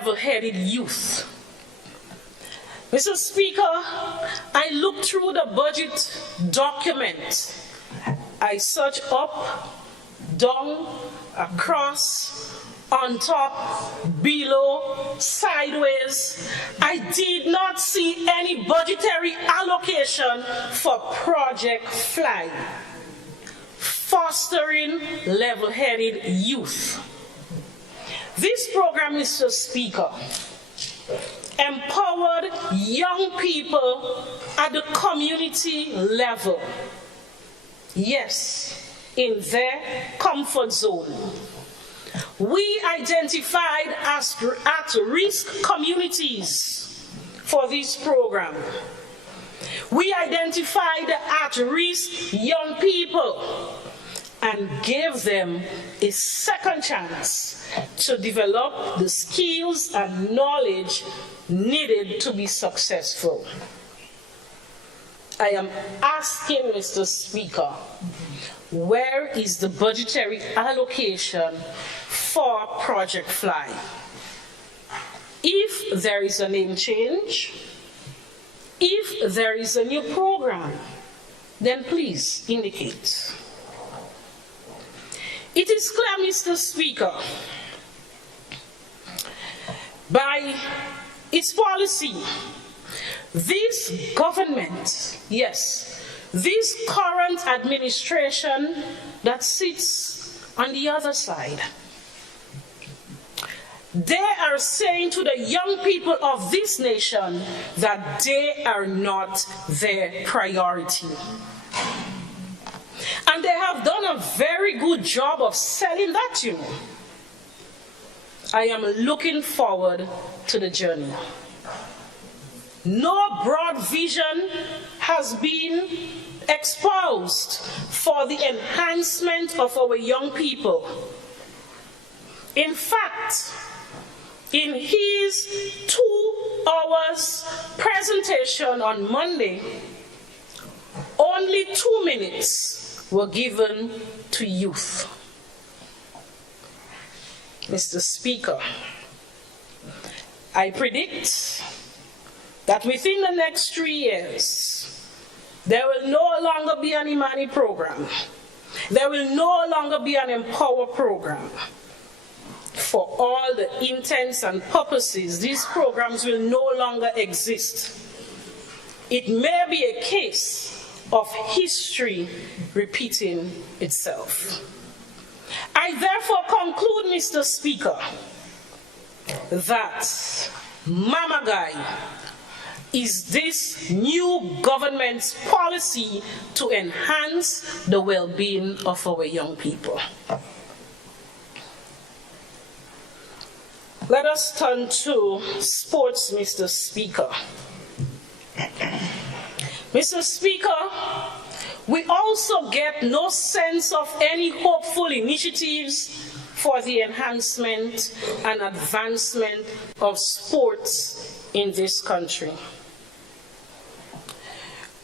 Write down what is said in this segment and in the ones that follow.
level-headed youth. Mr. Speaker, I looked through the budget document. I searched up, down, across, on top, below, sideways. I did not see any budgetary allocation for Project FLY, fostering level-headed youth. This program, Mr. Speaker, empowered young people at the community level. Yes, in their comfort zone. We identified as at-risk communities for this program. We identified the at-risk young people and gave them a second chance to develop the skills and knowledge needed to be successful. I am asking, Mr. Speaker, where is the budgetary allocation for Project FLY? If there is a name change, if there is a new program, then please indicate. It is clear, Mr. Speaker, by its policy, this government, yes, this current administration that sits on the other side, they are saying to the young people of this nation that they are not their priority. And they have done a very good job of selling that, you know. I am looking forward to the journey. No broad vision has been exposed for the enhancement of our young people. In fact, in his 2 hours presentation on Monday, only 2 minutes were given to youth. Mr. Speaker, I predict that within the next 3 years, there will no longer be an Imani program. There will no longer be an Empower program. For all the intents and purposes, these programs will no longer exist. It may be a case of history repeating itself. I therefore conclude, Mr. Speaker, that Mama Guy is this new government's policy to enhance the well-being of our young people. Let us turn to sports, Mr. Speaker. Mr. Speaker, we also get no sense of any hopeful initiatives for the enhancement and advancement of sports in this country.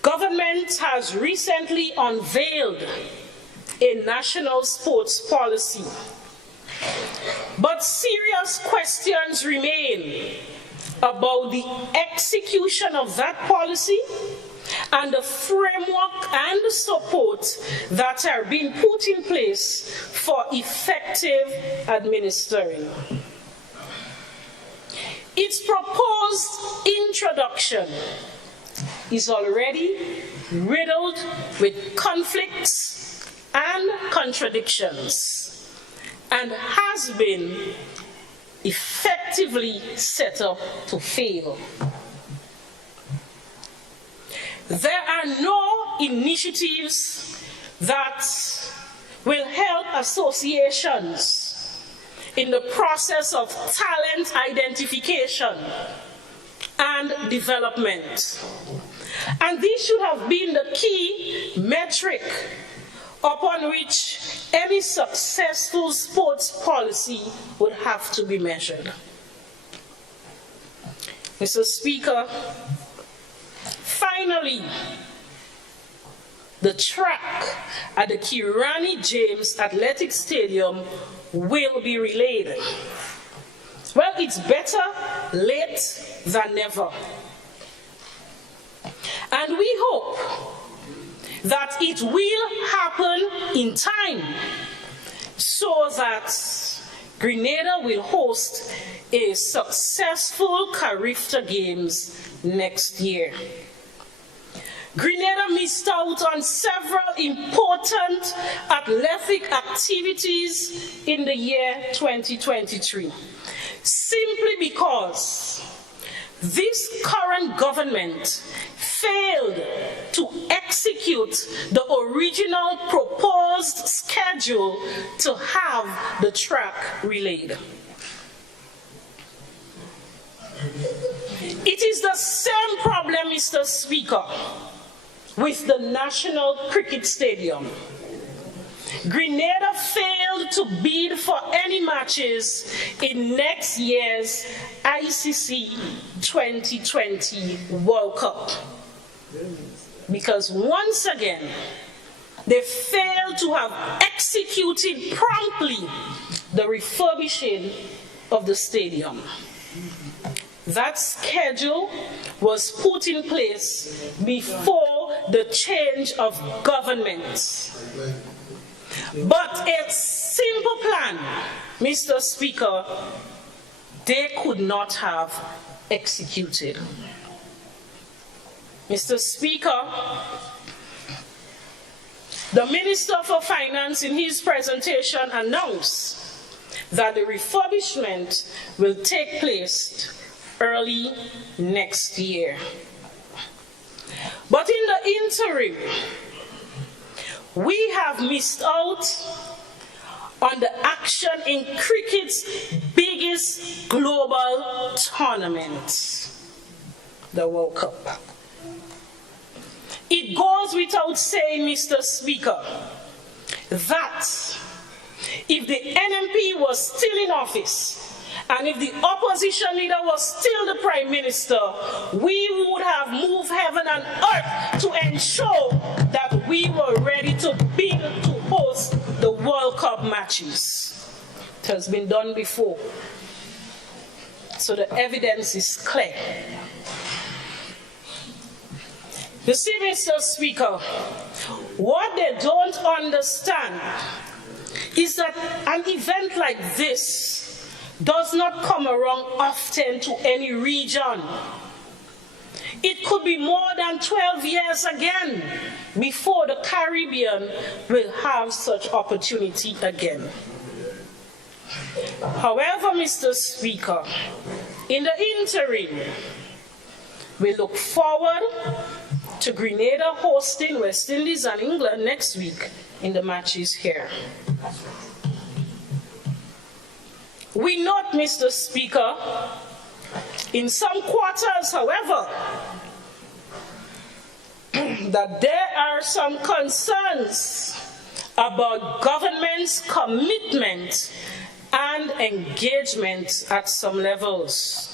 Government has recently unveiled a national sports policy, but serious questions remain about the execution of that policy and the framework and the support that are being put in place for effective administering. Its proposed introduction is already riddled with conflicts and contradictions and has been effectively set up to fail. There are no initiatives that will help associations in the process of talent identification and development. And this should have been the key metric upon which any successful sports policy would have to be measured. Mr. Speaker, finally, the track at the Kirani James Athletic Stadium will be relayed. Well, it's better late than never. And we hope that it will happen in time so that Grenada will host a successful Carifta Games next year. Grenada missed out on several important athletic activities in the year 2023, simply because this current government failed to execute the original proposed schedule to have the track relayed. It is the same problem, Mr. Speaker, with the National Cricket Stadium. Grenada failed to bid for any matches in next year's ICC 2020 World Cup because once again they failed to have executed promptly the refurbishing of the stadium. That schedule was put in place before the change of government. But a simple plan, Mr. Speaker, they could not have executed. Mr. Speaker, the Minister for Finance in his presentation announced that the refurbishment will take place early next year. But in the interim, we have missed out on the action in cricket's biggest global tournament, the World Cup. It goes without saying, Mr. Speaker, that if the NMP was still in office, and if the opposition leader was still the Prime Minister, we would have moved heaven and earth to ensure that we were ready to bid to host the World Cup matches. It has been done before. So the evidence is clear. You see, Mr. Speaker, what they don't understand is that an event like this does not come around often to any region. It could be more than 12 years again before the Caribbean will have such opportunity again. However, Mr. Speaker, in the interim, we look forward to Grenada hosting West Indies and England next week in the matches here. We note, Mr. Speaker, in some quarters, however, that there are some concerns about government's commitment and engagement at some levels.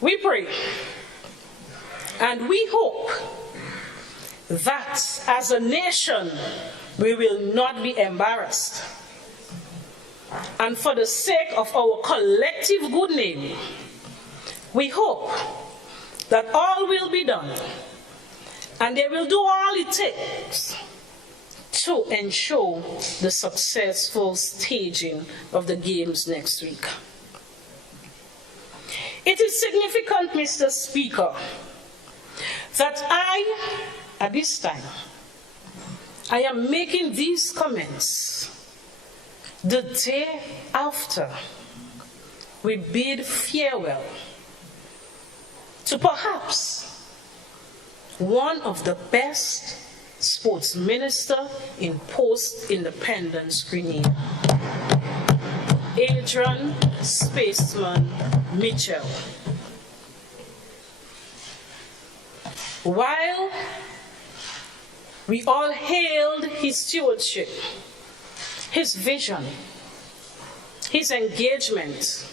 We pray and we hope that as a nation we will not be embarrassed. And for the sake of our collective good name, we hope that all will be done and they will do all it takes to ensure the successful staging of the games next week. It is significant, Mr. Speaker, that at this time, I am making these comments the day after we bid farewell to perhaps one of the best sports minister in post-independence Grenada, Adrian Spaceman Mitchell. While we all hailed his stewardship, his vision, his engagement,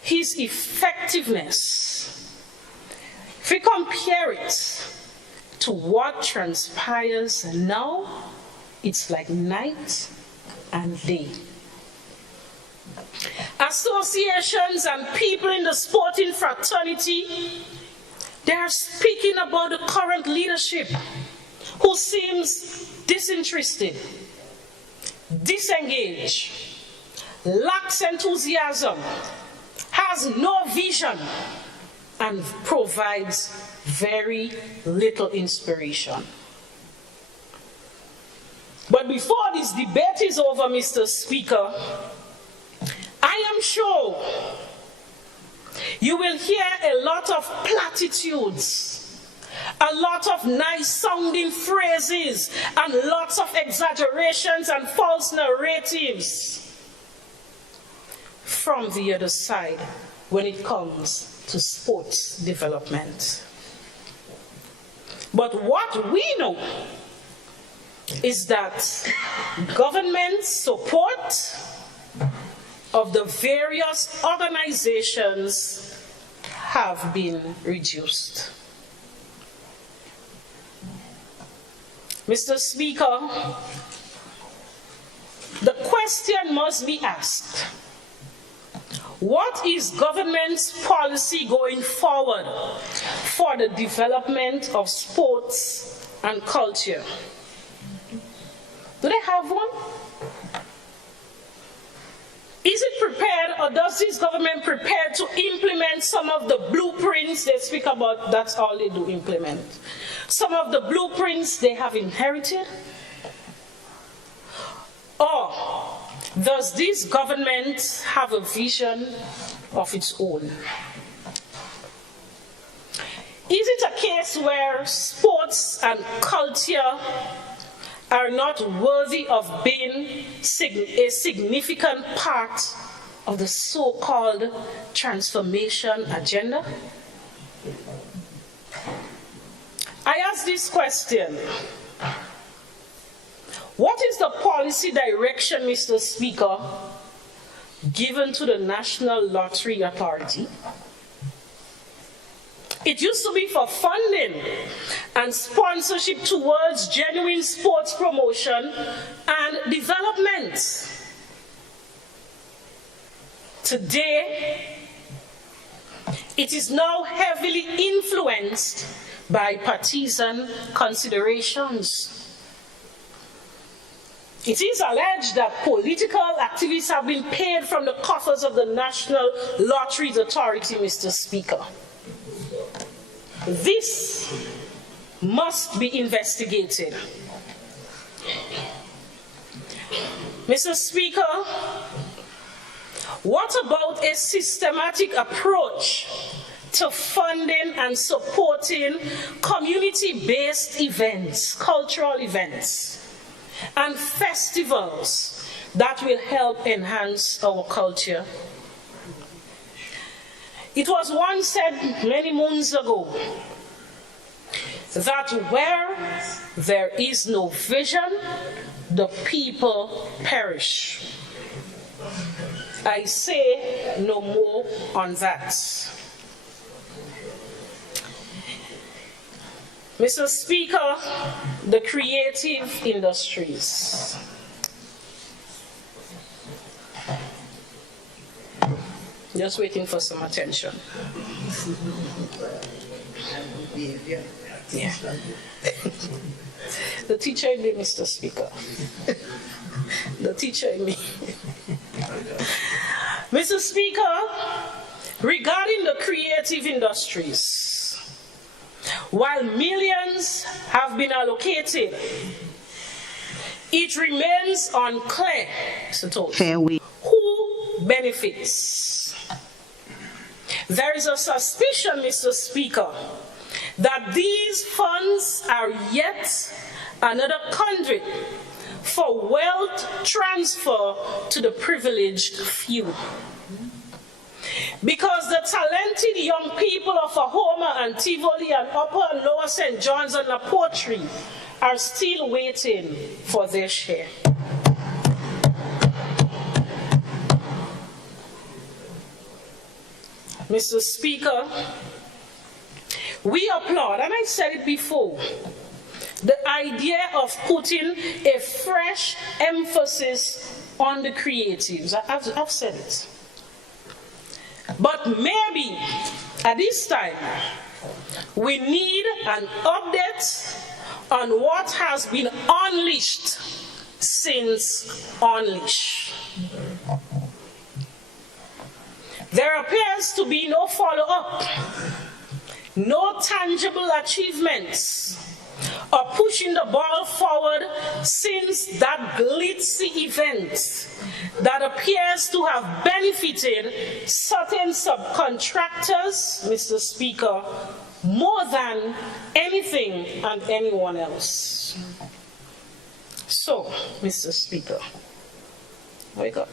his effectiveness, if we compare it to what transpires now, it's like night and day. associations and people in the sporting fraternity, they are speaking about the current leadership who seems disinterested, disengaged, lacks enthusiasm, has no vision, and provides very little inspiration. But before this debate is over, Mr. Speaker, I am sure you will hear a lot of platitudes, a lot of nice sounding phrases, and lots of exaggerations and false narratives from the other side when it comes to sports development. But what we know is that government support of the various organizations have been reduced. Mr. Speaker, the question must be asked: what is government's policy going forward for the development of sports and culture? Do they have one? Is it prepared, or does this government prepare to implement some of the blueprints they speak about? That's all they do, implement. Some of the blueprints they have inherited? Or does this government have a vision of its own? Is it a case where sports and culture are not worthy of being a significant part of the so-called transformation agenda? I ask this question: what is the policy direction, Mr. Speaker, given to the National Lottery Authority? It used to be for funding and sponsorship towards genuine sports promotion and development. Today, it is now heavily influenced by partisan considerations. It is alleged that political activists have been paid from the coffers of the National Lotteries Authority, Mr. Speaker. This must be investigated. Mr. Speaker, what about a systematic approach to funding and supporting community-based events, cultural events, and festivals that will help enhance our culture? It was once said many moons ago that where there is no vision, the people perish. I say no more on that. Mr. Speaker, the creative industries. Just waiting for some attention. Yeah. The teacher in me, Mr. Speaker. The teacher in me. Mr. Speaker, regarding the creative industries, while millions have been allocated, it remains unclear, Mr. Toles, who benefits. There is a suspicion, Mr. Speaker, that these funds are yet another conduit for wealth transfer to the privileged few. Because the talented young people of Ahoma and Tivoli and Upper and Lower St. John's and La Poterie are still waiting for their share. Mr. Speaker, we applaud, and I said it before, the idea of putting a fresh emphasis on the creatives. I've said it. maybe at this time we need an update on what has been unleashed since Unleash. There appears to be no follow-up, no tangible achievements, or pushing the ball forward since that glitzy event that appears to have benefited certain subcontractors, Mr. Speaker, more than anything and anyone else. So, Mr. Speaker, wake up.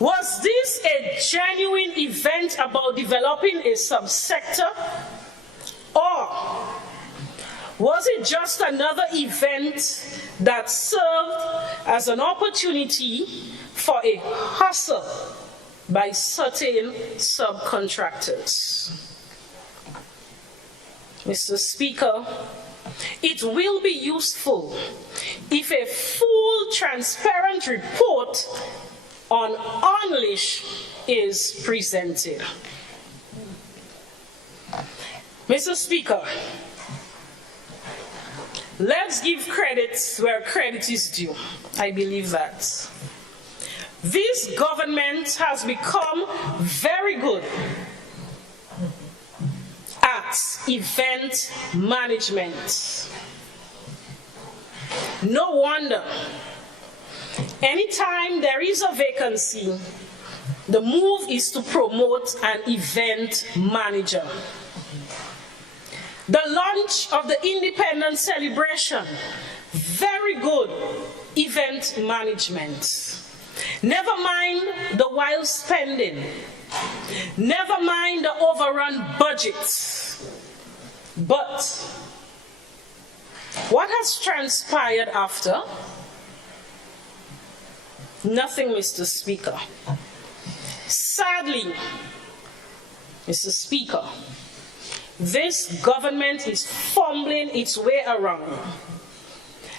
Was this a genuine event about developing a subsector, or was it just another event that served as an opportunity for a hustle by certain subcontractors? Mr. Speaker, it will be useful if a full, transparent report on Unleash is presented. Mr. Speaker, let's give credit where credit is due. I believe that. This government has become very good at event management. No wonder. Anytime there is a vacancy, the move is to promote an event manager. The launch of the Independence Celebration, very good event management. Never mind the wild spending. Never mind the overrun budgets. But what has transpired after? Nothing, Mr. Speaker. Sadly, Mr. Speaker, this government is fumbling its way around.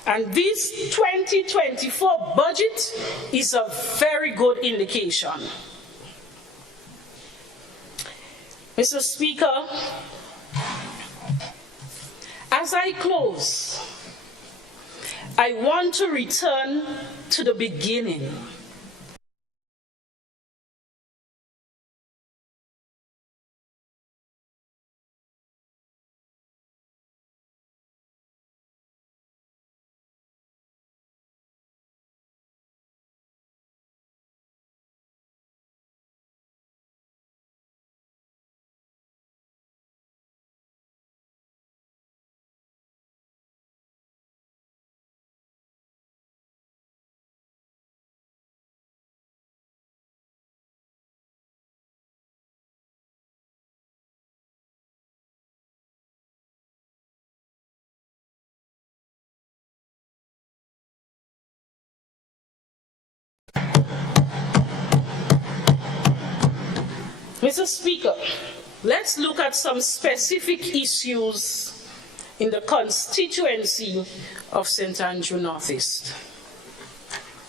And this 2024 budget is a very good indication. Mr. Speaker, as I close, I want to return to the beginning. Mr. Speaker, let's look at some specific issues in the constituency of St. Andrew Northeast.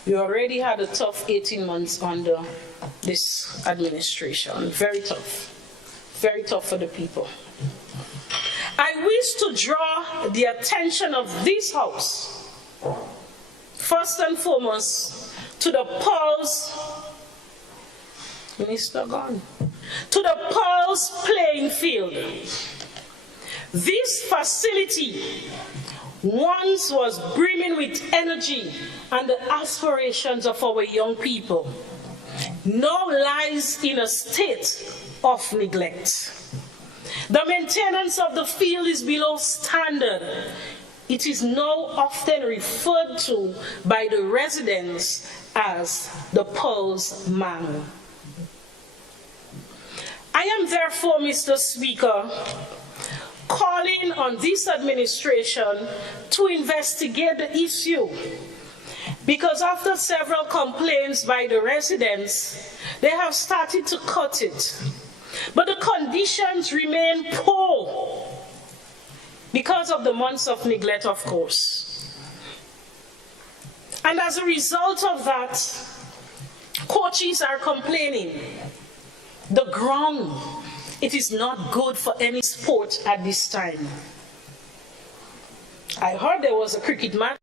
You already had a tough 18 months under this administration. Very tough for the people. I wish to draw the attention of this House, first and foremost, to the Pearls, Minister gone, to the Pearls playing field. This facility once was brimming with energy and the aspirations of our young people, now lies in a state of neglect. The maintenance of the field is below standard. It is now often referred to by the residents as the Pearls Mangle. I am therefore, Mr. Speaker, calling on this administration to investigate the issue, because after several complaints by the residents, they have started to cut it. But the conditions remain poor because of the months of neglect, of course. And as a result of that, coaches are complaining. The ground It is not good for any sport at this time. I heard there was a cricket match.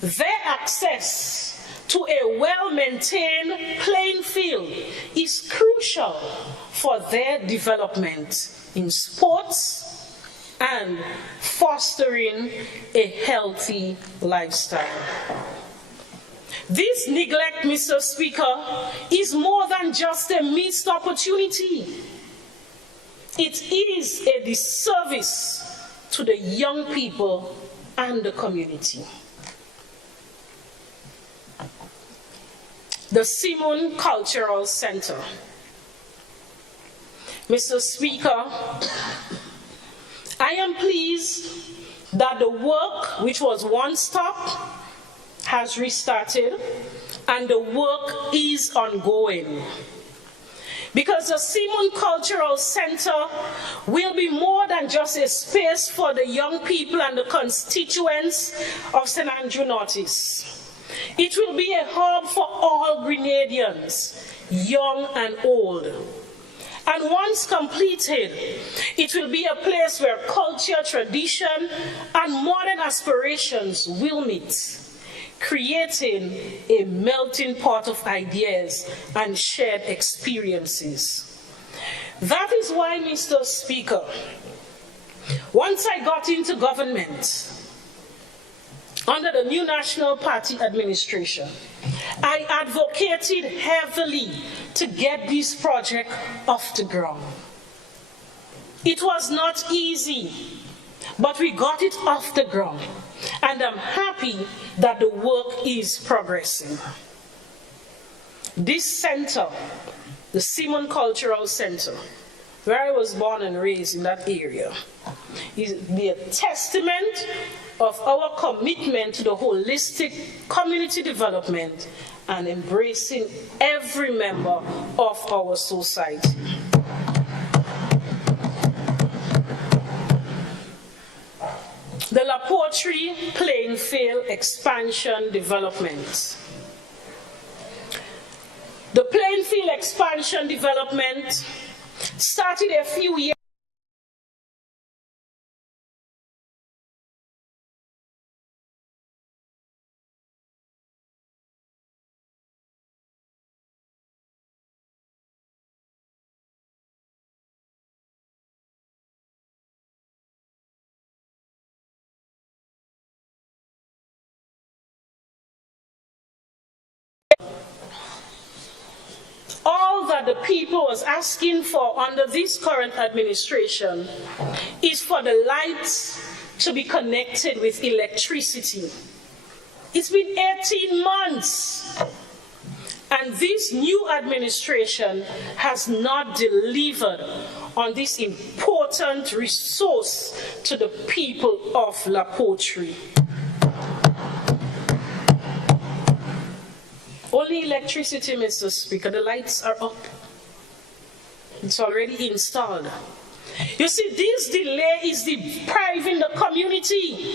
Their access to a well-maintained playing field is crucial for their development in sports and fostering a healthy lifestyle. This neglect, Mr. Speaker, is more than just a missed opportunity. It is a disservice to the young people and the community. The Simon Cultural Center. Mr. Speaker, I am pleased that the work, which was once stopped, has restarted, and the work is ongoing. Because the Simon Cultural Center will be more than just a space for the young people and the constituents of St. Andrew Northeast. It will be a hub for all Grenadians, young and old. And once completed, it will be a place where culture, tradition, and modern aspirations will meet, creating a melting pot of ideas and shared experiences. That is why, Mr. Speaker, once I got into government, under the new National Party administration, I advocated heavily to get this project off the ground. It was not easy, but we got it off the ground, and I'm happy that the work is progressing. This center, the Simon Cultural Center, where I was born and raised in that area, is a testament of our commitment to the holistic community development and embracing every member of our society. The La Poultry playing field expansion development. The playing field expansion development started a few years all that the people was asking for under this current administration is for the lights to be connected with electricity. It's been 18 months, and this new administration has not delivered on this important resource to the people of La Poultry. Only electricity, Mr. Speaker. The lights are up. It's already installed. You see, this delay is depriving the community,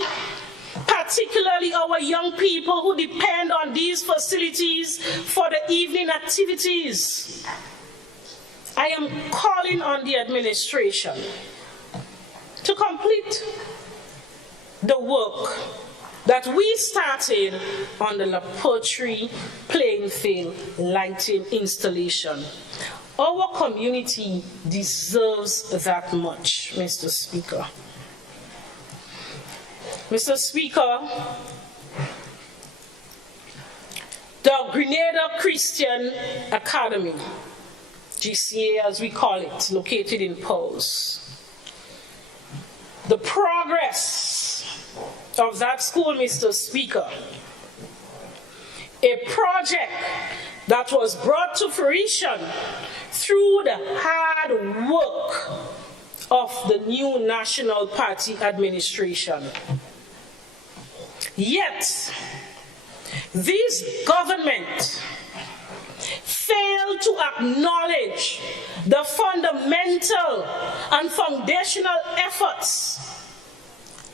particularly our young people who depend on these facilities for the evening activities. I am calling on the administration to complete the work that we started on the La Poultry playing field lighting installation. Our community deserves that much, Mr. Speaker. Mr. Speaker, the Grenada Christian Academy, GCA as we call it, located in Pose. The progress of that school, Mr. Speaker, a project that was brought to fruition through the hard work of the new National Party administration. Yet, this government failed to acknowledge the fundamental and foundational efforts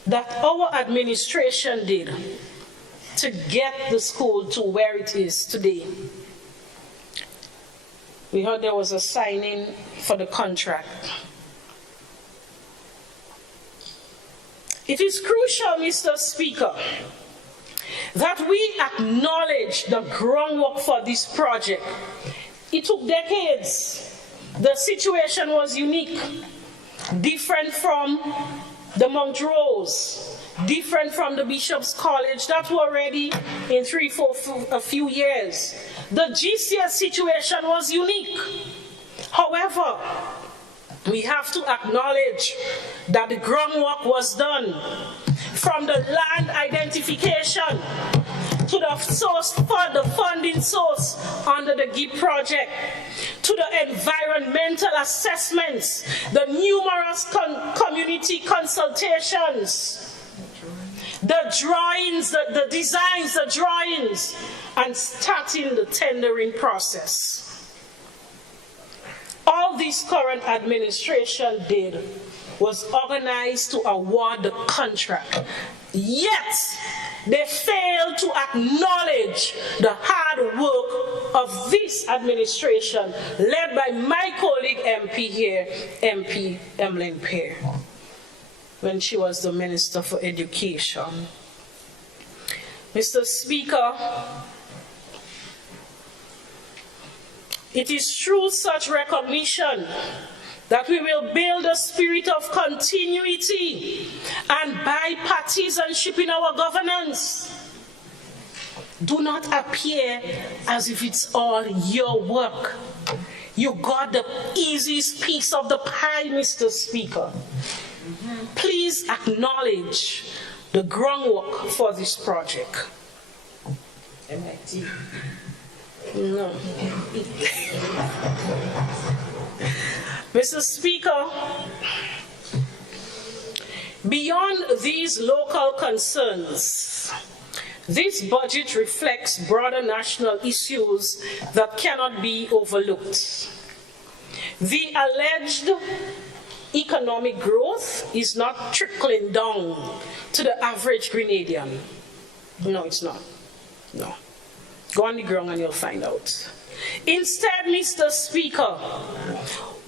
that our administration did to get the school to where it is today. We heard there was a signing for the contract. It is crucial, Mr. Speaker, that we acknowledge the groundwork for this project. It took decades. The situation was unique, different from the Mount Rose, different from the Bishop's College that were ready in a few years. The GCS situation was unique. However, we have to acknowledge that the groundwork was done, from the land identification to the source for the funding source under the GIP project, to the environmental assessments, the numerous community consultations, the drawings, the designs, the drawings, and starting the tendering process. All this current administration did was organize to award the contract. Yet, they failed to acknowledge the hard work of this administration, led by my colleague MP here, MP Emlyn Pear, when she was the Minister for Education. Mr. Speaker, it is through such recognition that we will build a spirit of continuity and bipartisanship in our governance. Do not appear as if it's all your work. You got the easiest piece of the pie, Mr. Speaker. Please acknowledge the groundwork for this project. MIT. No. Mr. Speaker, beyond these local concerns, this budget reflects broader national issues that cannot be overlooked. The alleged economic growth is not trickling down to the average Grenadian. No, it's not. No. Go on the ground and you'll find out. Instead, Mr. Speaker,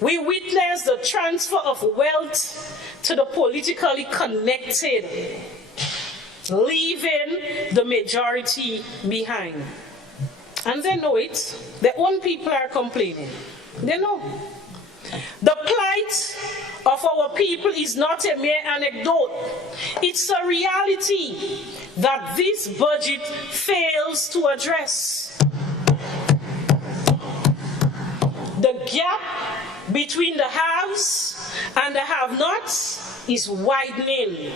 we witness the transfer of wealth to the politically connected, leaving the majority behind. And they know it. Their own people are complaining. They know. The plight of our people is not a mere anecdote. It's a reality that this budget fails to address. The gap between the haves and the have-nots is widening.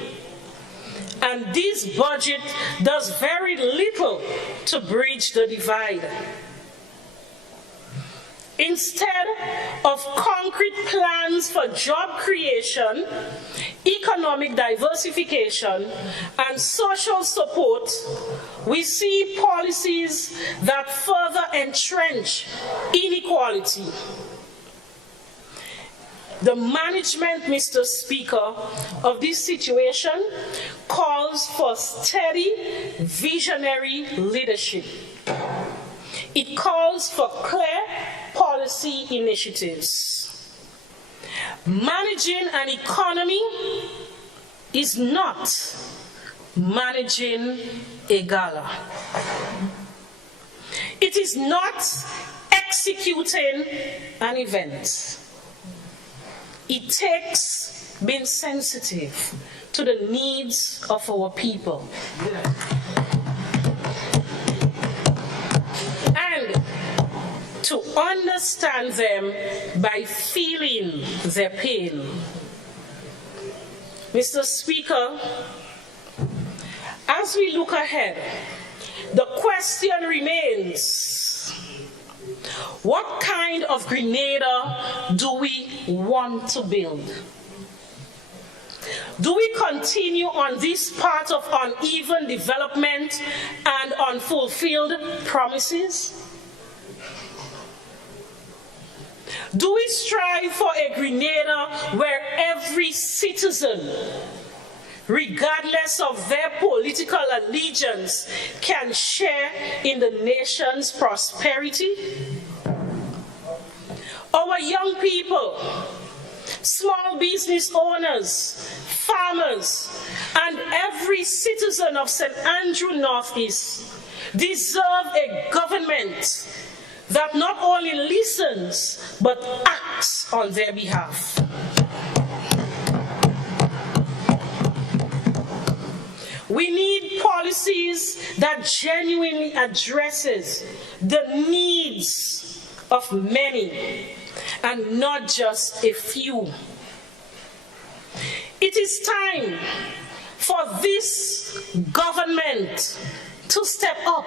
And this budget does very little to bridge the divide. Instead of concrete plans for job creation, economic diversification, and social support, we see policies that further entrench inequality. The management, Mr. Speaker, of this situation calls for steady, visionary leadership. It calls for clear policy initiatives. Managing an economy is not managing a gala. It is not executing an event. It takes being sensitive to the needs of our people. And to understand them by feeling their pain. Mr. Speaker, as we look ahead, the question remains, what kind of Grenada do we want to build? Do we continue on this path of uneven development and unfulfilled promises? Do we strive for a Grenada where every citizen, regardless of their political allegiance, can share in the nation's prosperity? Our young people, small business owners, farmers, and every citizen of St. Andrew Northeast deserve a government that not only listens, but acts on their behalf. We need policies that genuinely addresses the needs of many and not just a few. It is time for this government to step up,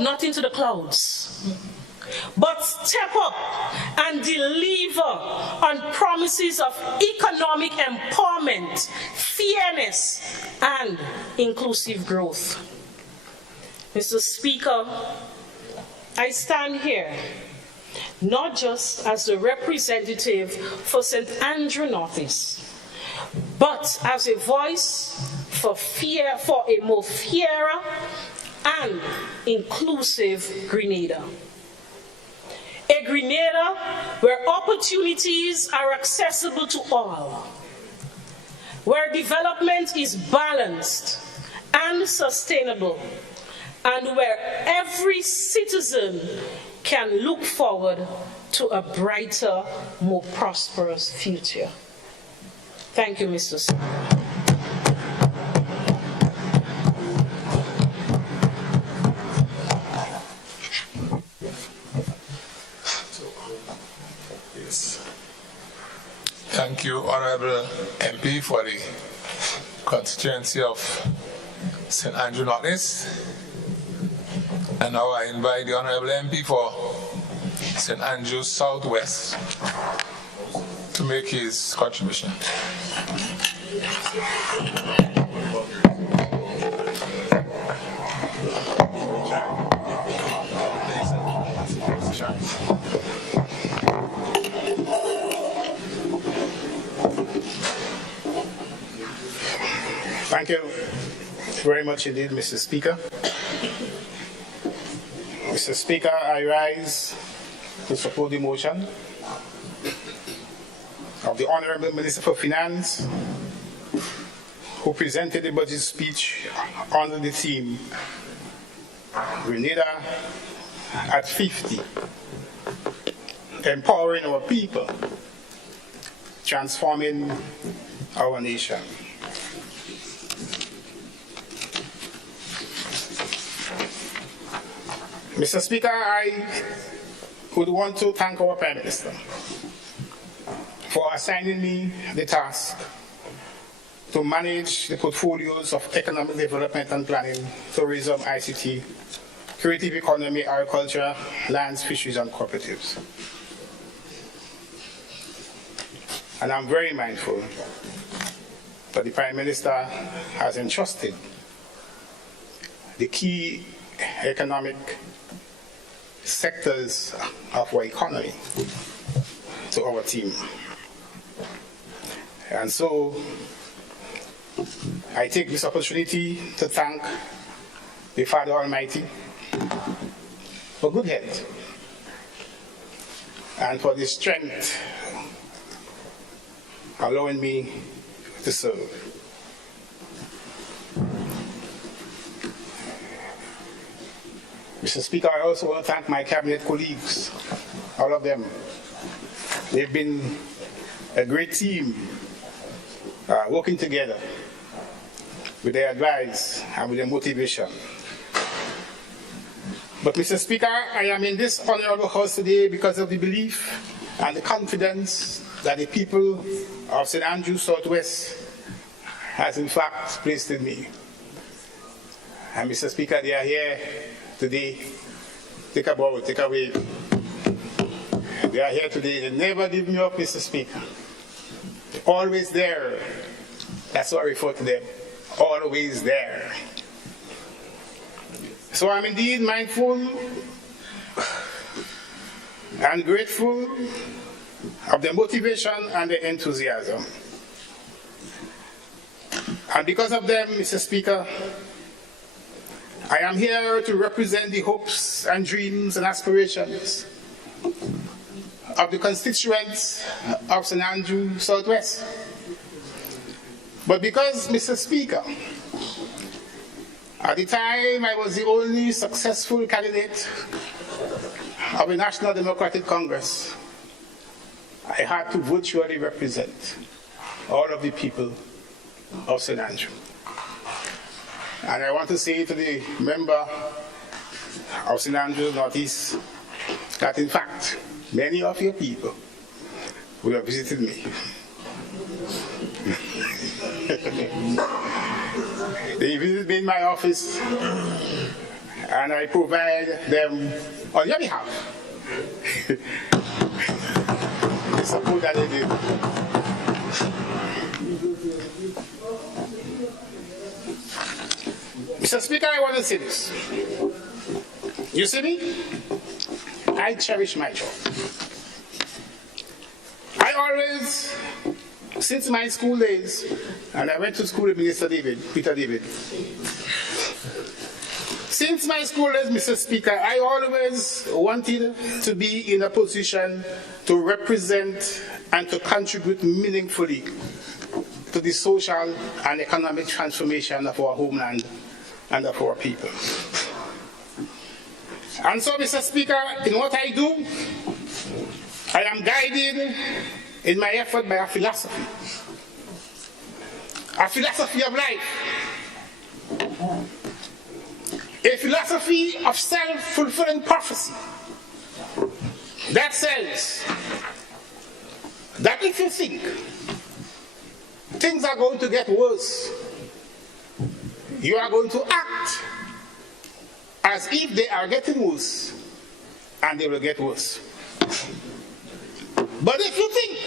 not into the clouds, but step up and deliver on promises of economic empowerment, fairness, and inclusive growth. Mr. Speaker, I stand here not just as a representative for St. Andrew Northeast, but as a voice for a more fairer and inclusive Grenada. A Grenada where opportunities are accessible to all, where development is balanced and sustainable, and where every citizen can look forward to a brighter, more prosperous future. Thank you, Mr. Speaker. Thank you, Honorable MP, for the constituency of St. Andrew Northeast. And now I invite the Honorable MP for St. Andrews Southwest to make his contribution. Thank you very much indeed, Mr. Speaker. Mr. Speaker, I rise to support the motion of the Honorable Minister for Finance, who presented the budget speech under the theme, Grenada at 50, empowering our people, transforming our nation. Mr. Speaker, I would want to thank our Prime Minister for assigning me the task to manage the portfolios of economic development and planning, tourism, ICT, creative economy, agriculture, lands, fisheries, and cooperatives. And I'm very mindful that the Prime Minister has entrusted the key economic sectors of our economy to our team. And so I take this opportunity to thank the Father Almighty for good health and for the strength allowing me to serve. Mr. Speaker, I also want to thank my cabinet colleagues, all of them. They've been a great team working together with their advice and with their motivation. But Mr. Speaker, I am in this honorable house today because of the belief and the confidence that the people of St. Andrew Southwest has in fact placed in me. And Mr. Speaker, they are here today. Take a bow, take a wave. They are here today. They never give me up, Mr. Speaker. They're always there. That's what I refer to them. Always there. So I'm indeed mindful and grateful of the motivation and the enthusiasm. And because of them, Mr. Speaker, I am here to represent the hopes and dreams and aspirations of the constituents of St. Andrew Southwest. But because, Mr. Speaker, at the time I was the only successful candidate of the National Democratic Congress, I had to virtually represent all of the people of St. Andrew. And I want to say to the member of St. Andrew Northeast that in fact, many of your people will have visited me. They visit me in my office and I provide them on your behalf the support that they do. Mr. Speaker, I want to say this. You see me? I cherish my job. I always, since my school days, and I went to school with Minister Peter David. Since my school days, Mr. Speaker, I always wanted to be in a position to represent and to contribute meaningfully to the social and economic transformation of our homeland and of our people. And so, Mr. Speaker, in what I do, I am guided in my effort by a philosophy of life, a philosophy of self-fulfilling prophecy that says that if you think things are going to get worse, you are going to act as if they are getting worse, and they will get worse. But if you think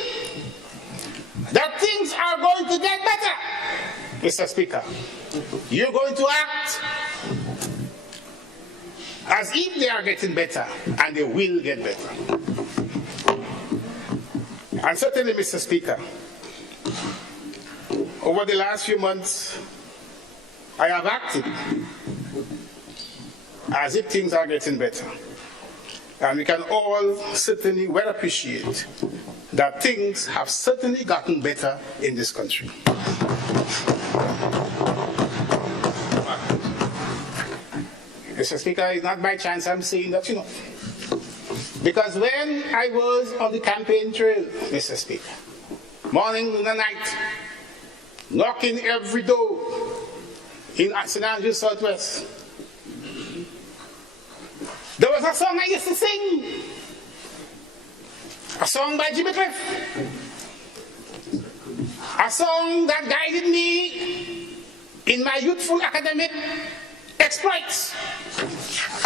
that things are going to get better, Mr. Speaker, you're going to act as if they are getting better, and they will get better. And certainly, Mr. Speaker, over the last few months, I have acted as if things are getting better. And we can all certainly well appreciate that things have certainly gotten better in this country. Mr. Speaker, it's not by chance I'm saying that, because when I was on the campaign trail, Mr. Speaker, morning, noon, and night, knocking every door in St. Andrew Southwest, there was a song I used to sing, a song by Jimmy Cliff, a song that guided me in my youthful academic exploits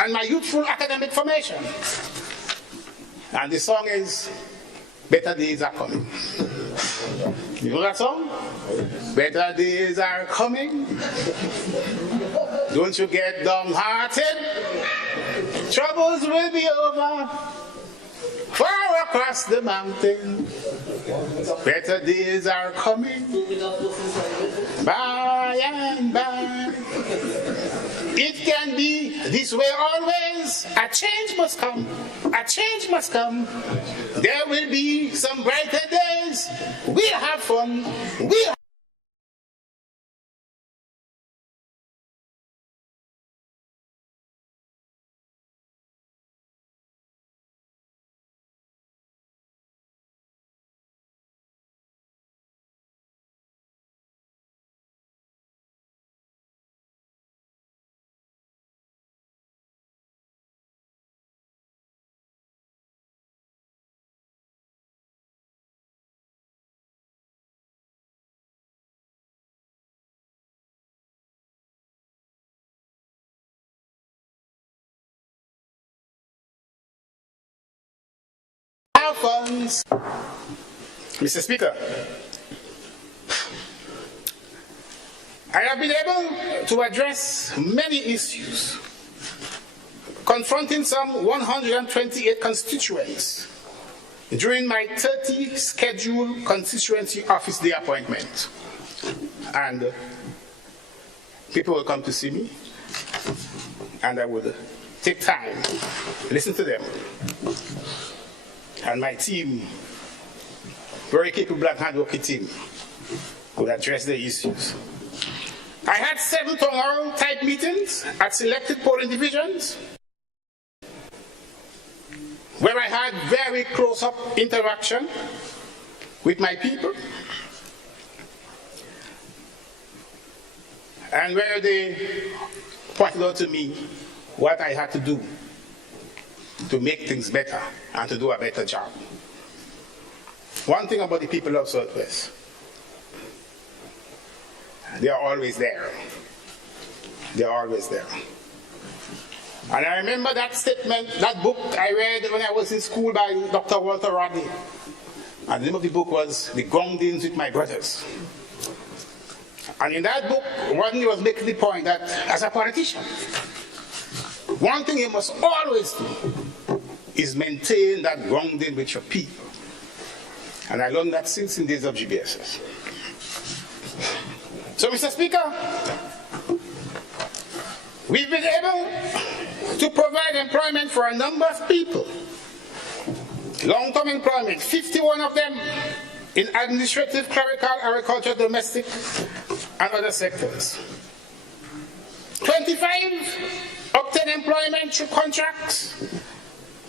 and my youthful academic formation. And the song is, Better Days Are Coming. You know that song? Better days are coming. Don't you get downhearted. Troubles will be over. Far across the mountain. Better days are coming. By and by. It can be this way always. A change must come. A change must come. There will be some brighter days. We'll have fun. We'll our funds. Mr. Speaker, I have been able to address many issues, confronting some 128 constituents during my 30 scheduled constituency office day appointment. And people will come to see me, and I would take time, listen to them. And my team, very capable and hardworking team, would address the issues. I had 7 town hall type meetings at selected polling divisions, where I had very close-up interaction with my people, and where they pointed out to me what I had to do to make things better and to do a better job. One thing about the people of Southwest, they are always there. They are always there. And I remember that statement, that book I read when I was in school by Dr. Walter Rodney. And the name of the book was The Groundings with My Brothers. And in that book, Rodney was making the point that as a politician, one thing you must always do is maintain that grounding with your people. And I learned that since in days of GBSS. So, Mr. Speaker, we've been able to provide employment for a number of people. Long-term employment, 51 of them in administrative, clerical, agriculture, domestic, and other sectors. 25 obtained employment through contracts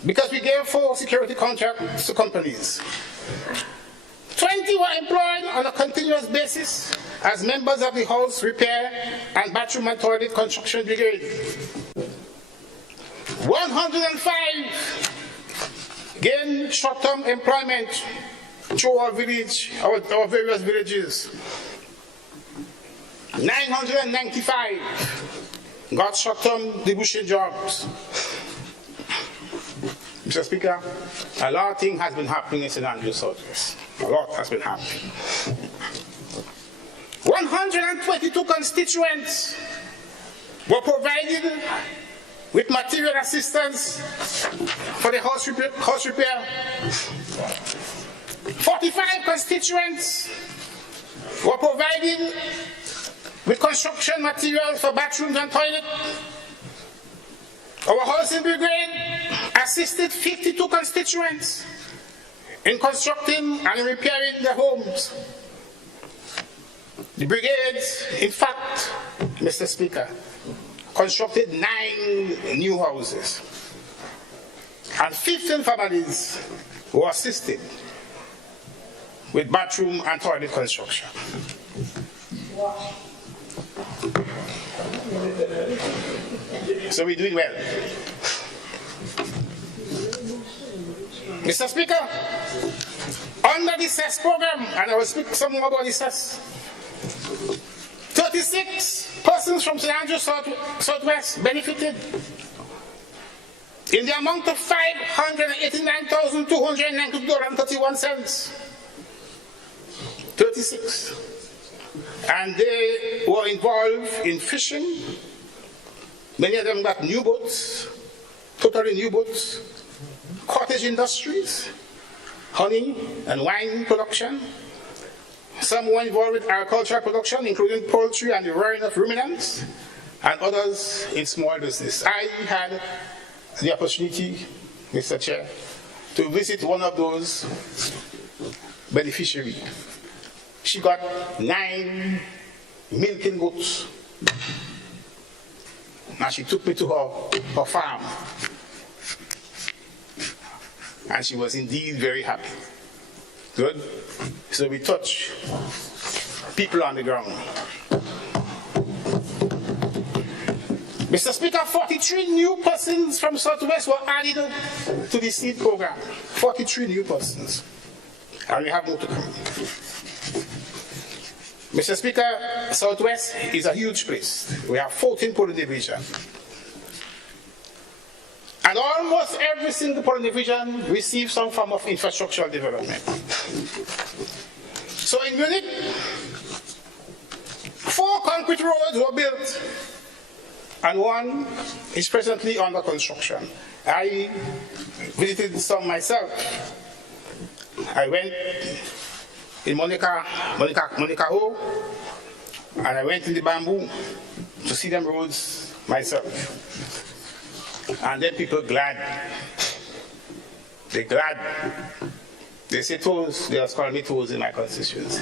because we gave full security contracts to companies. 20 were employed on a continuous basis as members of the house repair and bathroom and toilet construction brigade. 105 gained short-term employment through our various villages. 995 got short-term debussing jobs. Mr. Speaker, a lot of things has been happening in St. Andrews Southwest. A lot has been happening. 122 constituents were provided with material assistance for the house repair. 45 constituents were provided with construction materials for bathrooms and toilets. Our housing brigade assisted 52 constituents in constructing and repairing their homes. The brigade, in fact, Mr. Speaker, constructed 9 new houses, and 15 families were assisted with bathroom and toilet construction. So we're doing well. Mr. Speaker, under the CES program, and I will speak some more about the CES, 36 persons from St. Andrews Southwest benefited in the amount of $589,292.31. 36. And they were involved in fishing. Many of them got new boats, totally new boats, cottage industries, honey and wine production. Some were involved with agricultural production, including poultry and the rearing of ruminants, and others in small business. I had the opportunity, Mr. Chair, to visit one of those beneficiaries. She got 9 milking goats. Now she took me to her farm. And she was indeed very happy. Good. So we touch people on the ground. Mr. Speaker, 43 new persons from Southwest were added to the seed program. 43 new persons. And we have more to come. Mr. Speaker, Southwest is a huge place. We have 14 polling divisions. And almost every single polling division received some form of infrastructural development. So in Munich, 4 concrete roads were built, and 1 is presently under construction. I visited some myself. I went in Monica Ho, and I went in the Bamboo to see them roads myself. And then people glad. They're glad. They say toes, they just call me toes in my constituency.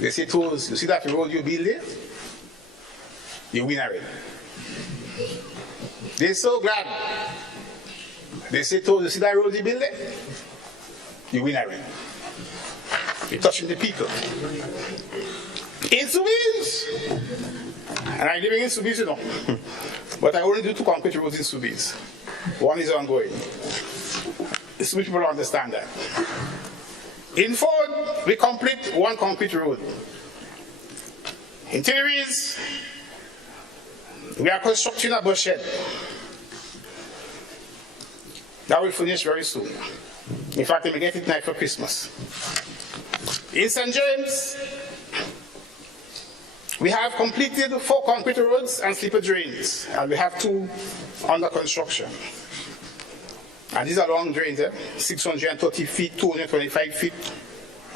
They say toes, you see that road you build there? You win already. They're so glad. They say toes, you see that road you build there? You win already. You're touching the people. In Soubise, and I'm living in Soubise, you know. But I only do 2 concrete roads in Soubise. 1 is ongoing. So people don't understand that. In Ford, we complete 1 concrete road. In Tilleries, we are constructing a bus shed. That will finish very soon. In fact, we get it now for Christmas. In St. James, we have completed 4 concrete roads and slipper drains, and we have 2 under construction. And these are long drains, 630 feet, 225 feet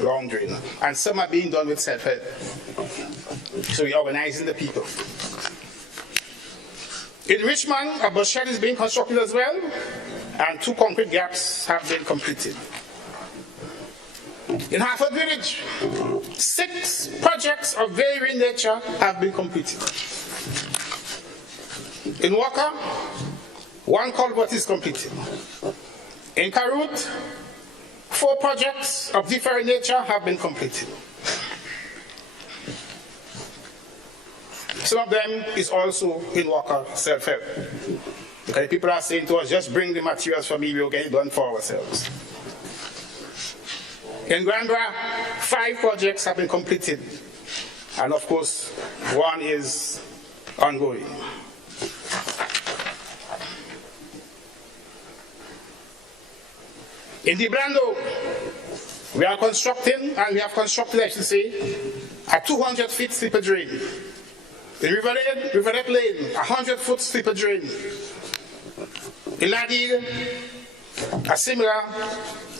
long drain. And some are being done with self-help. So we're organizing the people. In Richmond, a bus shed is being constructed as well, and 2 concrete gaps have been completed. In Hartford Village, 6 projects of varying nature have been completed. In Walker, 1 culvert is completed. In Karut, 4 projects of different nature have been completed. Some of them is also in Walker self-help. Because people are saying to us, just bring the materials for me, we'll get it done for ourselves. In Granbra, 5 projects have been completed. And of course, 1 is ongoing. In the Brando, we are constructing, and we have constructed, I should say, a 200-foot slipper drain. In Riverette Lane, a 100-foot slipper drain. In Ladil, a similar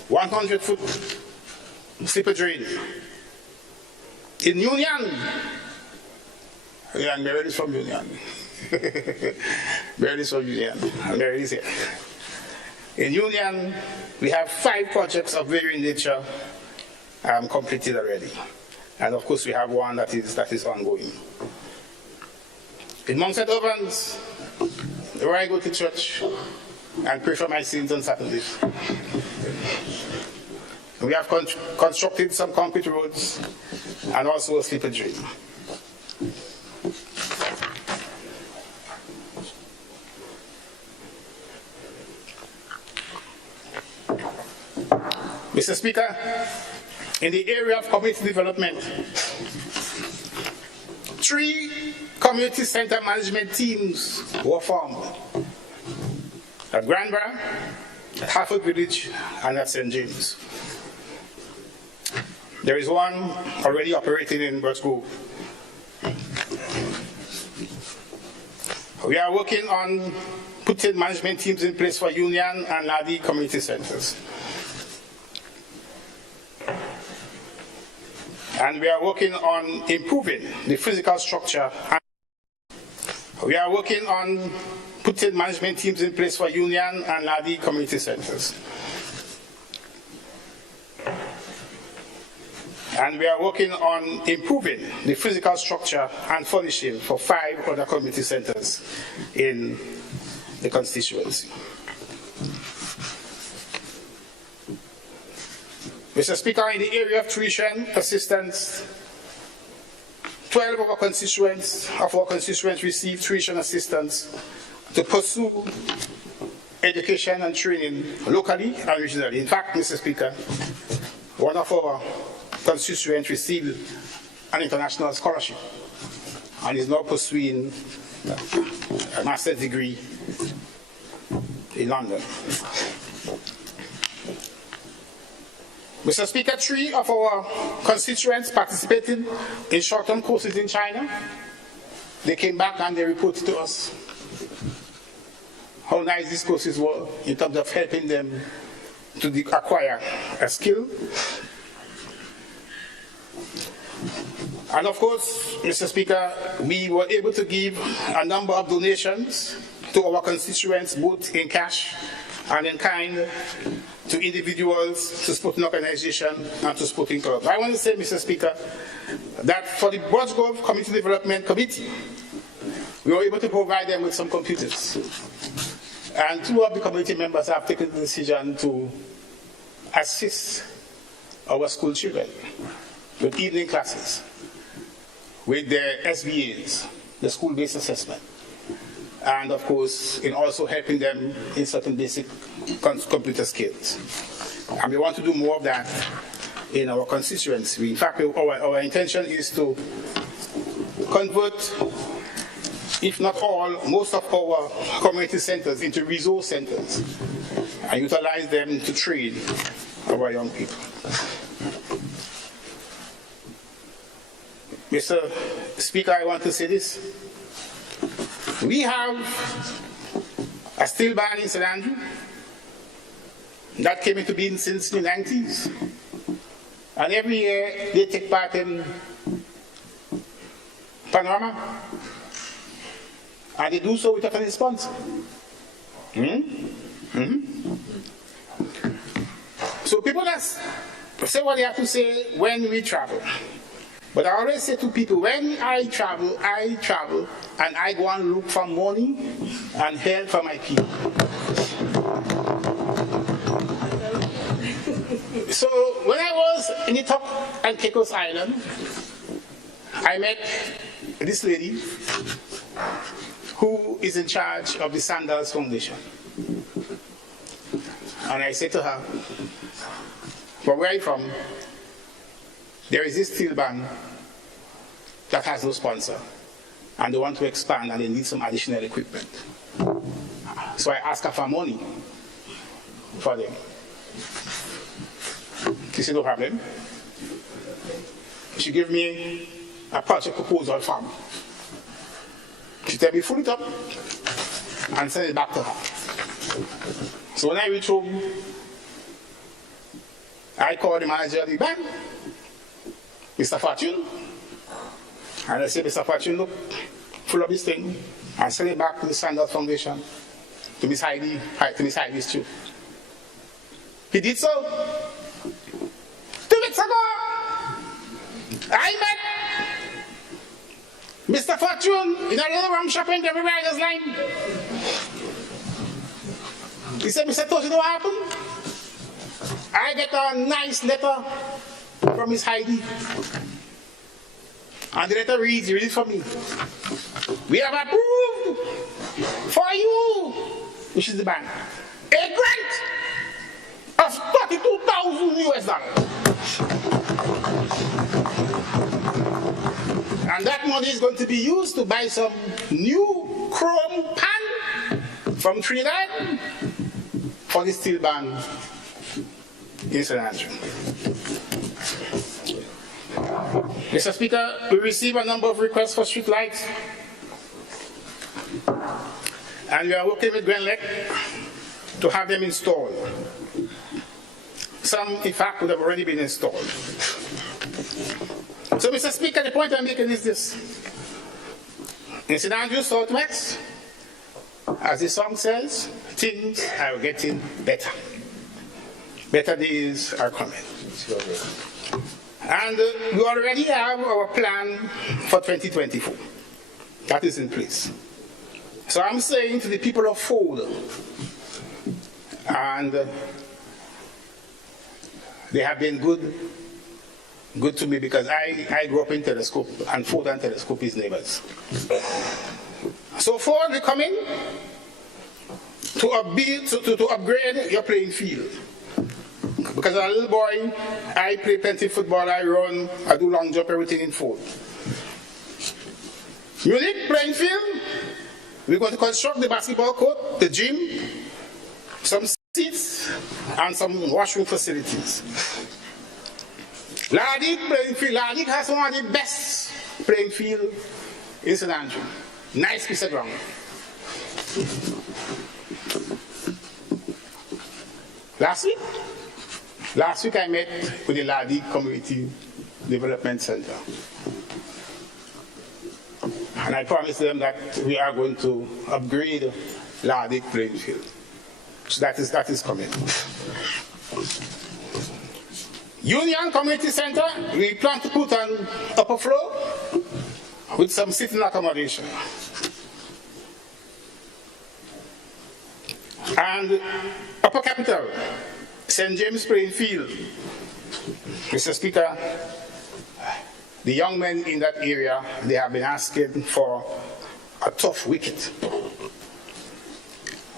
100-foot slipper drain. In Union, Mary is from Union. Mary is from Union. Mary is here. In Union, we have 5 projects of varying nature completed already. And of course, we have 1 that is ongoing. In Mount St. Ovens, where I go to church and pray for my sins on Saturdays, we have constructed some concrete roads and also a slipper drain. Mr. Speaker, in the area of community development, 3 community center management teams were formed at Granbra, at Hartford Village, and at St. James. There is 1 already operating in Birch Grove. We are working on putting management teams in place for Union and Ladi community centers. And we are working on improving the physical structure. We are working on putting management teams in place for Union and Ladi community centers. And we are working on improving the physical structure and furnishing for 5 other community centers in the constituency. Mr. Speaker, in the area of tuition assistance, 12 of our constituents receive tuition assistance to pursue education and training locally and regionally. In fact, Mr. Speaker, 1 of our constituents received an international scholarship and is now pursuing a master's degree in London. Mr. Speaker, 3 of our constituents participated in short-term courses in China. They came back and they reported to us how nice these courses were in terms of helping them to acquire a skill. And of course, Mr. Speaker, we were able to give a number of donations to our constituents, both in cash and in kind, to individuals, to sporting organizations, and to sporting clubs. I want to say, Mr. Speaker, that for the Botsgrove Community Development Committee, we were able to provide them with some computers. And 2 of the community members have taken the decision to assist our school children with evening classes, with their SBAs, the school-based assessment, and of course, in also helping them in certain basic computer skills. And we want to do more of that in our constituency. In fact, our intention is to convert, if not all, most of our community centers into resource centers and utilize them to train our young people. Mr. Speaker, I want to say this. We have a steel band in St. Andrew that came into being since the 90s. And every year they take part in Panorama. And they do so without any sponsor. So people just say what they have to say when we travel. But I always say to people, when I travel, and I go and look for money and help for my people. So when I was in the top and Caicos Island, I met this lady who is in charge of the Sandals Foundation. And I said to her, "Well, where are you from? There is this steel band that has no sponsor, and they want to expand and they need some additional equipment." So I asked her for money for them. She said, "No problem." She gave me a project proposal for me. She told me, "Fill it up and send it back to her." So when I reached home, I called the manager of the bank, Mr. Fortune, and I said, "Mr. Fortune, look, fill up this thing and send it back to the Sandals Foundation, to Miss Heidi, to Miss Heidi's too." He did so. 2 weeks ago, I met Mr. Fortune in a little rum shop in the River's line. He said, "Mr. Tosh, you know what happened? I get a nice letter from Miss Heidi. And the letter reads, he reads it for me. We have approved for you," which is the bank, "a grant of $32,000. And that money is going to be used to buy some new chrome pan from Trinidad for the steel band in St. Andrew." Mr. Speaker, we received a number of requests for street lights. And we are working with Grenlec to have them installed. Some, in fact, would have already been installed. So, Mr. Speaker, the point I'm making is this. In St. Andrew Southwest, as the song says, things are getting better. Better days are coming. And we already have our plan for 2024. That is in place. So I'm saying to the people of Ford, and they have been good to me because I grew up in Telescope, and Ford and Telescope is neighbors. So Ford, they come in to upgrade your playing field. Because as a little boy, I play plenty football, I run, I do long jump, everything in Ford. Unique playing field. We're going to construct the basketball court, the gym, some seats, and some washroom facilities. Lardic playing field. Lardic has one of the best playing field in St. Andrew. Nice piece of ground. Last week I met with the Lardic Community Development Center. And I promised them that we are going to upgrade Lardic playing field. So that is coming. Union Community Center, we plan to put an upper floor with some sitting accommodation. And Upper Capital, St. James playing field. Mr. Speaker, the young men in that area, they have been asking for a tough wicket.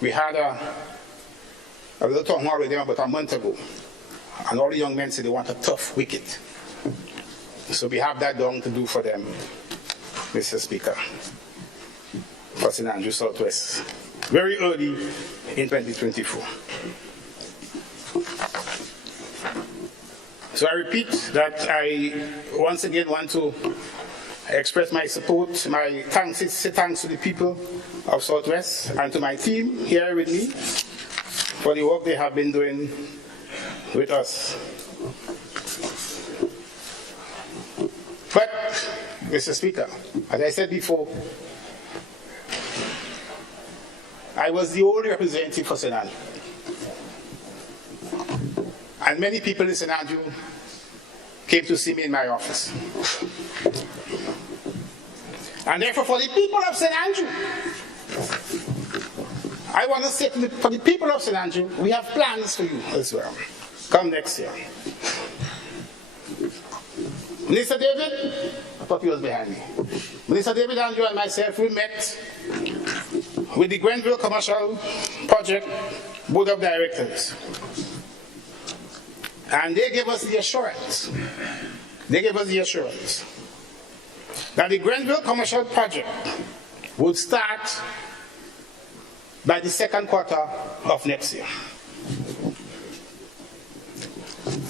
We had a little talk more with them about a month ago, and all the young men said they want a tough wicket. So we have that done to do for them, Mr. Speaker, for St. Andrew Southwest, very early in 2024. So I repeat that I once again want to express my support, my thanks to the people of Southwest and to my team here with me for the work they have been doing with us. But, Mr. Speaker, as I said before, I was the only representative for St. Andrew. And many people in St. Andrew came to see me in my office. And therefore, for the people of St. Andrew, I want to say for the people of St. Andrew, we have plans for you as well. Come next year. Minister David, I thought he was behind me. Minister David Andrew and myself, we met with the Grenville Commercial Project Board of Directors. And they gave us the assurance. That the Grenville Commercial Project would start by the second quarter of next year.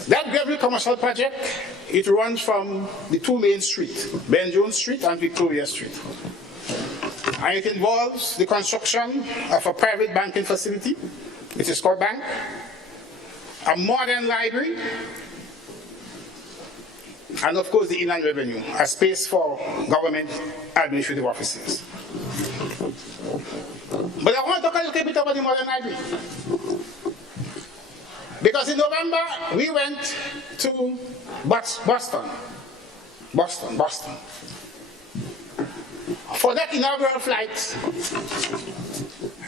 That Grenville Commercial Project, it runs from the two main streets, Ben Jones Street and Victoria Street. And it involves the construction of a private banking facility, which is called Bank, a modern library, and of course the Inland Revenue, a space for government administrative offices. But I want to talk a little bit about the modern library. Because in November, we went to Boston. For that inaugural flight,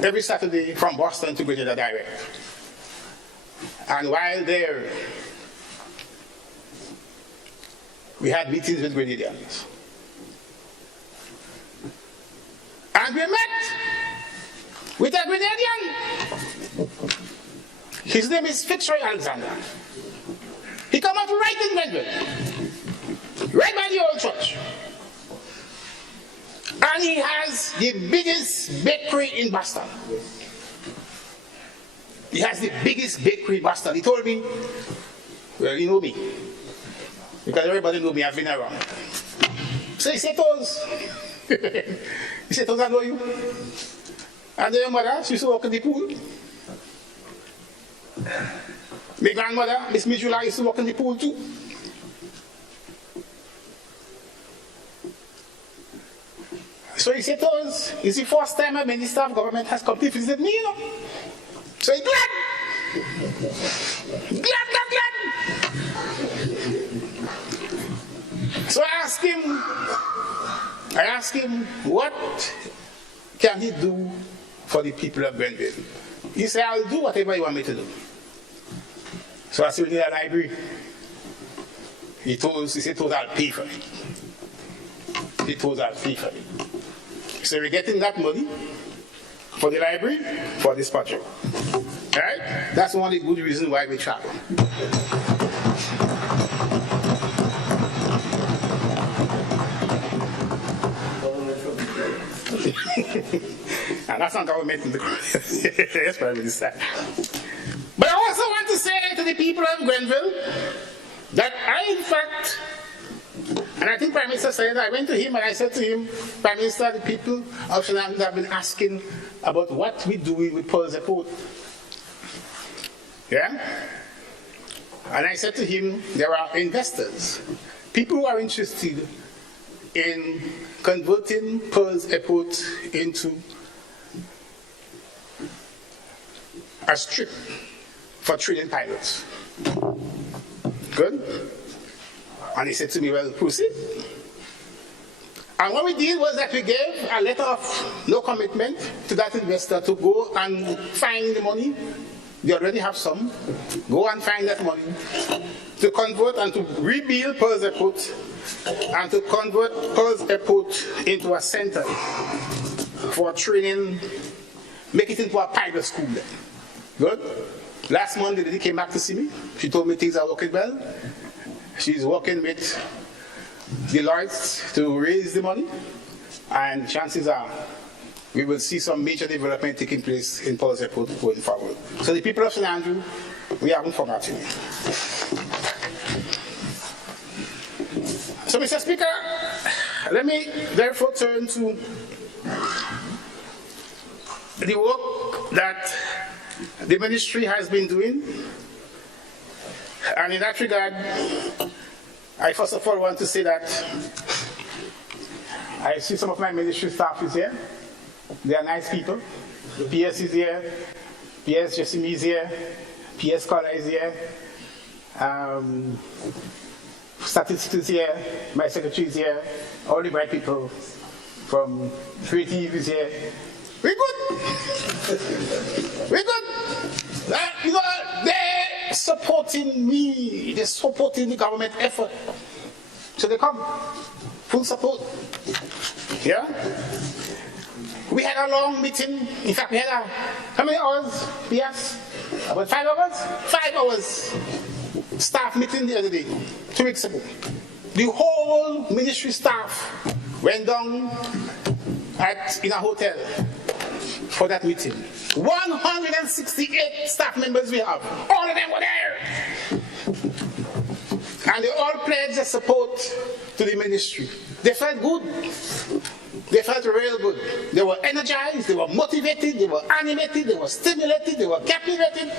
every Saturday from Boston to Grenada direct. And while there, we had meetings with Grenadians. And we met with a Grenadian. His name is Fitzroy Alexander. He come up right in Grenville, right by the old church. And he has the biggest bakery in Boston. He has the biggest bakery in Boston. He told me, well, you know me. Because everybody knows me, I've been around. So he said, Toz, I know you. And your mother, she used to work in the pool. My grandmother, Miss Mijula, used to work in the pool too. So he said, Toz, it's the first time a minister of government has come to visit me, you know. So he's glad. So I asked him, what can he do for the people of Grenville? He said, I'll do whatever you want me to do. So I said, we need a library. He said, I'll pay for it. So we're getting that money for the library, for this project. Right? That's one of the good reasons why we travel. And that's not government in the that's probably sad. to the people of Grenville that I, in fact, and I think Prime Minister said, I went to him and I said to him, Prime Minister, the people of St. Andrews have been asking about what we're doing with Pearls Airport. Yeah? And I said to him, there are investors, people who are interested in converting Pearls Airport into a strip for training pilots. Good? And he said to me, well, proceed. And what we did was that we gave a letter of no commitment to that investor to go and find the money. They already have some. Go and find that money to convert and to rebuild Pearls Airport and to convert Pearls Airport into a center for training, make it into a pilot school then. Good? Last Monday, the lady came back to see me. She told me things are working well. She's working with Deloitte to raise the money, and chances are we will see some major development taking place in Pearls Airport going forward. So the people of St. Andrews, we haven't forgotten you. So, Mr. Speaker, let me therefore turn to the work that the ministry has been doing. And in that regard, I first of all want to say that I see some of my ministry staff is here. They are nice people. The PS is here. PS Jessime is here. PS Scholar is here. Statistics is here. My secretary is here. All the bright people from Creative is here. We're good. We're good. You know, they're supporting me. They're supporting the government effort. So they come. Full support. Yeah? We had a long meeting. In fact, we had how many hours? Yes? About 5 hours? 5 hours. Staff meeting the other day, 2 weeks ago. The whole ministry staff went down in a hotel for that meeting. 168 staff members we have. All of them were there. And they all pledged their support to the ministry. They felt good. They felt real good. They were energized, they were motivated, they were animated, they were stimulated, they were captivated.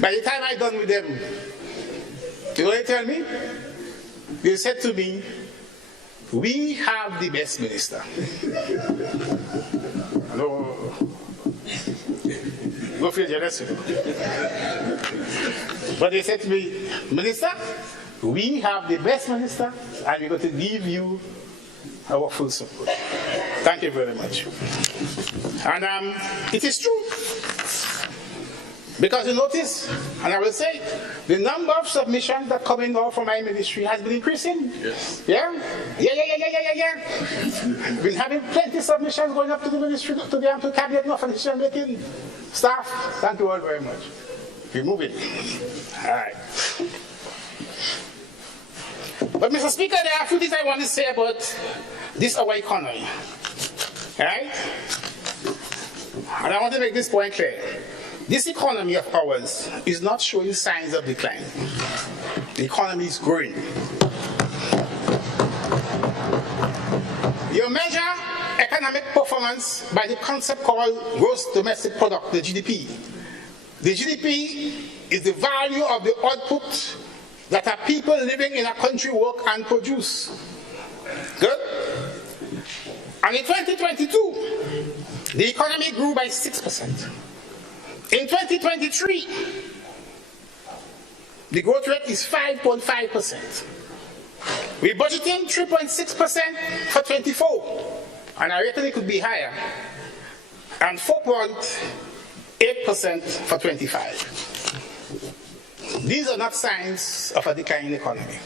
By the time I done with them, you know what they tell me? They said to me, we have the best minister. No feel jealous. But they said to me, Minister, we have the best minister and we're going to give you our full support. Thank you very much. And it is true. Because you notice, and I will say, the number of submissions that come in now from my ministry has been increasing. Yes. Yeah? We've been having plenty of submissions going up to the ministry, to the cabinet, not for decision-making staff. Thank you all very much. We're moving. All right. But Mr. Speaker, there are a few things I want to say about this our economy. All right? And I want to make this point clear. This economy of ours is not showing signs of decline. The economy is growing. You measure economic performance by the concept called gross domestic product, the GDP. The GDP is the value of the output that are people living in a country work and produce. Good? And in 2022, the economy grew by 6%. In 2023, the growth rate is 5.5%. We're budgeting 3.6% for 24, and I reckon it could be higher, and 4.8% for 25. These are not signs of a declining economy.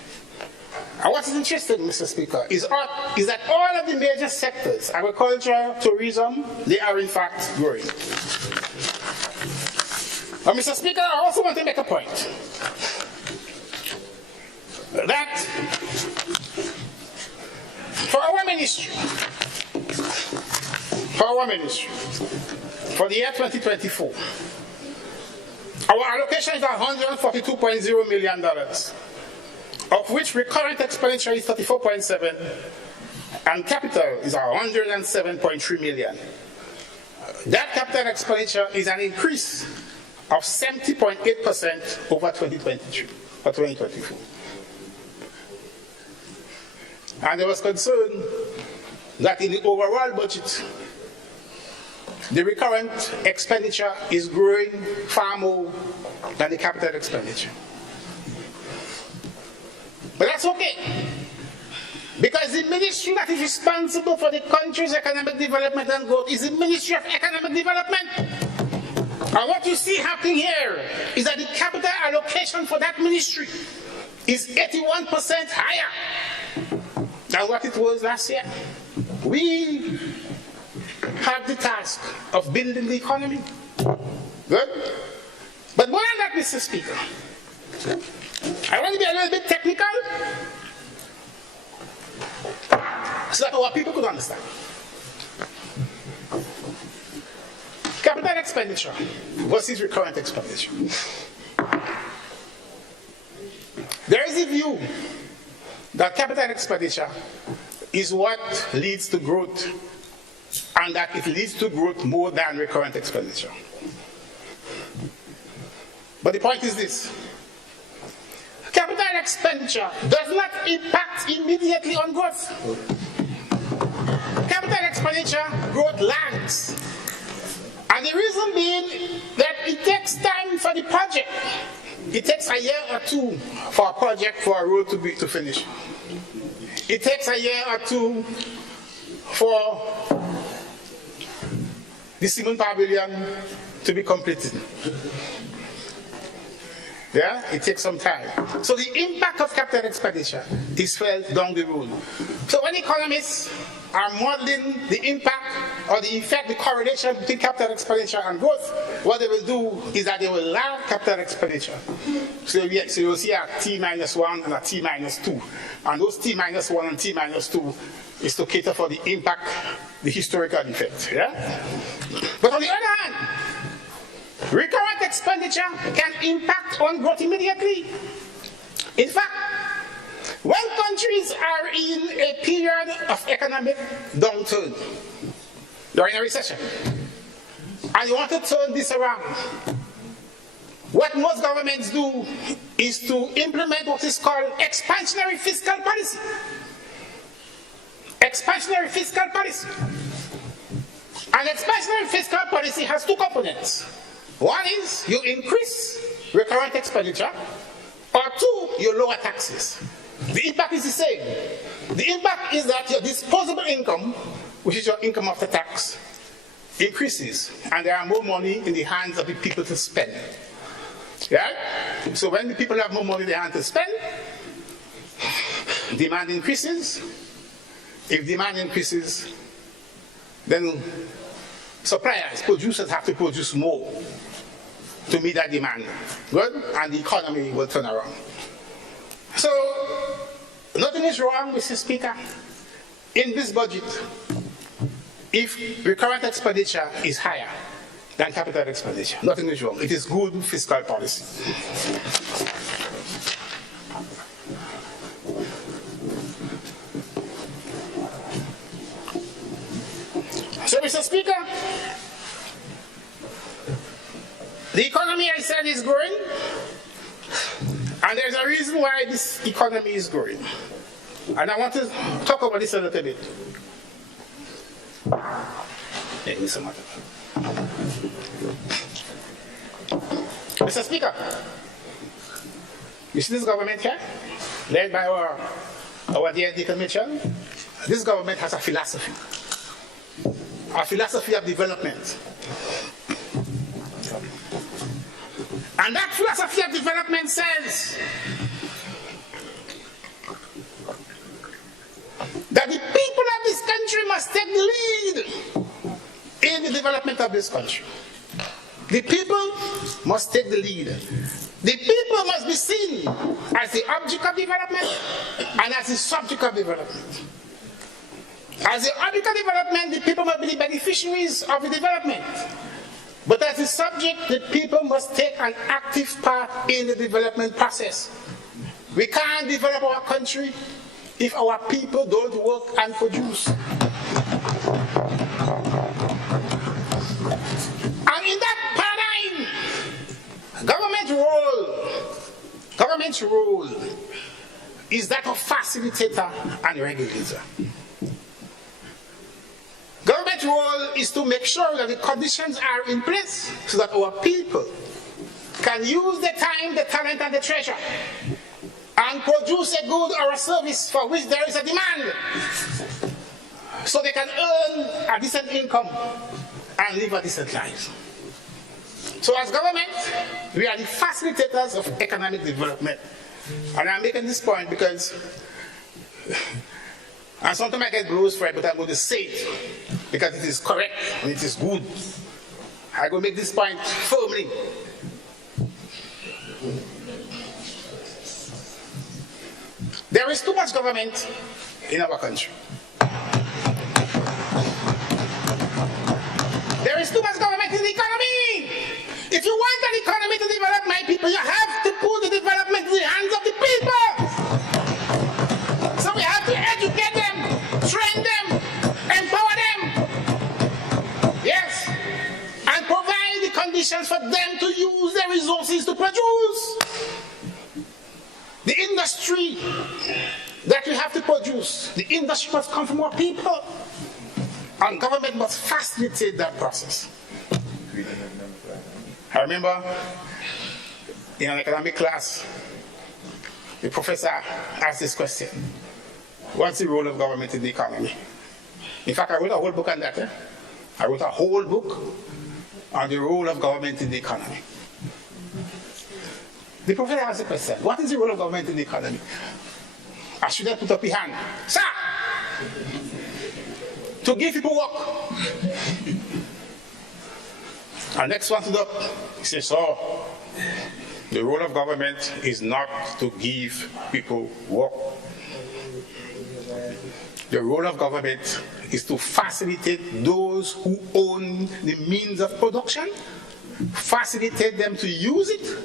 And what is interesting, Mr. Speaker, is that all of the major sectors, agriculture, tourism, they are in fact growing. But Mr. Speaker, I also want to make a point that for our ministry, Power Ministry for the year 2024. Our allocation is $142.0 million, of which recurrent expenditure is 34.7 and capital is 107.3 million. That capital expenditure is an increase of 70.8% over 2023 or 2024. And there was concern that in the overall budget, the recurrent expenditure is growing far more than the capital expenditure. But that's okay, because the ministry that is responsible for the country's economic development and growth is the Ministry of Economic Development. And what you see happening here is that the capital allocation for that ministry is 81% higher than what it was last year. We have the task of building the economy. Good? But more than that, Mr. Speaker, I want to be a little bit technical so that our people could understand. Capital expenditure versus recurrent expenditure. There is a view that capital expenditure is what leads to growth, and that it leads to growth more than recurrent expenditure. But the point is this: capital expenditure does not impact immediately on growth. Capital expenditure growth lags. And the reason being that it takes time for the project. It takes a year or two for a project, for a road to finish. It takes a year or two for the cement pavilion to be completed. Yeah, it takes some time. So the impact of capital expenditure is felt down the road. So when economists are modeling the impact or the effect, the correlation between capital expenditure and growth, what they will do is that they will lag capital expenditure. So you'll see a T-1 and a T-2. And those T-1 and T-2 is to cater for the impact, the historical effect. Yeah? But on the other hand, recurrent expenditure can impact on growth immediately. In fact, when countries are in a period of economic downturn, they're in a recession, and you want to turn this around, what most governments do is to implement what is called expansionary fiscal policy. Expansionary fiscal policy. And expansionary fiscal policy has two components. One is you increase recurrent expenditure, or two, you lower taxes. The impact is the same. The impact is that your disposable income, which is your income after tax, increases, and there are more money in the hands of the people to spend. Yeah? So when the people have more money in their hands to spend, demand increases. If demand increases, then suppliers, producers have to produce more to meet that demand. Good? And the economy will turn around. So, nothing is wrong, Mr. Speaker, in this budget if recurrent expenditure is higher than capital expenditure. Nothing is wrong. It is good fiscal policy. So, Mr. Speaker, the economy, I said, is growing. And there's a reason why this economy is growing. And I want to talk about this a little bit. Mr. Speaker, you see this government here, led by our dear Deacon Mitchell? This government has a philosophy of development. And that philosophy of development says that the people of this country must take the lead in the development of this country. The people must take the lead. The people must be seen as the object of development and as the subject of development. As the object of development, the people must be the beneficiaries of the development. But as the subject, the people must take an active part in the development process. We can't develop our country if our people don't work and produce. And in that paradigm, government's role is that of facilitator and regulator. Government's role is to make sure that the conditions are in place so that our people can use the time, the talent, and the treasure and produce a good or a service for which there is a demand, so they can earn a decent income and live a decent life. So as government, we are the facilitators of economic development. And I'm making this point because, and sometimes I get bruised for it, but I'm going to say it because it is correct and it is good. I'm going to make this point firmly. There is too much government in our country. There is too much government in the economy. If you want an economy to develop, my people, you have to put the development in the hands of the people. So we have to educate them, train them, empower them. Yes. And provide the conditions for them to use their resources to produce. The industry that we have to produce, the industry must come from our people. And government must facilitate that process. I remember in an economic class, the professor asked this question: what's the role of government in the economy? In fact, I wrote a whole book on that. I wrote a whole book on the role of government in the economy. The professor asked the question: what is the role of government in the economy? A student put up his hand. Sir! To give people work. And next one stood up. He says, so the role of government is not to give people work. The role of government is to facilitate those who own the means of production, facilitate them to use it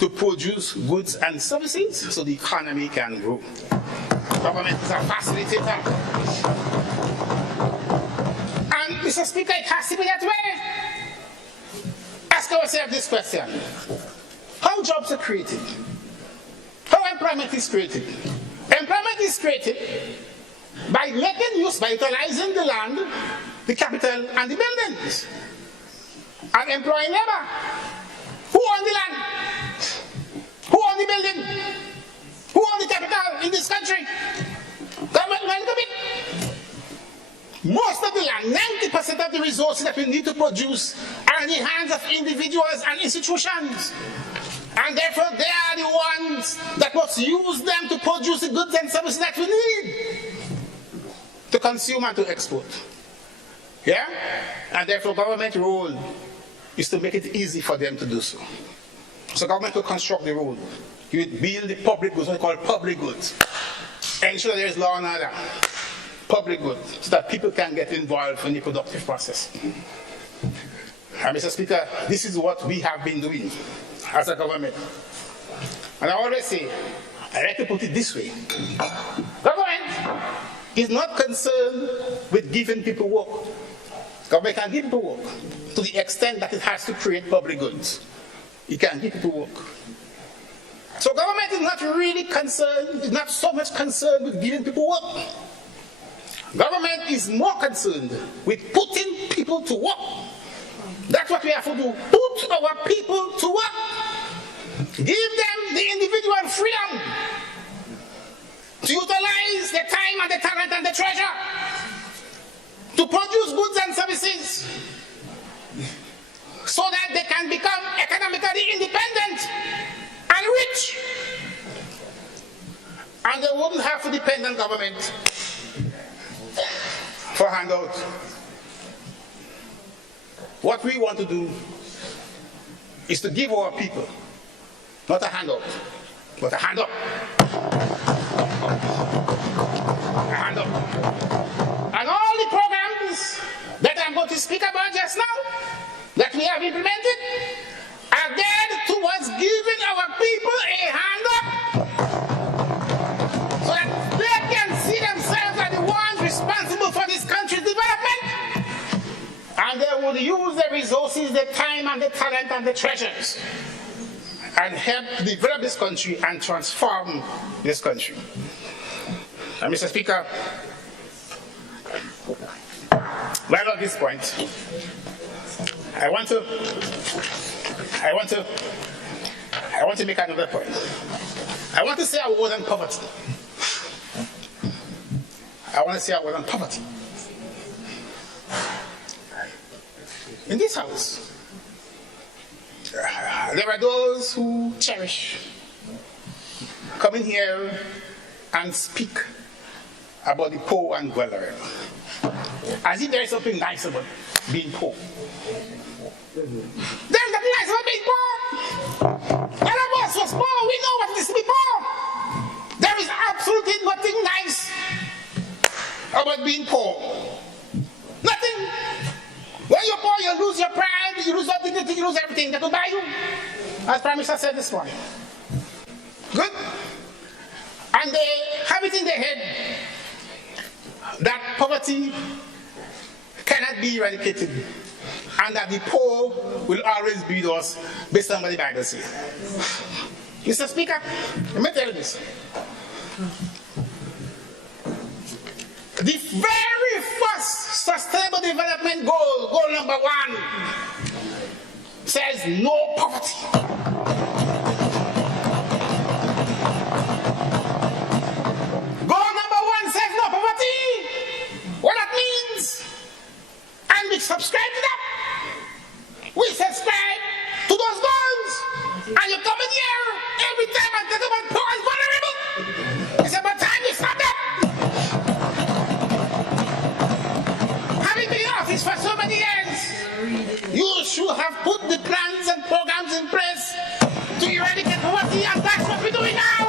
to produce goods and services so the economy can grow. Government is a facilitator. And Mr. Speaker, it has to be that way. Ask ourselves this question: how jobs are created? How employment is created? Employment is created by making use, by utilizing the land, the capital, and the buildings, and employing labor. Who owns the land? Who owns the building? Who owns the capital in this country? Government owns it. Most of the land, 90% of the resources that we need to produce are in the hands of individuals and institutions. And therefore, they are the ones that must use them to produce the goods and services that we need to consume and to export. Yeah? And therefore, government role is to make it easy for them to do so. So government will construct the road. You will build the public goods, what we call public goods. Ensure there is law and order. Public goods, so that people can get involved in the productive process. And Mr. Speaker, this is what we have been doing as a government. And I always say, I like to put it this way: government is not concerned with giving people work. Government can give people work to the extent that it has to create public goods. It can give people work. So government is not really concerned, is not so much concerned with giving people work. Government is more concerned with putting people to work. That's what we have to do. Put our people to work. Give them the individual freedom to utilize the time and the talent and the treasure to produce goods and services so that they can become economically independent and rich. And they wouldn't have to depend on government for handouts. What we want to do is to give our people not a handout, but a hand up. A hand up. speak about just now, that we have implemented, are geared towards giving our people a hand up so that they can see themselves as the ones responsible for this country's development. And they would use the resources, the time and the talent and the treasures and help develop this country and transform this country. And Mr. Speaker, right at this point, I want to make another point. I want to say a word on poverty. In this house, there are those who cherish coming here and speak about the poor and vulnerable, as if there is something nice about being poor. There's nothing nice about being poor. None of us was poor. We know what it is to be poor. There is absolutely nothing nice about being poor. Nothing. When you're poor, you lose your pride, you lose your dignity, you lose everything that will buy you. As Prime Minister said this morning. Good? And they have it in their head that poverty cannot be eradicated and that the poor will always be with us based on what the Bible says. Mr. Speaker, let me tell you this. The very first sustainable development goal, goal number 1, says no poverty. Goal number 1 says no poverty. What that means, and we subscribe to that. We subscribe to those goals. And you come in here every time and talk about poor and vulnerable. It's about time you stop that. Having been in office for so many years, you should have put the plans and programs in place to eradicate poverty, and that's what we're doing now.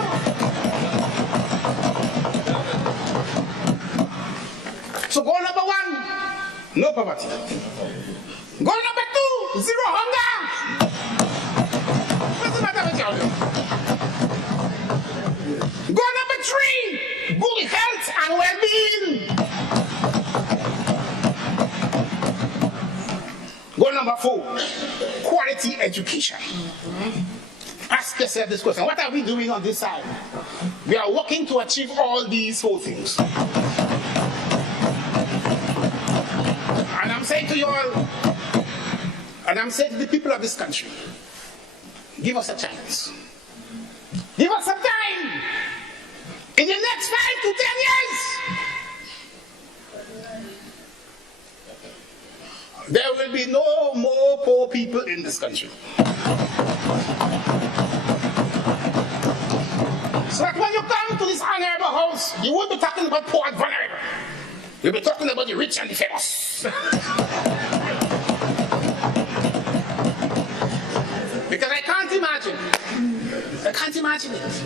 So goal number 1, no poverty. Goal number 2, zero hunger. What's the matter with you? Goal number 3, good health and well-being. Goal number 4, quality education. Ask yourself this question. What are we doing on this side? We are working to achieve all these 4 things. And I'm saying to you all, and I'm saying to the people of this country, give us a chance. Give us some time. In the next 5 to 10 years, there will be no more poor people in this country. So that when you come to this honorable house, you won't be talking about poor and vulnerable. You'll be talking about the rich and the famous. Because I can't imagine it.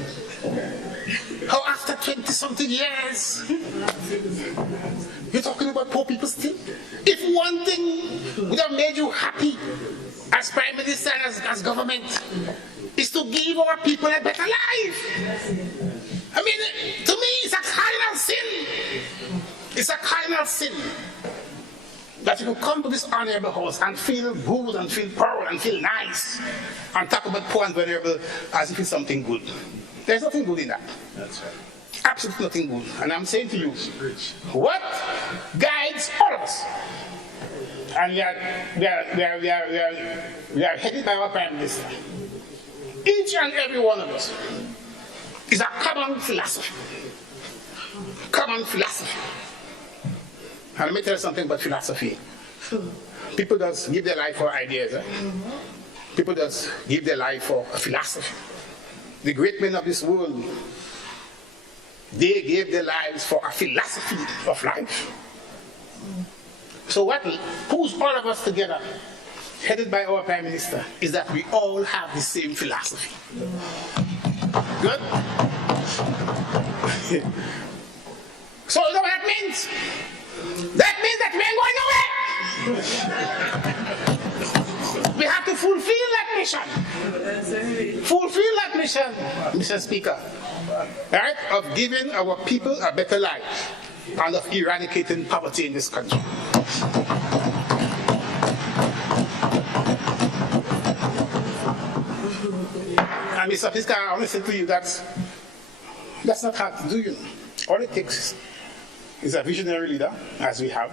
How after 20-something years, you're talking about poor people still? If one thing would have made you happy as Prime Minister and as government is to give our people a better life. I mean, to me, it's a cardinal sin. It's a cardinal sin that you can come to this honorable house and feel good and feel proud and feel nice and talk about poor and vulnerable as if it's something good. There's nothing good in that. That's right. Absolutely nothing good. And I'm saying to you, what guides all of us? And we are headed by our Prime Minister. Each and every one of us is a common philosophy. Common philosophy. And let me tell you something about philosophy. People just give their life for ideas. People just give their life for a philosophy. The great men of this world, they gave their lives for a philosophy of life. So what pulls all of us together, headed by our Prime Minister, is that we all have the same philosophy. Good? So you know what that means? That means that we ain't going nowhere. mission, Mr. Speaker, right, of giving our people a better life and of eradicating poverty in this country. And Mr. Speaker, I want to say to you that that's not hard to do, you know. All it takes is a visionary leader, as we have,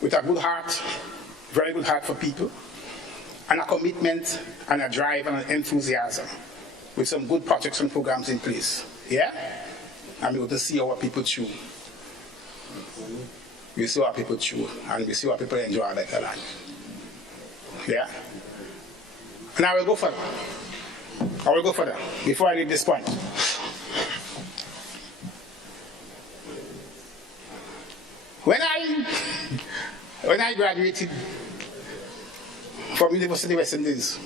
with a good heart, very good heart for people, and a commitment and a drive and an enthusiasm with some good projects and programs in place. Yeah? And we're going to see our people through. We see our people through, and we see our people enjoy a better life. Yeah? And I will go further. I will go further before I leave this point. When I graduated from University of West Indies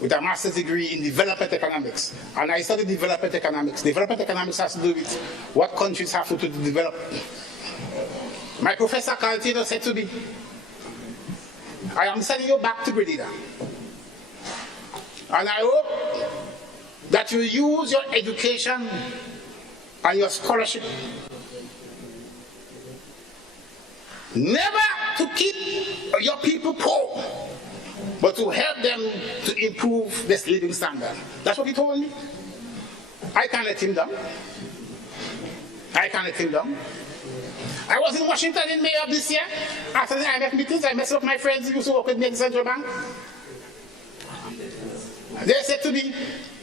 with a master's degree in development economics, and I studied development economics. Development economics has to do with what countries have to do to develop. My professor Caltino said to me, I am sending you back to Grenada, and I hope that you use your education and your scholarship never to keep your people poor, but to help them to improve their living standard. That's what he told me. I can't let him down. I can't let him down. I was in Washington in May of this year. After the IMF meetings, I met some of my friends who used to work with me at the Central Bank. They said to me,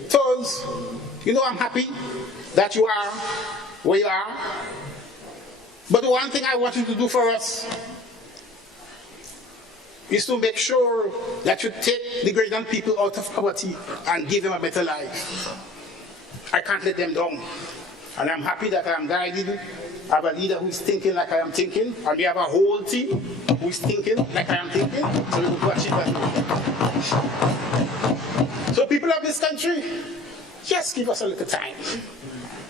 Toes, you know, I'm happy that you are where you are. But the one thing I want you to do for us is to make sure that you take the Grenadian people out of poverty and give them a better life. I can't let them down. And I'm happy that I'm guided. I have a leader who is thinking like I am thinking, and we have a whole team who is thinking like I am thinking, so we will achieve that. So people of this country, just give us a little time,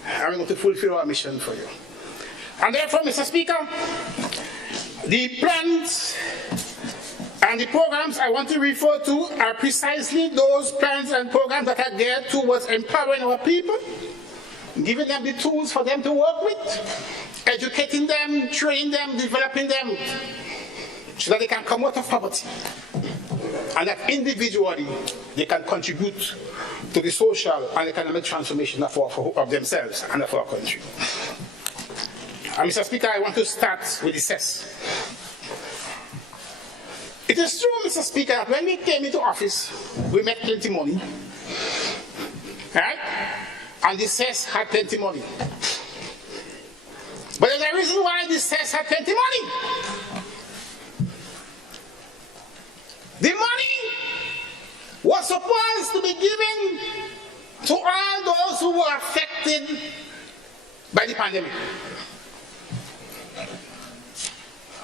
and we're going to fulfill our mission for you. And therefore, Mr. Speaker, the plans and the programs I want to refer to are precisely those plans and programs that are geared towards empowering our people, giving them the tools for them to work with, educating them, training them, developing them, so that they can come out of poverty, and that individually they can contribute to the social and economic transformation of themselves and of our country. And Mr. Speaker, I want to start with the cess. It is true, Mr. Speaker, that when we came into office, we made plenty money. Right? And the cess had plenty money. But there's a reason why the cess had plenty money. The money was supposed to be given to all those who were affected by the pandemic.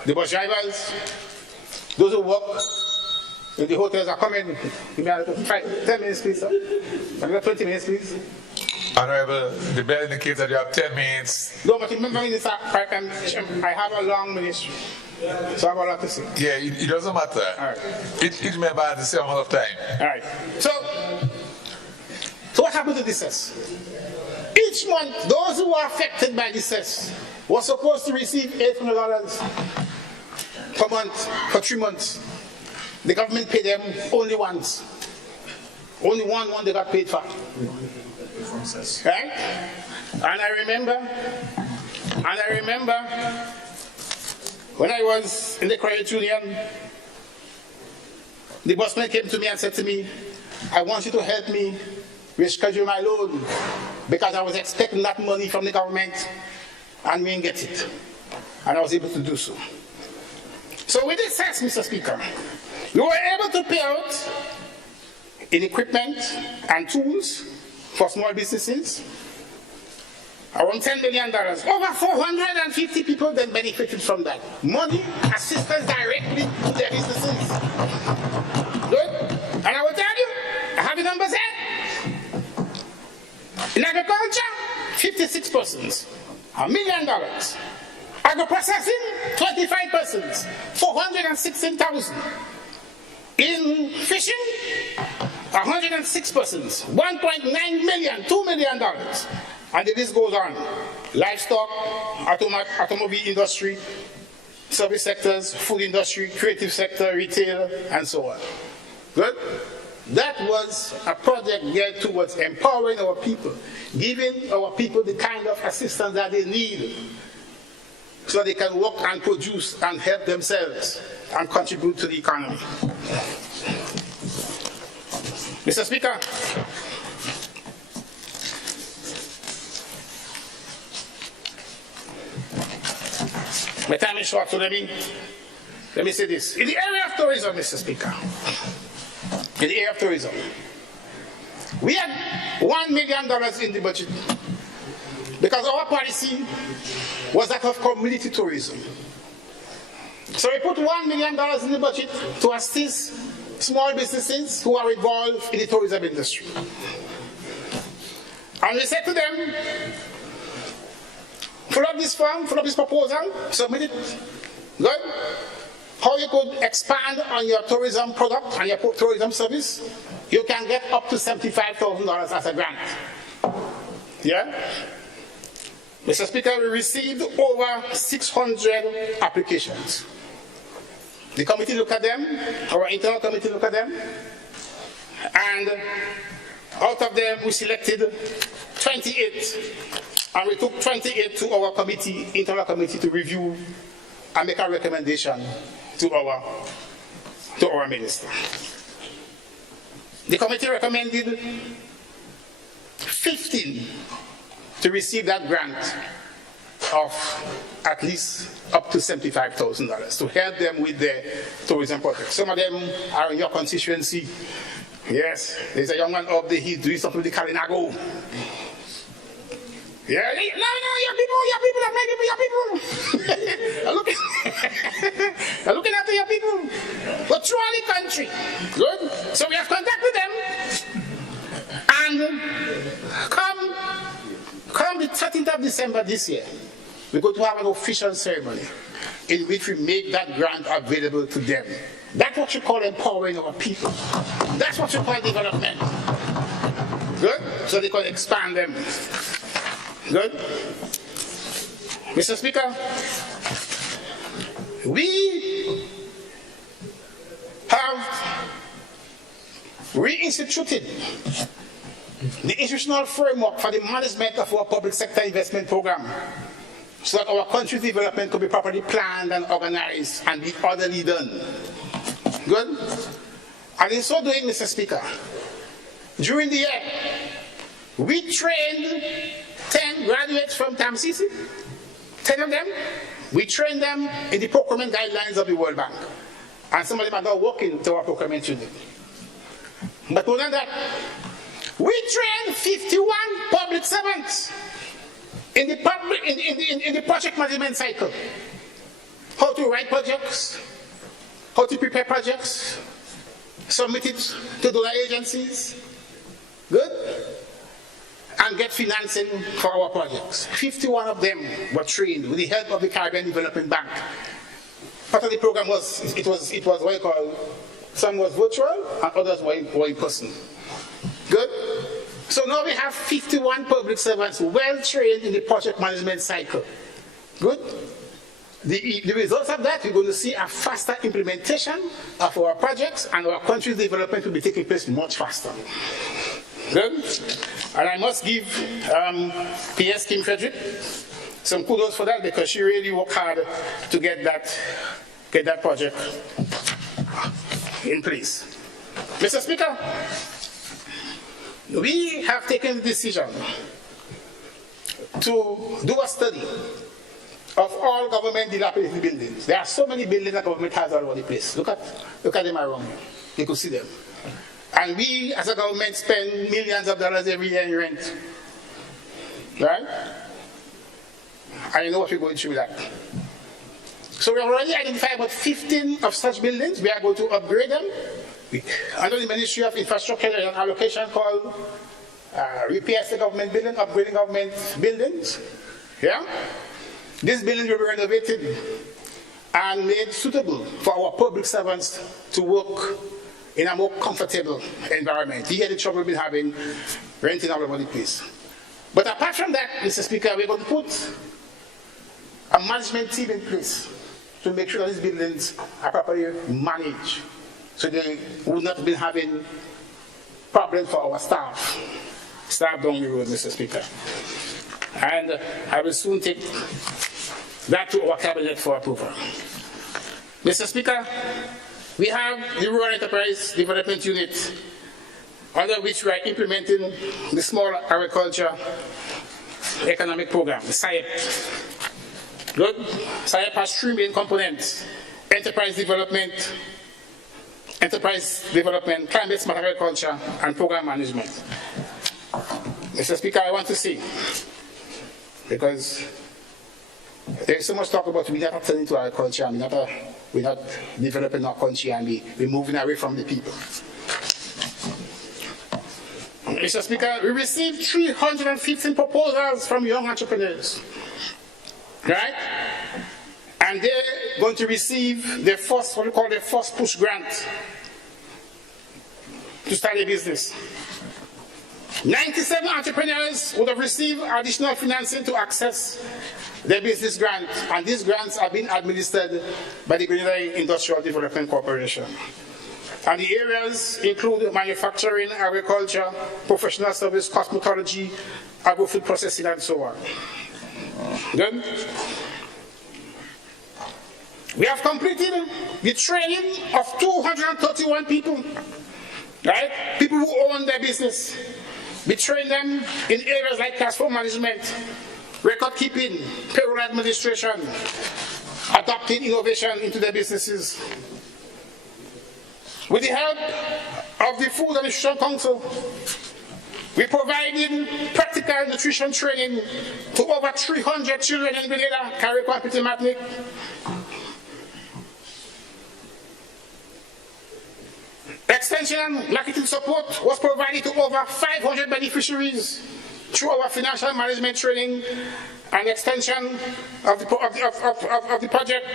The bus drivers, those who work in the hotels are coming. Give me a 10 minutes, please, sir. Give me 20 minutes, please. Honorable, the bell indicates that you have 10 minutes. No, but remember, Minister, I have a long ministry, so I have a lot to say. Yeah, it doesn't matter. All right. Each member has the same amount of time. All right. So what happened to the cess? Each month, those who were affected by the cess were supposed to receive $800 per month for 3 months. The government paid them only once. Only one they got paid for. Right? And I remember when I was in the credit union, the bossman came to me and said to me, I want you to help me reschedule my loan because I was expecting that money from the government and we didn't get it. And I was able to do so. So with this cess, Mr. Speaker, we were able to pay out in equipment and tools for small businesses around $10 million. Over 450 people then benefited from that. Money, assistance directly to their businesses. Good? And I will tell you, I have the numbers here. In agriculture, 56 persons, $1 million. Agro-processing, 25 persons, 416,000. In fishing, 106 persons, $1.9 million, $2 million. And the list goes on. Livestock, automobile industry, service sectors, food industry, creative sector, retail, and so on. Good? That was a project geared towards empowering our people, giving our people the kind of assistance that they need so they can work and produce and help themselves and contribute to the economy. Mr. Speaker, my time is short, so let me say this. In the area of tourism, Mr. Speaker, in the area of tourism, we had $1 million in the budget because our policy was that of community tourism. So we put $1 million in the budget to assist small businesses who are involved in the tourism industry. And we said to them, fill up this form, fill up this proposal, submit it. Good? How you could expand on your tourism product and your tourism service, you can get up to $75,000 as a grant. Yeah? Mr. Speaker, we received over 600 applications. The committee looked at them, our internal committee looked at them, and out of them we selected 28, and we took 28 to our committee, internal committee, to review and make a recommendation to our minister. The committee recommended 15 to receive that grant of at least up to $75,000 to help them with their tourism project. Some of them are in your constituency. Yes, there's a young man up there, he's doing something with the Kalinago. Yeah, no, your people, I'm looking after your people. But throughout the country, good? So we have contacted them, and come the 13th of December this year, we're going to have an official ceremony in which we make that grant available to them. That's what you call empowering our people. That's what you call development. Good? So they can expand them. Good? Mr. Speaker, we have reinstituted the institutional framework for the management of our public sector investment program so that our country's development could be properly planned and organized and be orderly done. Good? And in so doing, Mr. Speaker, during the year, we trained 10 graduates from TAMCC, 10 of them. We trained them in the procurement guidelines of the World Bank. And some of them are now working to our procurement unit. But more than that, we trained 51 public servants in the project management cycle. How to write projects, how to prepare projects, submit it to donor agencies, good? And get financing for our projects. 51 of them were trained with the help of the Caribbean Development Bank. Part of the program was what you call, some was virtual and others were in person. Good? So now we have 51 public servants well trained in the project management cycle. Good? The results of that, we're going to see a faster implementation of our projects, and our country's development will be taking place much faster. Good? And I must give PS Kim Frederick some kudos for that, because she really worked hard to get that project in place. Mr. Speaker, we have taken the decision to do a study of all government dilapidated buildings. There are so many buildings that government has all over the place. Look at them around you. You could see them. And we, as a government, spend millions of dollars every year in rent. Right? And you know what we're going through with that. So we have already identified about 15 of such buildings. We are going to upgrade them. Under the Ministry of Infrastructure, there is an allocation called Repairs to Government Building, Upgrading Government Buildings. Yeah? These buildings will be renovated and made suitable for our public servants to work in a more comfortable environment. You hear the trouble we've been having renting all over the place. But apart from that, Mr. Speaker, we're going to put a management team in place to make sure that these buildings are properly managed, so they will not be having problems for our staff down the road, Mr. Speaker. And I will soon take that to our cabinet for approval. Mr. Speaker, we have the Rural Enterprise Development Unit, under which we are implementing the Small Agriculture Economic Program, the SIEP. Good. SIEP has three main components: enterprise development, climate smart agriculture, and program management. Mr. Speaker, I want to say, because there is so much talk about we not turning to agriculture, and we're not developing our country, and we're moving away from the people. Mr. Speaker, we received 315 proposals from young entrepreneurs, right? And they're going to receive their first, what we call their first push grant to start a business. 97 entrepreneurs would have received additional financing to access their business grant, and these grants are being administered by the Grenada Industrial Development Corporation. And the areas include manufacturing, agriculture, professional service, cosmetology, agro-food processing, and so on. Good? We have completed the training of 231 people, right? People who own their business. We train them in areas like cash flow management, record keeping, payroll administration, adopting innovation into their businesses. With the help of the Food and Nutrition Council, we provided practical nutrition training to over 300 children in Grenada, Carriacou, and Petit-Martinique. Extension and marketing support was provided to over 500 beneficiaries through our financial management training and extension of the project.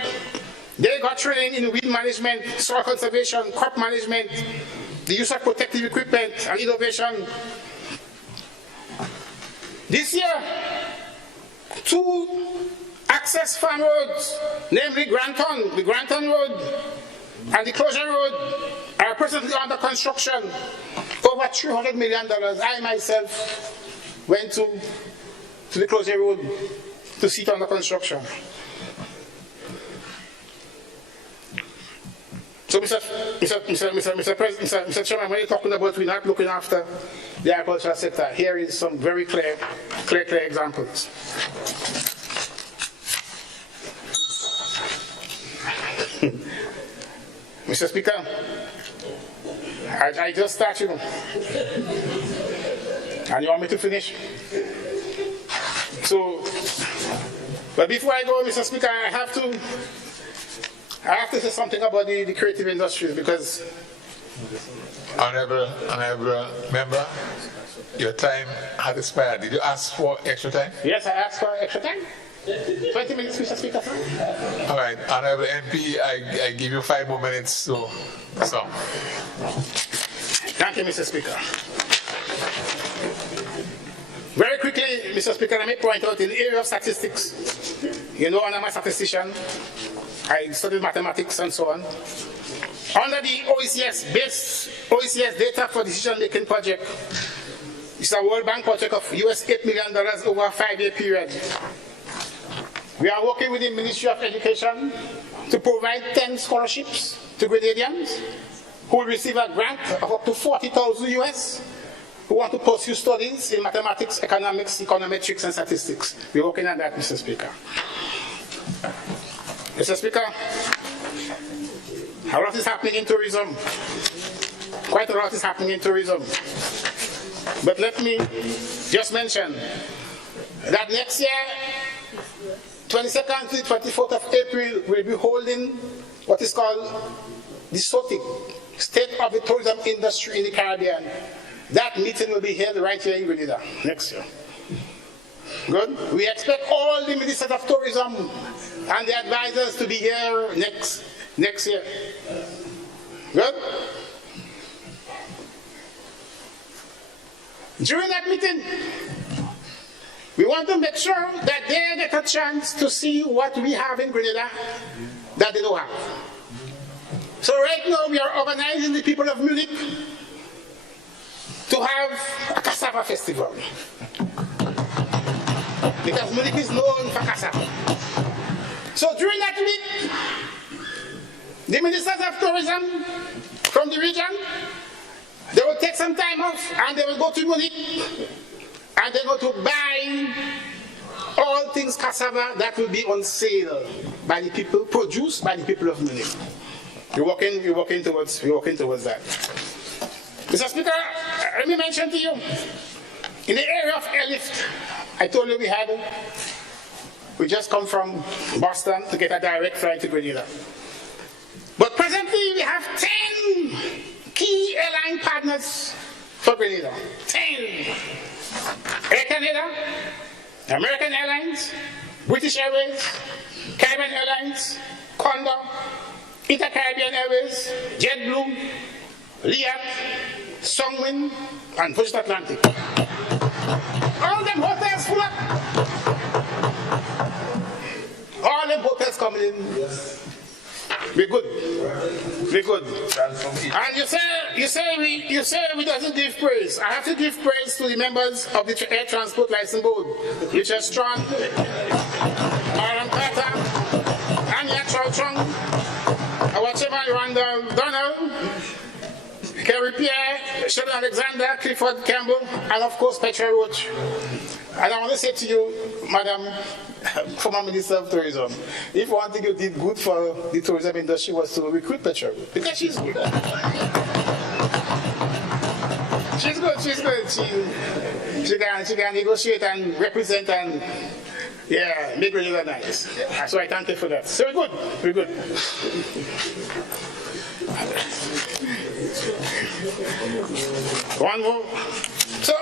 They got training in weed management, soil conservation, crop management, the use of protective equipment, and innovation. This year, 2 access farm roads, namely the Granton Road and the Closure Road, are presently under construction, over $300 million. I myself went to the Closure Road to see it under construction. So, Mr. Chairman, when you're talking about we're not looking after the agricultural sector, here is some very clear examples. Mr. Speaker, I just started, and you want me to finish? So, but before I go, Mr. Speaker, I have to say something about the creative industries, because Honorable member, your time has expired. Did you ask for extra time? Yes, I asked for extra time. 20 minutes, Mr. Speaker. All right, Honorable MP, I give you 5 more minutes. So. Thank you, Mr. Speaker. Very quickly, Mr. Speaker, let me point out in the area of statistics. You know, I'm a statistician. I studied mathematics and so on. Under the OECD data for decision-making project, it's a World Bank project of US $8 million over a 5-year period. We are working with the Ministry of Education to provide 10 scholarships to Grenadians who will receive a grant of up to $40,000 US who want to pursue studies in mathematics, economics, econometrics, and statistics. We're working on that, Mr. Speaker. Mr. Speaker, a lot is happening in tourism. Quite a lot is happening in tourism. But let me just mention that next year, 22nd to 24th of April, we'll be holding what is called the SOTIC, State of the Tourism Industry in the Caribbean. That meeting will be held right here in Grenada next year. Good? We expect all the ministers of tourism and the advisors to be here next year. Good? During that meeting, we want to make sure that they get a chance to see what we have in Grenada that they don't have. So right now we are organizing the people of Munich to have a cassava festival. Because Munich is known for cassava. So during that week, the ministers of tourism from the region, they will take some time off and they will go to Munich and they're going to buy all things cassava that will be on sale by the people, produced by the people of Munich. We're working towards that. Mr. Speaker, let me mention to you, in the area of airlift, I told you we just come from Boston to get a direct flight to Grenada. But presently we have 10 key airline partners for Grenada. 10. Air Canada, American Airlines, British Airways, Caribbean Airlines, Condor, Inter-Caribbean Airways, JetBlue, Liat, Songwin, and Virgin Atlantic. All them hotels full up. All them hotels coming in. Yes. We're good. We're good. And you say we doesn't give praise. I have to give praise to the members of the Air Transport License Board, Richard Strong, Aaron Carter, Anya Chouchong, our chairman Randall Donald, Kerry Pierre, Sheldon Alexander, Clifford Campbell, and of course Petra Roach. And I want to say to you, Madam former Minister of Tourism, if one thing you did good for the tourism industry was to recruit Petra Roach, because she's good. She's good. She can negotiate and represent and make Grenada nice. So I thank you for that. So we're good. One more. So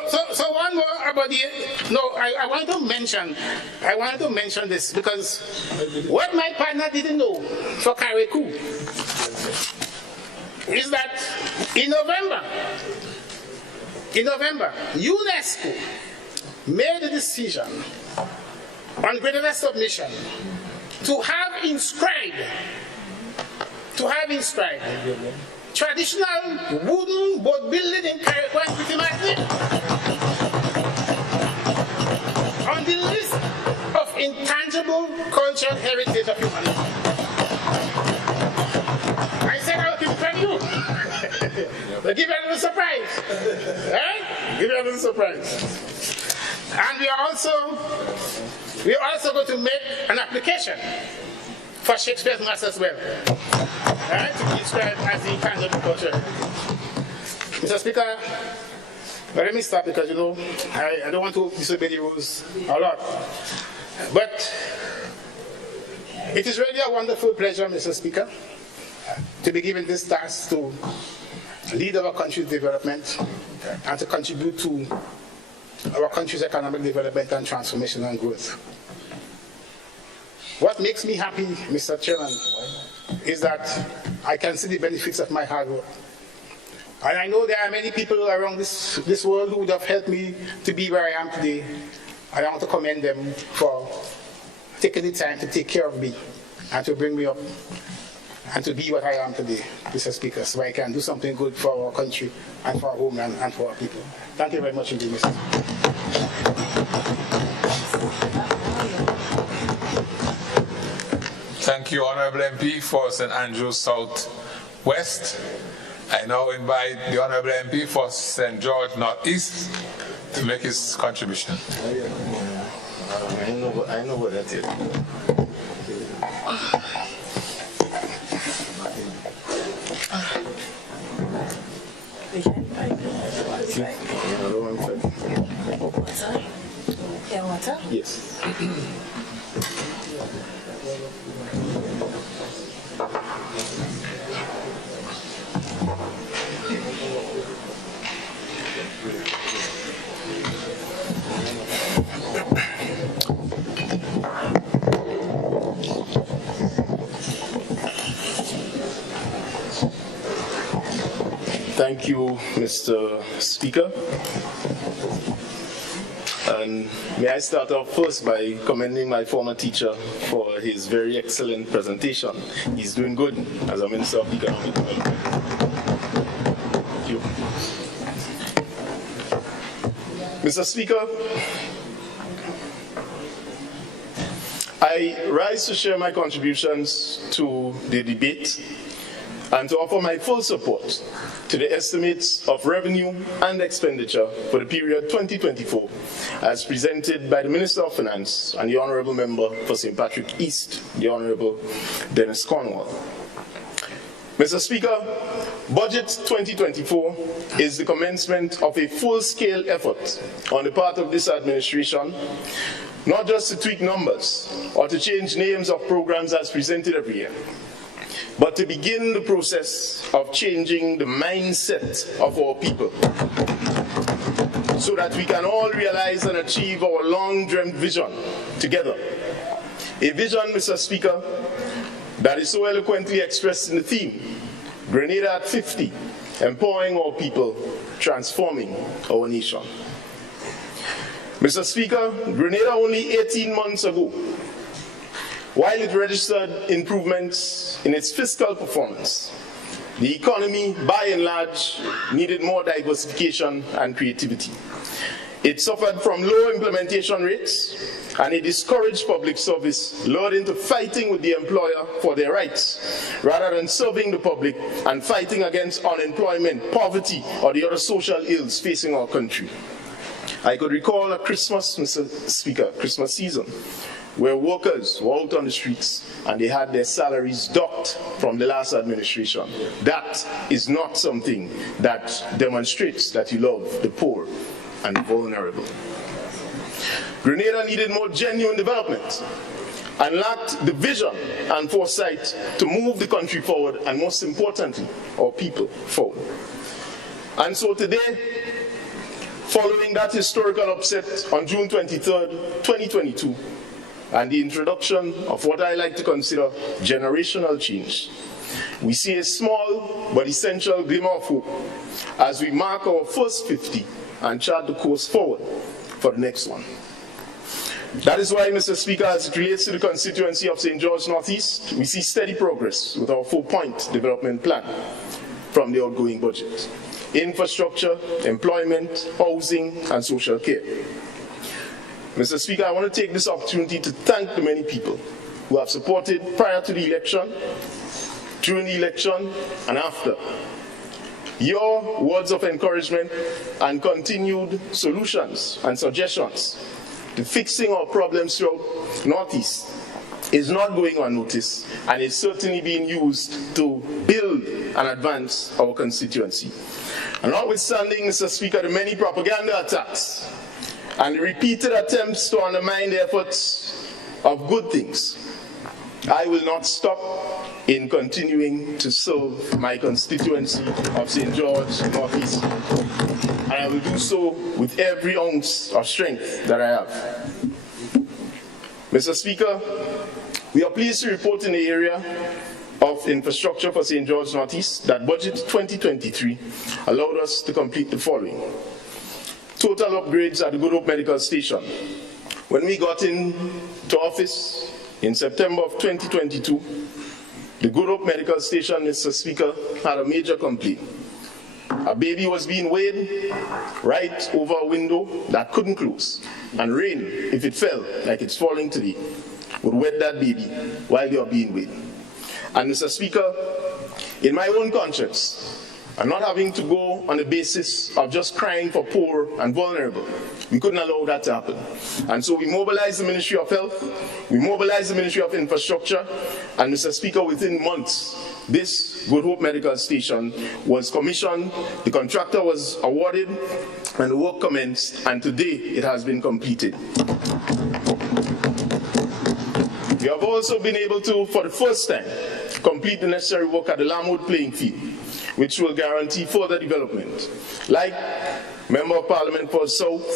one more about the. No, I wanted to mention this because what my partner didn't know for Carriacou is that in November, UNESCO made a decision on Grenada submission to have inscribed traditional wooden boat building in Carriacou and Petit Martin on the list of intangible cultural heritage of humanity. I said I will keep it from you. But give you a little surprise. Right? Give you a little surprise. And we are also going to make an application for Shakespeare's Mass as well. Right? To be described as the intangible culture. Mr. Speaker, let me stop because, I don't want to disobey the rules a lot. But it is really a wonderful pleasure, Mr. Speaker, to be given this task to lead our country's development and to contribute to our country's economic development and transformation and growth. What makes me happy, Mr. Chairman, is that I can see the benefits of my hard work. And I know there are many people around this world who would have helped me to be where I am today. And I want to commend them for taking the time to take care of me and to bring me up and to be what I am today, Mr. Speaker, so I can do something good for our country and for our homeland and for our people. Thank you very much indeed, Mr. Speaker. Thank you, Honourable MP for St. Andrews South West. I now invite the Honourable MP for St. George North East to make his contribution. I know what that is. Water? Yes. Thank you, Mr. Speaker. And may I start off first by commending my former teacher for his very excellent presentation. He's doing good as a Minister of Economic Development. Thank you. Mr. Speaker, I rise to share my contributions to the debate and to offer my full support to the estimates of revenue and expenditure for the period 2024 as presented by the Minister of Finance and the Honourable Member for St. Patrick East, the Honourable Dennis Cornwall. Mr. Speaker, Budget 2024 is the commencement of a full-scale effort on the part of this administration, not just to tweak numbers or to change names of programs as presented every year, but to begin the process of changing the mindset of our people so that we can all realize and achieve our long-dreamed vision together. A vision, Mr. Speaker, that is so eloquently expressed in the theme, Grenada at 50, empowering our people, transforming our nation. Mr. Speaker, Grenada only 18 months ago, while it registered improvements in its fiscal performance, the economy, by and large, needed more diversification and creativity. It suffered from low implementation rates, and a discouraged public service lured into fighting with the employer for their rights, rather than serving the public and fighting against unemployment, poverty, or the other social ills facing our country. I could recall a Christmas, Mr. Speaker, Christmas season, where workers were out on the streets and they had their salaries docked from the last administration. That is not something that demonstrates that you love the poor and the vulnerable. Grenada needed more genuine development and lacked the vision and foresight to move the country forward and, most importantly, our people forward. And so today, following that historical upset on June 23rd, 2022, and the introduction of what I like to consider generational change, we see a small but essential glimmer of hope as we mark our first 50 and chart the course forward for the next one. That is why, Mr. Speaker, as it relates to the constituency of St. George Northeast, we see steady progress with our 4-point development plan from the outgoing budget: infrastructure, employment, housing, and social care. Mr. Speaker, I want to take this opportunity to thank the many people who have supported prior to the election, during the election, and after. Your words of encouragement and continued solutions and suggestions to fixing our problems throughout Northeast is not going unnoticed, and is certainly being used to build and advance our constituency. And notwithstanding, Mr. Speaker, the many propaganda attacks and the repeated attempts to undermine the efforts of good things, I will not stop in continuing to serve my constituency of St. George Northeast. And I will do so with every ounce of strength that I have. Mr. Speaker, we are pleased to report in the area of infrastructure for St. George Northeast that Budget 2023 allowed us to complete the following: total upgrades at the Good Hope Medical Station. When we got into office in September of 2022, the Good Hope Medical Station, Mr. Speaker, had a major complaint. A baby was being weighed right over a window that couldn't close, and rain, if it fell like it's falling today, would wet that baby while they are being weighed. And Mr. Speaker, in my own conscience, and not having to go on the basis of just crying for poor and vulnerable, we couldn't allow that to happen. And so we mobilized the Ministry of Health, we mobilized the Ministry of Infrastructure, and Mr. Speaker, within months, this Good Hope Medical Station was commissioned, the contractor was awarded, and the work commenced, and today it has been completed. We have also been able to, for the first time, complete the necessary work at the Lamwood playing field, which will guarantee further development. Like Member of Parliament for South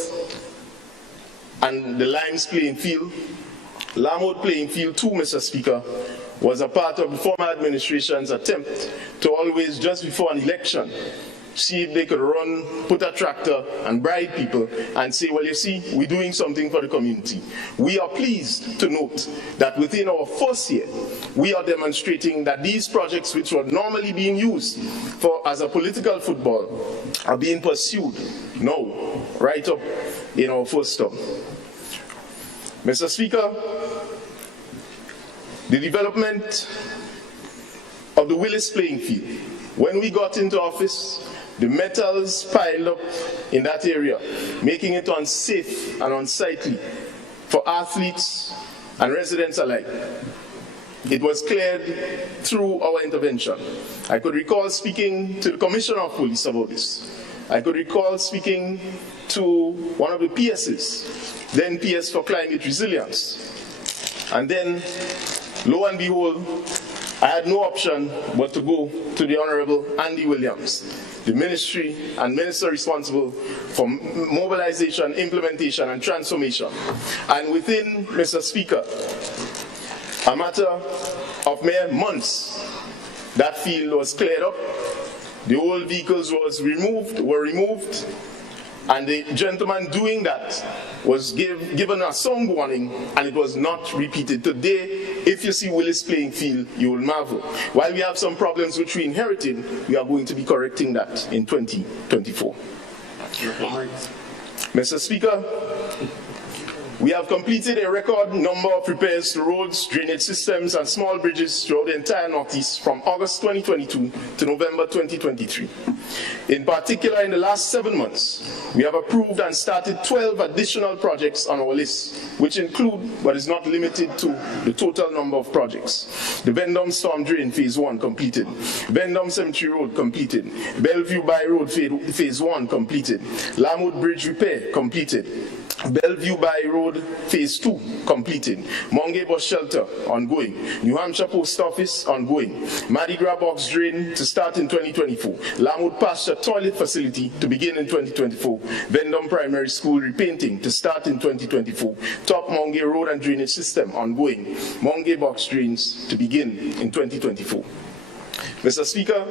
and the Limes playing field, Lamwood playing field too, Mr. Speaker, was a part of the former administration's attempt to always, just before an election, see if they could put a tractor and bribe people and say, well, you see, we're doing something for the community. We are pleased to note that within our first year, we are demonstrating that these projects, which were normally being used as a political football, are being pursued now, right up in our first term. Mr. Speaker, the development of the Willis playing field. When we got into office, the metals piled up in that area, making it unsafe and unsightly for athletes and residents alike. It was cleared through our intervention. I could recall speaking to the Commissioner of Police about this. I could recall speaking to one of the PSs, then PS for Climate Resilience. And then, lo and behold, I had no option but to go to the Honorable Andy Williams, the ministry and minister responsible for mobilization, implementation, and transformation. And within, Mr. Speaker, a matter of mere months, that field was cleared up, the old vehicles were removed, and the gentleman doing that was given a sound warning, and it was not repeated. Today, if you see Willis playing field, you will marvel. While we have some problems which we inherited, we are going to be correcting that in 2024. Mr. Speaker, we have completed a record number of repairs to roads, drainage systems, and small bridges throughout the entire Northeast from August 2022 to November 2023. In particular, in the last 7 months, we have approved and started 12 additional projects on our list, which include, but is not limited to, the total number of projects. The Vendome Storm Drain Phase 1 completed, Vendome Cemetery Road completed, Bellevue Bay Road Phase 1 completed, Lamwood Bridge Repair completed, Bellevue Bay Road Phase 2 completed, Monge Bus Shelter ongoing, New Hampshire Post Office ongoing, Mardi Gras Box Drain to start in 2024, Lamwood Pasture Toilet Facility to begin in 2024, Vendome Primary School repainting to start in 2024, Top Monge Road and Drainage System ongoing, Monge Box Drains to begin in 2024. Mr. Speaker,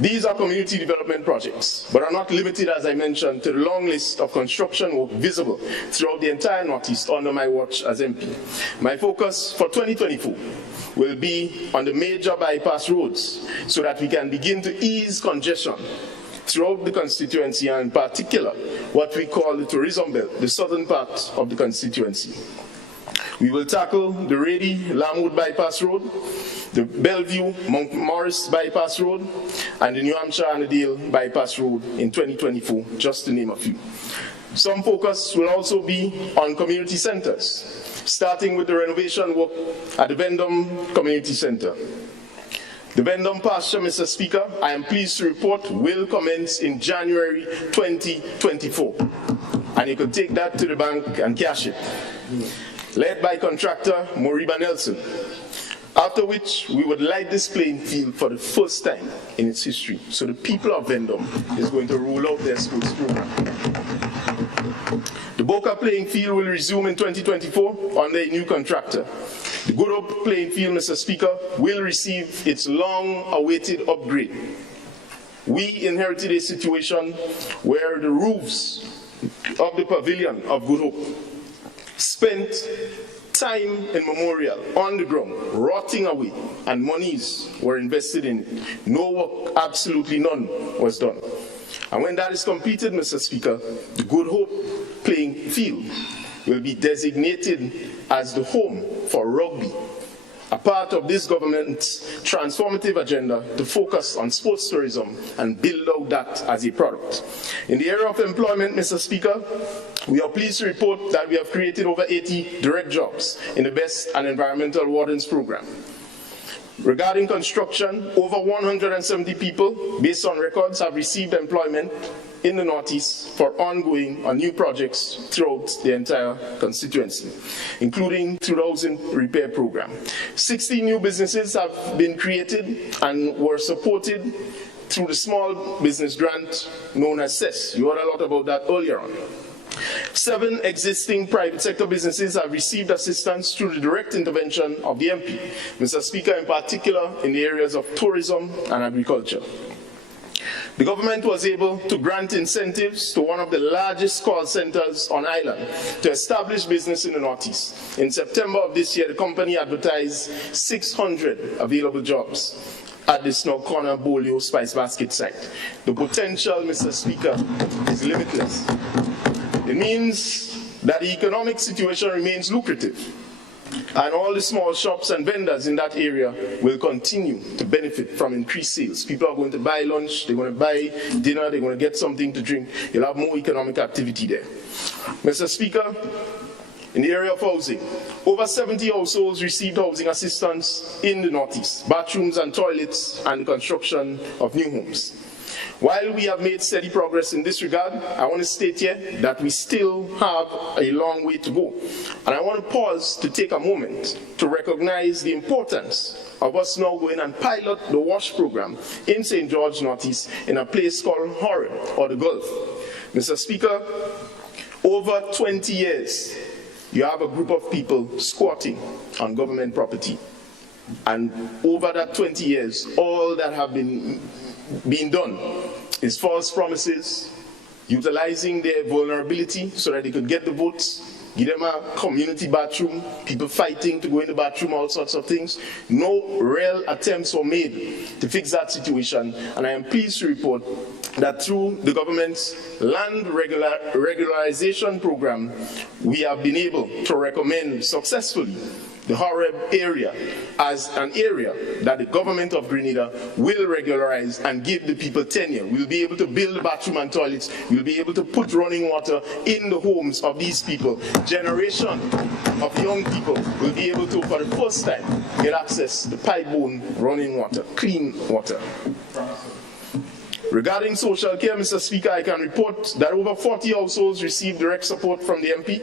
these are community development projects, but are not limited, as I mentioned, to the long list of construction work visible throughout the entire Northeast under my watch as MP. My focus for 2024 will be on the major bypass roads so that we can begin to ease congestion throughout the constituency, and in particular, what we call the tourism belt, the southern part of the constituency. We will tackle the Rady-Lamwood Bypass Road, the Bellevue-Mount Morris Bypass Road, and the New Hampshire-Annandale Bypass Road in 2024, just to name a few. Some focus will also be on community centers, starting with the renovation work at the Vendome Community Center. The Vendome Pasture, Mr. Speaker, I am pleased to report, will commence in January 2024. And you can take that to the bank and cash it. Led by contractor Moriba Nelson, after which we would light this playing field for the first time in its history. So the people of Vendome is going to roll out their sports program. The Boca playing field will resume in 2024 under a new contractor. The Good Hope playing field, Mr. Speaker, will receive its long-awaited upgrade. We inherited a situation where the roofs of the pavilion of Good Hope spent time immemorial on the ground, rotting away, and monies were invested in it. No work, absolutely none, was done. And when that is completed, Mr. Speaker, the Good Hope playing field will be designated as the home for rugby, a part of this government's transformative agenda to focus on sports tourism and build out that as a product. In the area of employment, Mr. Speaker, we are pleased to report that we have created over 80 direct jobs in the Best and Environmental Wardens program. Regarding construction, over 170 people, based on records, have received employment in the Northeast for ongoing or new projects throughout the entire constituency, including through the housing repair program. 60 new businesses have been created and were supported through the small business grant known as CES. You heard a lot about that earlier on. 7 existing private sector businesses have received assistance through the direct intervention of the MP, Mr. Speaker, in particular in the areas of tourism and agriculture. The government was able to grant incentives to one of the largest call centers on island to establish business in the Northeast. In September of this year, the company advertised 600 available jobs at the Snow Corner Bolio Spice Basket site. The potential, Mr. Speaker, is limitless. It means that the economic situation remains lucrative, and all the small shops and vendors in that area will continue to benefit from increased sales. People are going to buy lunch, they're going to buy dinner, they're going to get something to drink. You'll have more economic activity there. Mr. Speaker, in the area of housing, over 70 households received housing assistance in the Northeast, bathrooms and toilets, and construction of new homes. While we have made steady progress in this regard, I want to state here that we still have a long way to go. And I want to pause to take a moment to recognize the importance of us now going and pilot the WASH program in St. George Northeast in a place called Horeb, or the Gulf. Mr. Speaker, over 20 years, you have a group of people squatting on government property. And over that 20 years, all that have been done is false promises, utilizing their vulnerability so that they could get the votes, give them a community bathroom, people fighting to go in the bathroom, all sorts of things. No real attempts were made to fix that situation, and I am pleased to report that through the government's land regularization program, we have been able to recommend successfully the Horeb area as an area that the government of Grenada will regularize and give the people tenure. We'll be able to build bathroom and toilets. We'll be able to put running water in the homes of these people. Generation of young people will be able to, for the first time, get access to pipe-borne running water, clean water. Regarding social care, Mr. Speaker, I can report that over 40 households received direct support from the MP.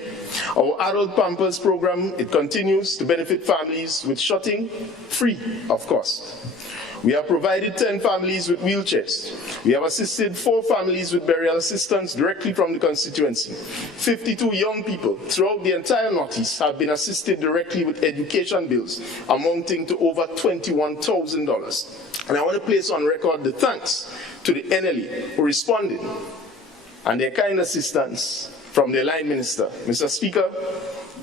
Our adult Pampers program, it continues to benefit families with shutting, free of cost. We have provided 10 families with wheelchairs. We have assisted 4 families with burial assistance directly from the constituency. 52 young people throughout the entire Northeast have been assisted directly with education bills amounting to over $21,000. And I want to place on record the thanks to the NLE for responding and their kind assistance from the line minister. Mr. Speaker,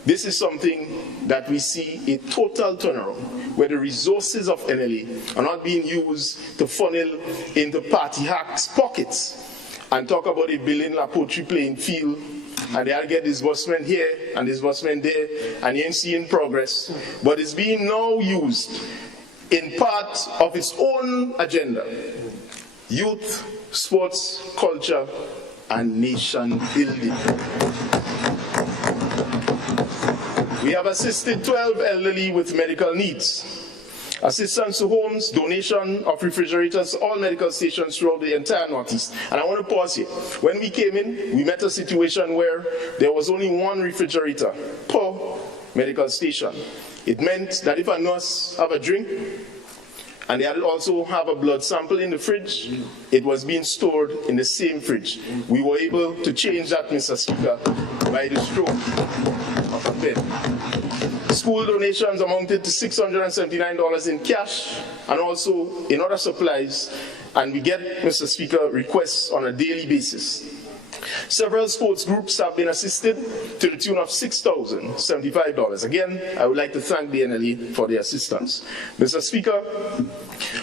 this is something that we see a total turnaround, where the resources of NLE are not being used to funnel into party hacks' pockets and talk about a billion La Poultry playing field, and they'll get disbursement here and disbursement there, and you ain't seeing progress. But it's being now used in part of its own agenda: youth, sports, culture, and nation building. We have assisted 12 elderly with medical needs, assistance to homes, donation of refrigerators to all medical stations throughout the entire Northeast. And I want to pause here. When we came in, we met a situation where there was only one refrigerator per medical station. It meant that if a nurse have a drink, and they had also have a blood sample in the fridge, it was being stored in the same fridge. We were able to change that, Mr. Speaker, by the stroke of a pen. School donations amounted to $679 in cash and also in other supplies, and we get, Mr. Speaker, requests on a daily basis. Several sports groups have been assisted to the tune of $6,075. Again, I would like to thank the NLE for their assistance. Mr. Speaker,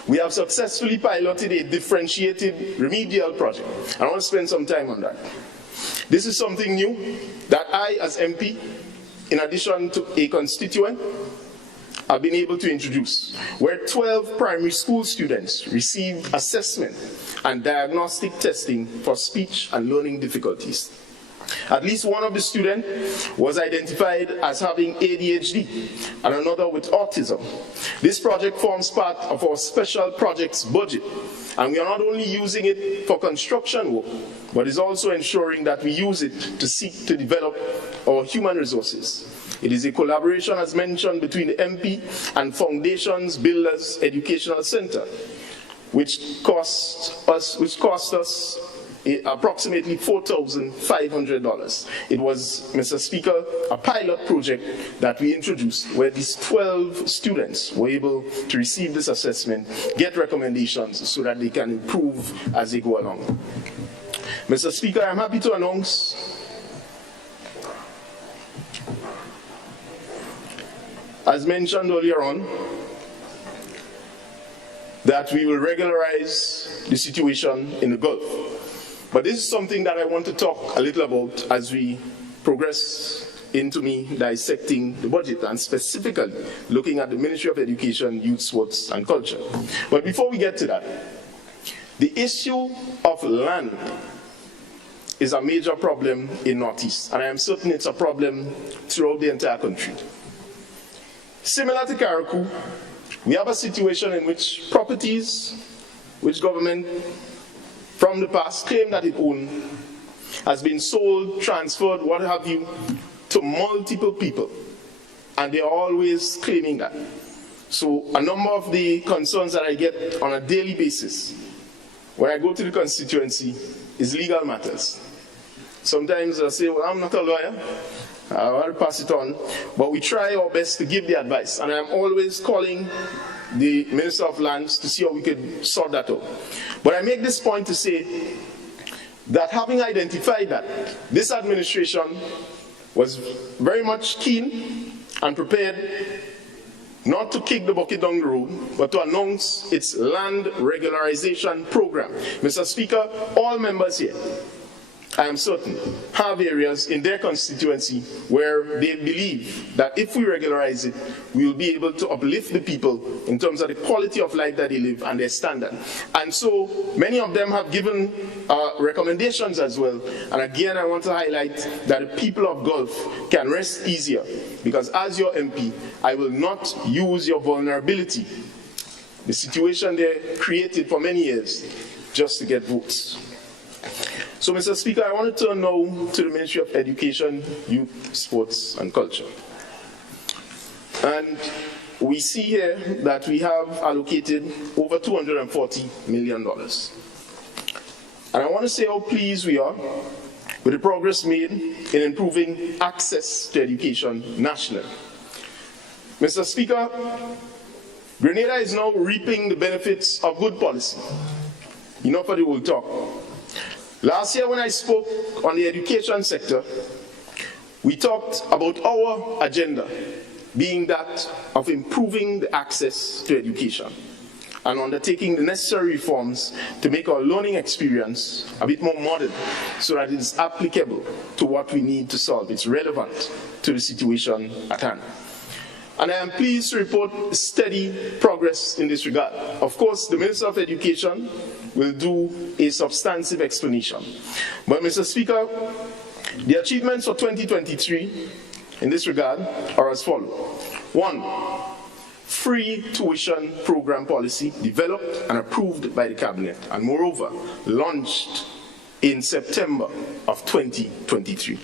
we have successfully piloted a differentiated remedial project. I want to spend some time on that. This is something new that I, as MP, in addition to a constituent, have been able to introduce, where 12 primary school students received assessment and diagnostic testing for speech and learning difficulties. At least one of the students was identified as having ADHD and another with autism. This project forms part of our special projects budget, and we are not only using it for construction work, but is also ensuring that we use it to seek to develop our human resources. It is a collaboration, as mentioned, between the MP and Foundations Builders Educational Center, which cost us approximately $4,500. It was, Mr. Speaker, a pilot project that we introduced where these 12 students were able to receive this assessment, get recommendations so that they can improve as they go along. Mr. Speaker, I'm happy to announce as mentioned earlier on, that we will regularize the situation in the Gulf. But this is something that I want to talk a little about as we progress into me dissecting the budget and specifically looking at the Ministry of Education, Youth, Sports and Culture. But before we get to that, the issue of land is a major problem in Northeast, and I am certain it's a problem throughout the entire country. Similar to Carriacou, we have a situation in which properties which government from the past claimed that it owned has been sold, transferred, what have you, to multiple people, and they are always claiming that. So a number of the concerns that I get on a daily basis when I go to the constituency is legal matters. Sometimes I say, well, I'm not a lawyer, I'll pass it on, but we try our best to give the advice, and I'm always calling the Minister of Lands to see how we could sort that out. But I make this point to say that having identified that, this administration was very much keen and prepared not to kick the bucket down the road, but to announce its land regularization program. Mr. Speaker, all members here, I am certain, have areas in their constituency where they believe that if we regularize it, we will be able to uplift the people in terms of the quality of life that they live and their standard. And so many of them have given recommendations as well. And again, I want to highlight that the people of Gulf can rest easier, because as your MP, I will not use your vulnerability, the situation they created for many years, just to get votes. So, Mr. Speaker, I want to turn now to the Ministry of Education, Youth, Sports and Culture. And we see here that we have allocated over $240 million. And I want to say how pleased we are with the progress made in improving access to education nationally. Mr. Speaker, Grenada is now reaping the benefits of good policy. Enough of the old talk. Last year when I spoke on the education sector, we talked about our agenda being that of improving the access to education and undertaking the necessary reforms to make our learning experience a bit more modern so that it is applicable to what we need to solve. It's relevant to the situation at hand. And I am pleased to report steady progress in this regard. Of course, the Minister of Education will do a substantive explanation. But, Mr. Speaker, the achievements for 2023 in this regard are as follows. 1, free tuition program policy developed and approved by the Cabinet, and moreover, launched in September of 2023.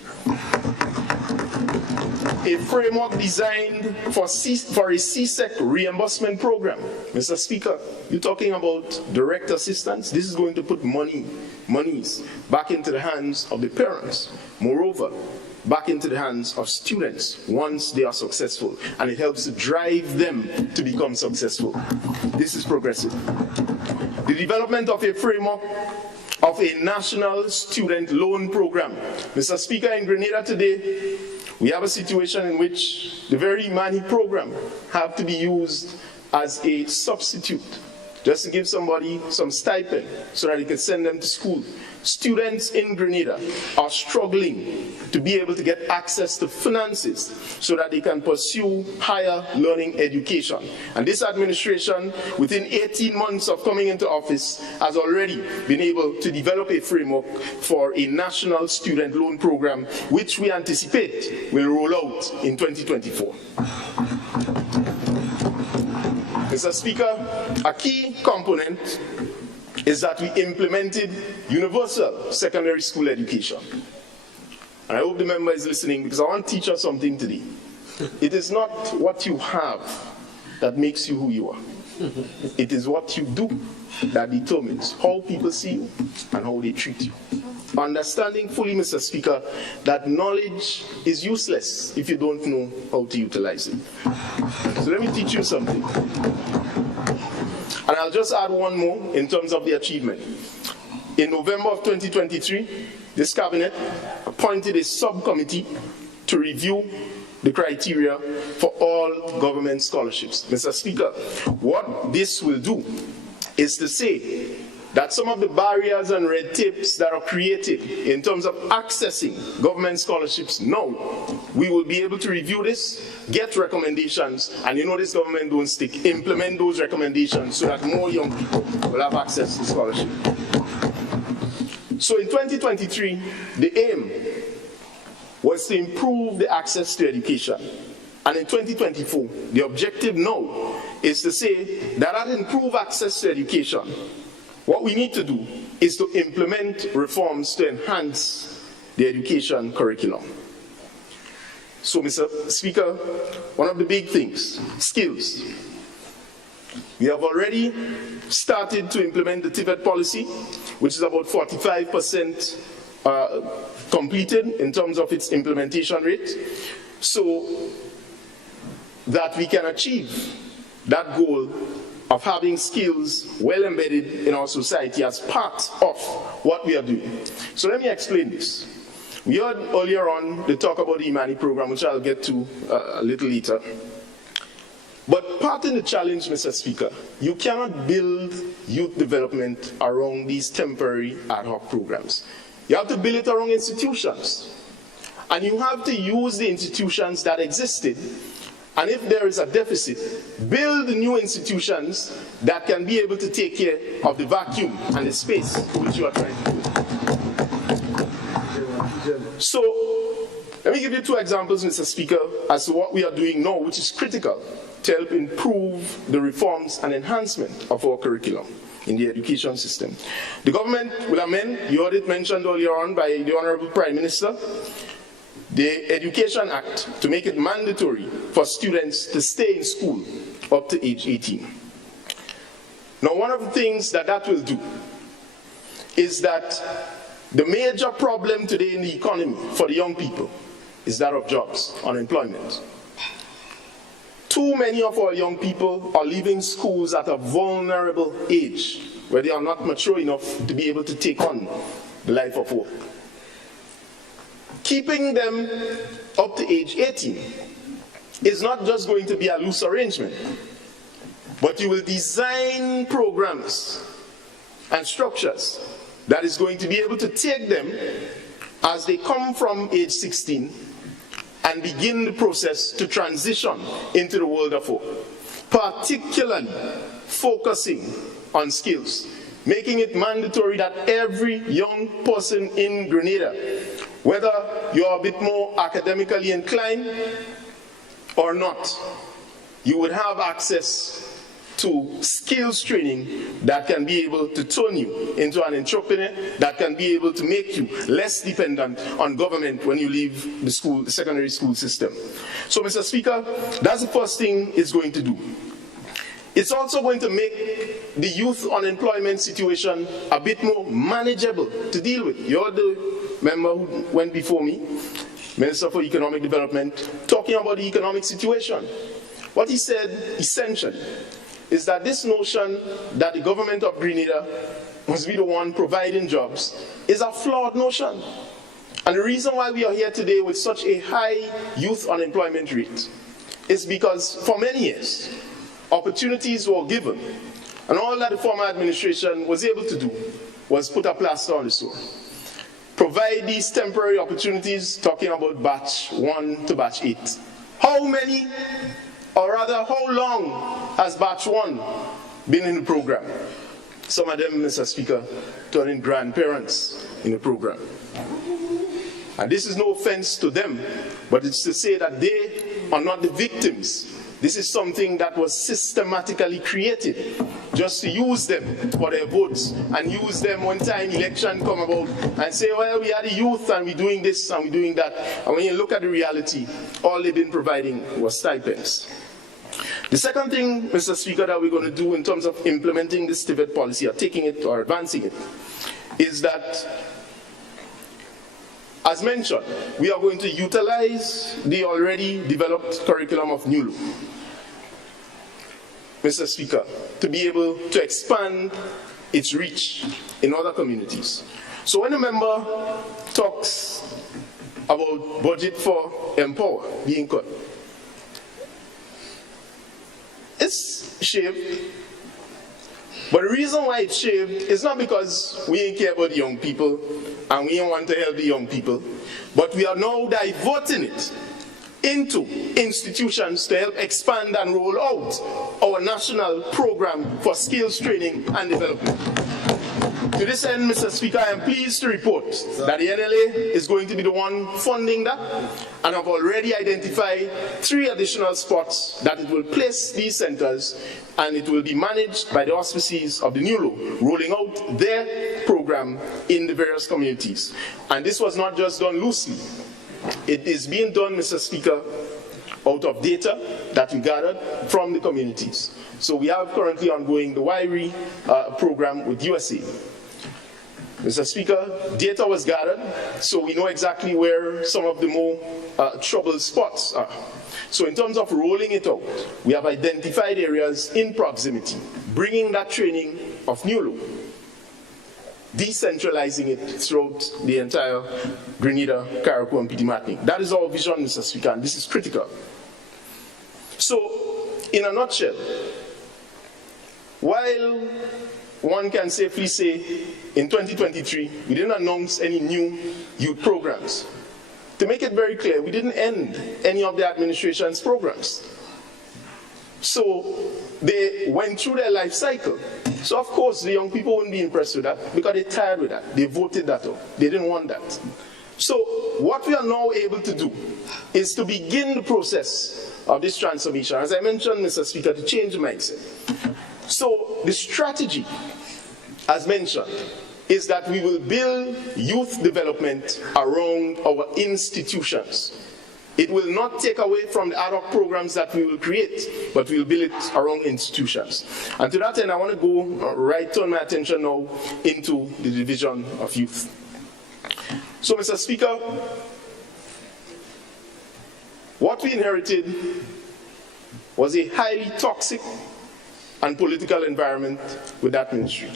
A framework designed for a CSEC reimbursement program. Mr. Speaker, you're talking about direct assistance. This is going to put monies back into the hands of the parents. Moreover, back into the hands of students once they are successful, and it helps to drive them to become successful. This is progressive. The development of a framework of a national student loan program. Mr. Speaker, in Grenada today, we have a situation in which the very Imani program have to be used as a substitute, just to give somebody some stipend so that he can send them to school. Students in Grenada are struggling to be able to get access to finances so that they can pursue higher learning education. And this administration, within 18 months of coming into office, has already been able to develop a framework for a national student loan program, which we anticipate will roll out in 2024. Mr. Speaker, a key component is that we implemented universal secondary school education. And I hope the member is listening, because I want to teach us something today. It is not what you have that makes you who you are. It is what you do that determines how people see you and how they treat you. Understanding fully, Mr. Speaker, that knowledge is useless if you don't know how to utilize it. So let me teach you something. And I'll just add one more in terms of the achievement. In November of 2023, this cabinet appointed a subcommittee to review the criteria for all government scholarships. Mr. Speaker, what this will do is to say that some of the barriers and red tapes that are created in terms of accessing government scholarships now, we will be able to review this, get recommendations, and you know this government don't stick, implement those recommendations so that more young people will have access to scholarship. So in 2023, the aim was to improve the access to education. And in 2024, the objective now is to say that to improve access to education, what we need to do is to implement reforms to enhance the education curriculum. So, Mr. Speaker, one of the big things, skills. We have already started to implement the TVET policy, which is about 45% completed in terms of its implementation rate, so that we can achieve that goal of having skills well embedded in our society as part of what we are doing. So let me explain this. We heard earlier on the talk about the Imani program, which I'll get to a little later. But part in the challenge, Mr. Speaker, you cannot build youth development around these temporary ad hoc programs. You have to build it around institutions. And you have to use the institutions that existed. And if there is a deficit, build new institutions that can be able to take care of the vacuum and the space which you are trying to do. So, let me give you two examples, Mr. Speaker, as to what we are doing now, which is critical to help improve the reforms and enhancement of our curriculum in the education system. The government will amend, you heard it mentioned earlier on by the Honorable Prime Minister, the Education Act to make it mandatory for students to stay in school up to age 18. Now, one of the things that will do is that the major problem today in the economy for the young people is that of jobs, unemployment. Too many of our young people are leaving schools at a vulnerable age where they are not mature enough to be able to take on the life of work. Keeping them up to age 18 is not just going to be a loose arrangement, but you will design programs and structures that is going to be able to take them as they come from age 16 and begin the process to transition into the world of work, particularly focusing on skills, making it mandatory that every young person in Grenada, whether you're a bit more academically inclined or not, you would have access to skills training that can be able to turn you into an entrepreneur, that can be able to make you less dependent on government when you leave the secondary school system. So, Mr. Speaker, that's the first thing it's going to do. It's also going to make the youth unemployment situation a bit more manageable to deal with. You're the member who went before me, Minister for Economic Development, talking about the economic situation. What he said, essentially, is that this notion that the government of Grenada must be the one providing jobs is a flawed notion. And the reason why we are here today with such a high youth unemployment rate is because for many years, opportunities were given, and all that the former administration was able to do was put a plaster on the sore. Provide these temporary opportunities, talking about batch 1 to batch 8. How many, or rather how long has batch 1 been in the program? Some of them, Mr. Speaker, turning grandparents in the program. And this is no offense to them, but it's to say that they are not the victims. This is something that was systematically created just to use them for their votes and use them when time election come about and say, well, we are the youth and we're doing this and we're doing that. And when you look at the reality, all they've been providing was stipends. The second thing, Mr. Speaker, that we're going to do in terms of implementing this TVET policy, or taking it or advancing it, is that, as mentioned, we are going to utilize the already developed curriculum of NULO, Mr. Speaker, to be able to expand its reach in other communities. So when a member talks about budget for Empower being cut, it's shaved. But the reason why it's shaved is not because we ain't care about the young people and we ain't want to help the young people, but we are now diverting it into institutions to help expand and roll out our national program for skills training and development. To this end, Mr. Speaker, I am pleased to report that the NLA is going to be the one funding that, and I've already identified 3 additional spots that it will place these centers, and it will be managed by the auspices of the NULO, rolling out their program in the various communities. And this was not just done loosely. It is being done, Mr. Speaker, out of data that we gathered from the communities. So we have currently ongoing the WIRI program with USA. Mr. Speaker, data was gathered, so we know exactly where some of the more troubled spots are. So in terms of rolling it out, we have identified areas in proximity, bringing that training of NULO, decentralizing it throughout the entire Grenada, Carriacou, and Petite Martinique. That is our vision, Mr. Speaker, and this is critical. So, in a nutshell, while one can safely say in 2023, we didn't announce any new youth programs. To make it very clear, we didn't end any of the administration's programs. So they went through their life cycle. So of course the young people wouldn't be impressed with that because they're tired with that. They voted that out. They didn't want that. So what we are now able to do is to begin the process of this transformation. As I mentioned, Mr. Speaker, to change the mindset. So the strategy, as mentioned, is that we will build youth development around our institutions. It will not take away from the ad hoc programs that we will create, but we will build it around institutions. And to that end, I want to go turn my attention now into the division of youth. So, Mr. Speaker, what we inherited was a highly toxic and political environment with that ministry.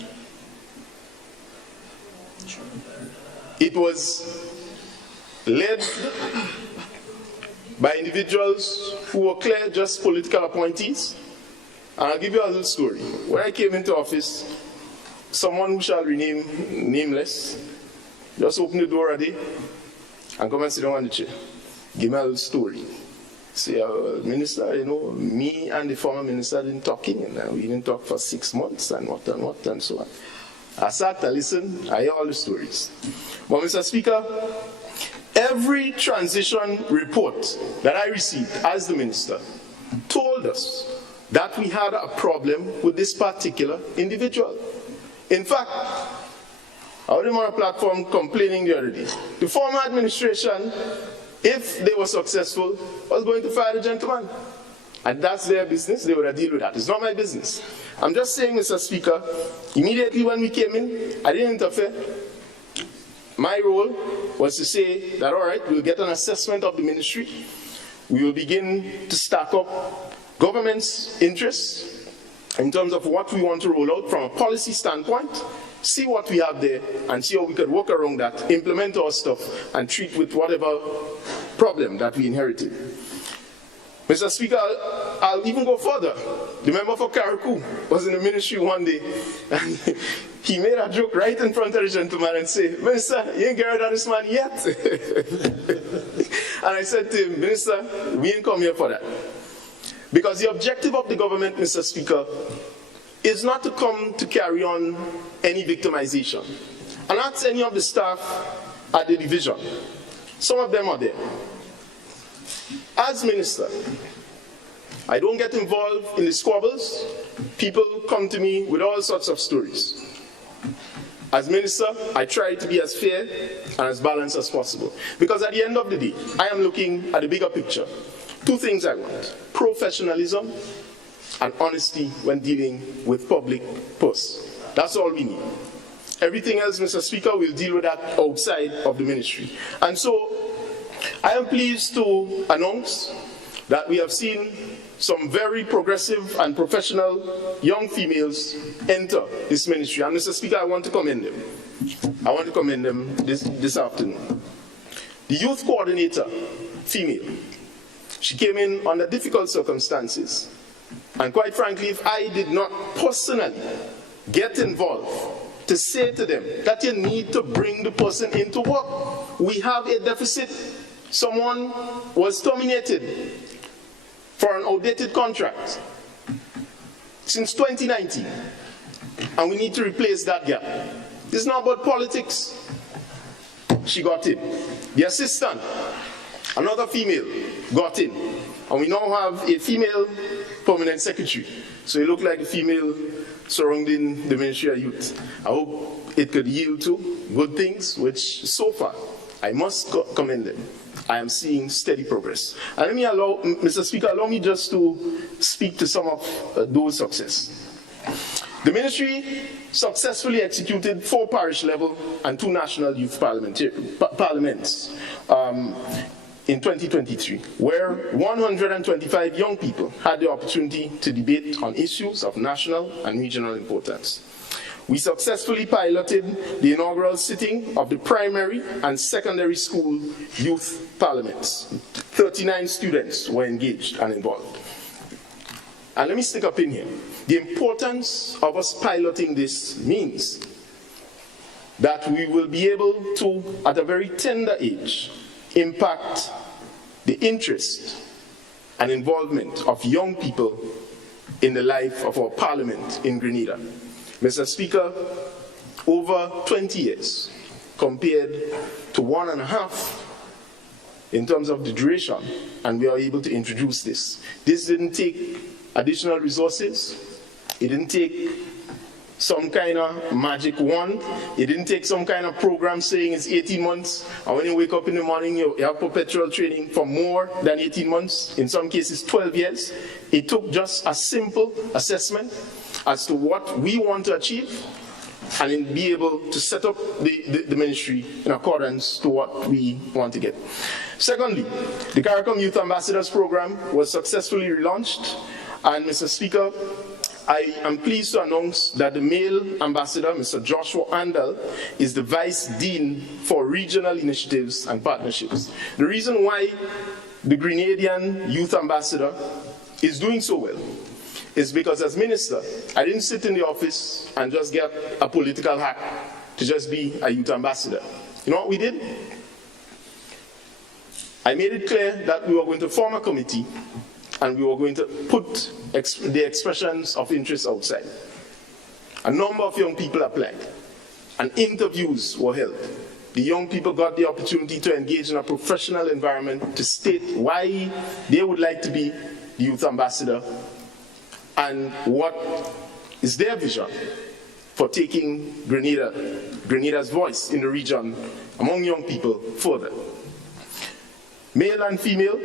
It was led by individuals who were clear just political appointees. And I'll give you a little story. When I came into office, someone who shall remain nameless just opened the door a day and come and sit down on the chair. Give me a little story. Say, Minister, you know, me and the former minister didn't talking, and we didn't talk for 6 months, and what and so on. I sat to listen, I hear all the stories. But Mr. Speaker, every transition report that I received as the minister told us that we had a problem with this particular individual. In fact, I was on a platform complaining the other day. The former administration, if they were successful, was going to fire the gentleman. And that's their business, they would have dealt with that. It's not my business. I'm just saying, Mr. Speaker, immediately when we came in, I didn't interfere. My role was to say that, all right, we'll get an assessment of the ministry. We will begin to stack up government's interests in terms of what we want to roll out from a policy standpoint, see what we have there, and see how we could work around that, implement our stuff, and treat with whatever problem that we inherited. Mr. Speaker, I'll even go further. The member for Carriacou was in the ministry one day, and he made a joke right in front of the gentleman and said, Minister, you ain't get rid of this man yet. And I said to him, Minister, we ain't come here for that. Because the objective of the government, Mr. Speaker, is not to come to carry on any victimization. And that's any of the staff at the division. Some of them are there. As minister, I don't get involved in the squabbles. People come to me with all sorts of stories. As minister, I try to be as fair and as balanced as possible. Because at the end of the day, I am looking at the bigger picture. 2 things I want: professionalism and honesty when dealing with public purse. That's all we need. Everything else, Mr. Speaker, we'll deal with that outside of the ministry. And so, I am pleased to announce that we have seen some very progressive and professional young females enter this ministry. And Mr. Speaker, I want to commend them. I want to commend them this afternoon. The youth coordinator, female, she came in under difficult circumstances. And quite frankly, if I did not personally get involved to say to them that you need to bring the person into work. We have a deficit. Someone was terminated for an outdated contract since 2019, and we need to replace that gap. This is not about politics. She got in. The assistant, another female, got in. And we now have a female permanent secretary. So it looked like a female surrounding the Ministry of Youth. I hope it could yield to good things, which so far, I must commend them. I am seeing steady progress. And let me allow, Mr. Speaker, allow me just to speak to some of those successes. The ministry successfully executed 4 parish level and 2 national youth parliaments in 2023, where 125 young people had the opportunity to debate on issues of national and regional importance. We successfully piloted the inaugural sitting of the primary and secondary school youth parliaments. 39 students were engaged and involved. And let me stick up in here. The importance of us piloting this means that we will be able to, at a very tender age, impact the interest and involvement of young people in the life of our parliament in Grenada. Mr. Speaker, over 20 years compared to 1.5 in terms of the duration, and we are able to introduce this. This didn't take additional resources. It didn't take some kind of magic wand. It didn't take some kind of program saying it's 18 months, and when you wake up in the morning, you have perpetual training for more than 18 months, in some cases 12 years. It took just a simple assessment as to what we want to achieve, and then be able to set up the ministry in accordance to what we want to get. Secondly, the CARICOM Youth Ambassadors Program was successfully relaunched, and Mr. Speaker, I am pleased to announce that the male ambassador, Mr. Joshua Andal, is the Vice Dean for Regional Initiatives and Partnerships. The reason why the Grenadian Youth Ambassador is doing so well is because as minister, I didn't sit in the office and just get a political hack to just be a youth ambassador. You know what we did? I made it clear that we were going to form a committee and we were going to put the expressions of interest outside. A number of young people applied, and interviews were held. The young people got the opportunity to engage in a professional environment to state why they would like to be the youth ambassador and what is their vision for taking Grenada's voice in the region among young people further. Male and female,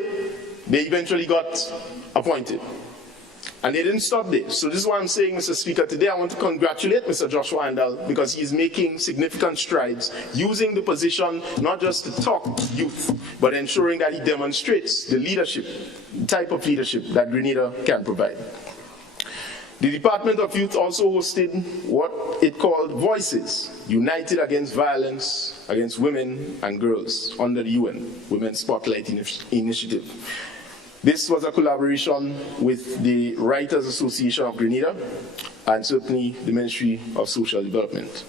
they eventually got appointed. And they didn't stop there. So this is why I'm saying, Mr. Speaker, today I want to congratulate Mr. Joshua Andal because he's making significant strides, using the position not just to talk youth, but ensuring that he demonstrates the leadership, the type of leadership that Grenada can provide. The Department of Youth also hosted what it called Voices, United Against Violence Against Women and Girls, under the UN Women's Spotlight Initiative. This was a collaboration with the Writers Association of Grenada and certainly the Ministry of Social Development.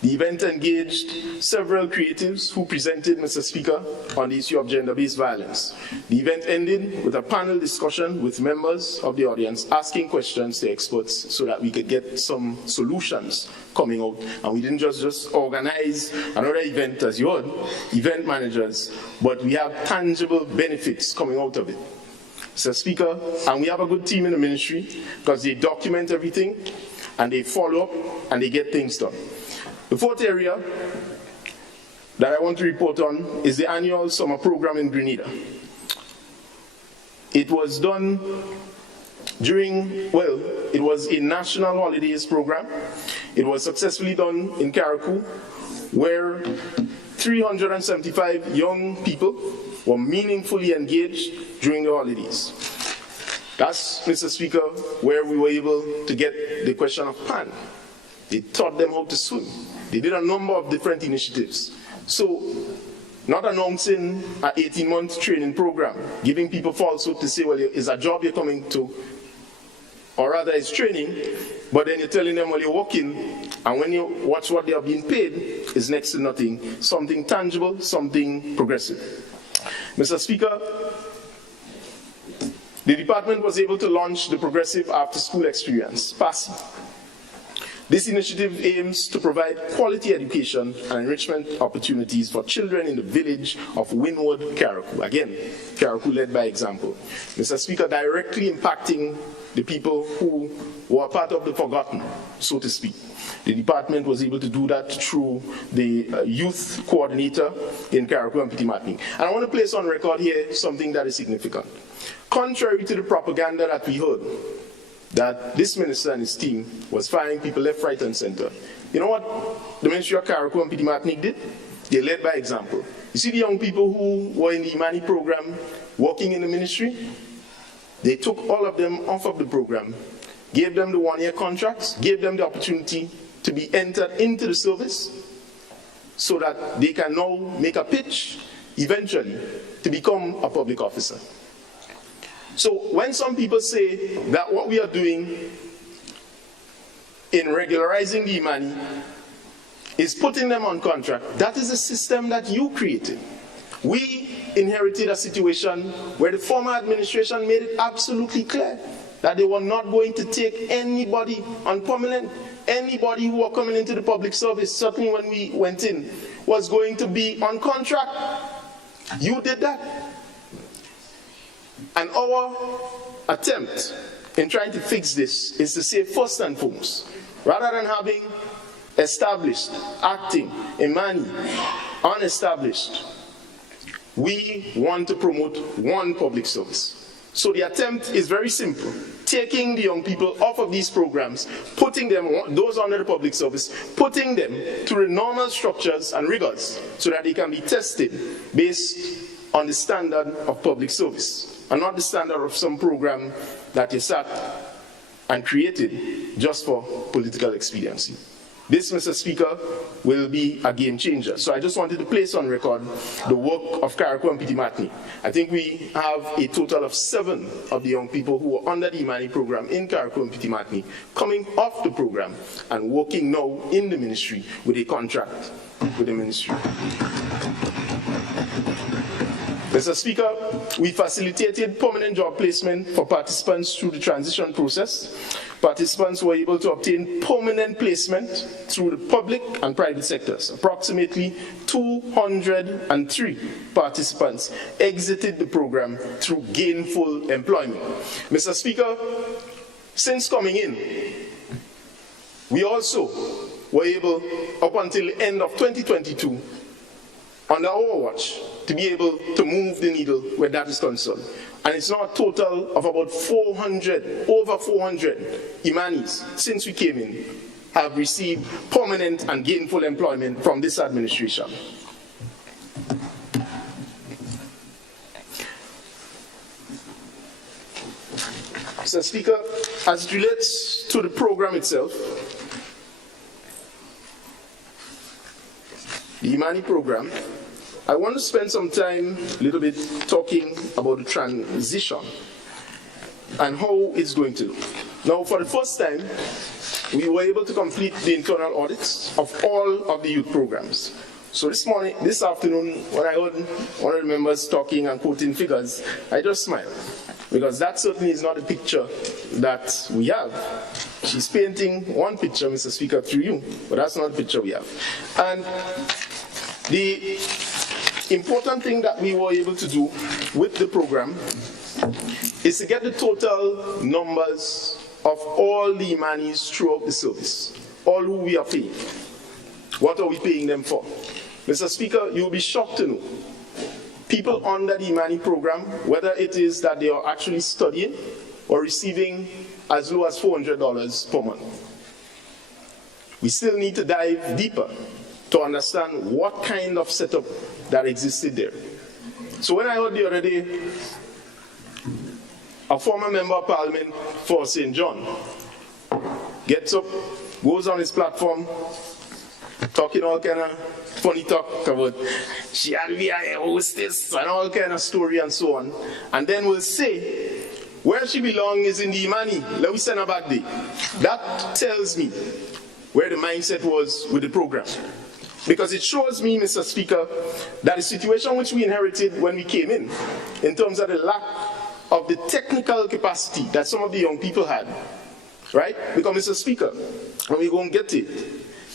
The event engaged several creatives who presented, Mr. Speaker, on the issue of gender-based violence. The event ended with a panel discussion with members of the audience asking questions to experts so that we could get some solutions coming out. And we didn't just organize another event, as you heard, event managers, but we have tangible benefits coming out of it. Mr. Speaker, and we have a good team in the ministry because they document everything and they follow up and they get things done. The fourth area that I want to report on is the annual summer program in Grenada. It was done it was a national holidays program. It was successfully done in Carriacou, where 375 young people were meaningfully engaged during the holidays. That's, Mr. Speaker, where we were able to get the question of PAN. They taught them how to swim. They did a number of different initiatives. So, not announcing an 18-month training program, giving people false hope to say, well, it's a job you're coming to, or rather it's training, but then you're telling them, well, you're working, and when you watch what they are being paid, is next to nothing. Something tangible, something progressive. Mr. Speaker, the department was able to launch the Progressive After School Experience, PASSE. This initiative aims to provide quality education and enrichment opportunities for children in the village of Wynwood, Carriacou. Again, Carriacou led by example. Mr. Speaker, directly impacting the people who were part of the forgotten, so to speak. The department was able to do that through the youth coordinator in Carriacou and Petit Martinique. And I want to place on record here something that is significant. Contrary to the propaganda that we heard, that this minister and his team was firing people left, right, and center. You know what the Ministry of Carriacou and Petit Martinique did? They led by example. You see the young people who were in the Imani program working in the ministry? They took all of them off of the program, gave them the one-year contracts, gave them the opportunity to be entered into the service so that they can now make a pitch, eventually, to become a public officer. So when some people say that what we are doing in regularizing the Imani is putting them on contract, that is a system that you created. We inherited a situation where the former administration made it absolutely clear that they were not going to take anybody on permanent. Anybody who were coming into the public service, certainly when we went in, was going to be on contract. You did that. And our attempt in trying to fix this is to say, first and foremost, rather than having established, acting, Imani, unestablished, we want to promote one public service. So the attempt is very simple. Taking the young people off of these programs, putting them, those under the public service, putting them through the normal structures and rigors so that they can be tested based on the standard of public service and not the standard of some program that is sat and created just for political expediency. This, Mr. Speaker, will be a game changer. So I just wanted to place on record the work of Carriacou and Petit Martinique. I think we have a total of 7 of the young people who are under the Imani program in Carriacou and Petit Martinique coming off the program and working now in the ministry with a contract with the ministry. Mr. Speaker, we facilitated permanent job placement for participants through the transition process. Participants were able to obtain permanent placement through the public and private sectors. Approximately 203 participants exited the program through gainful employment. Mr. Speaker, since coming in, we also were able, up until the end of 2022, under our watch, to be able to move the needle where that is concerned. And it's now a total of about 400, over 400 Imanis since we came in have received permanent and gainful employment from this administration. Mr. Speaker, as it relates to the program itself, the Imani program, I want to spend some time a little bit talking about the transition and how it's going to look. Now, for the first time, we were able to complete the internal audits of all of the youth programs. So this afternoon, when I heard one of the members talking and quoting figures, I just smiled, because that certainly is not the picture that we have. She's painting one picture, Mr. Speaker, through you, but that's not the picture we have. And the important thing that we were able to do with the program is to get the total numbers of all the Imanis throughout the service, all who we are paying. What are we paying them for? Mr. Speaker, you'll be shocked to know people under the Imani program, whether it is that they are actually studying or receiving as low as $400 per month. We still need to dive deeper to understand what kind of setup that existed there. So when I heard the other day, a former member of parliament for St. John gets up, goes on his platform, talking all kind of funny talk about she had to be a hostess and all kind of story and so on, and then will say where she belongs is in the Imani. Let me send her back there. That tells me where the mindset was with the program. Because it shows me, Mr. Speaker, that the situation which we inherited when we came in terms of the lack of the technical capacity that some of the young people had, right? Because, Mr. Speaker, when we go and get it,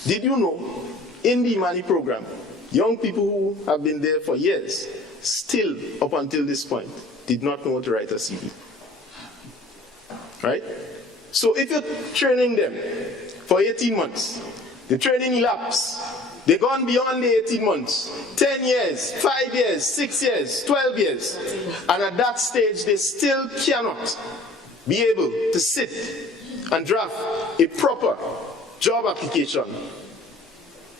did you know, in the Imani program, young people who have been there for years, still, up until this point, did not know how to write a CV. Right? So if you're training them for 18 months, the training elapsed, they've gone beyond the 18 months, 10 years, 5 years, 6 years, 12 years, and at that stage they still cannot be able to sit and draft a proper job application,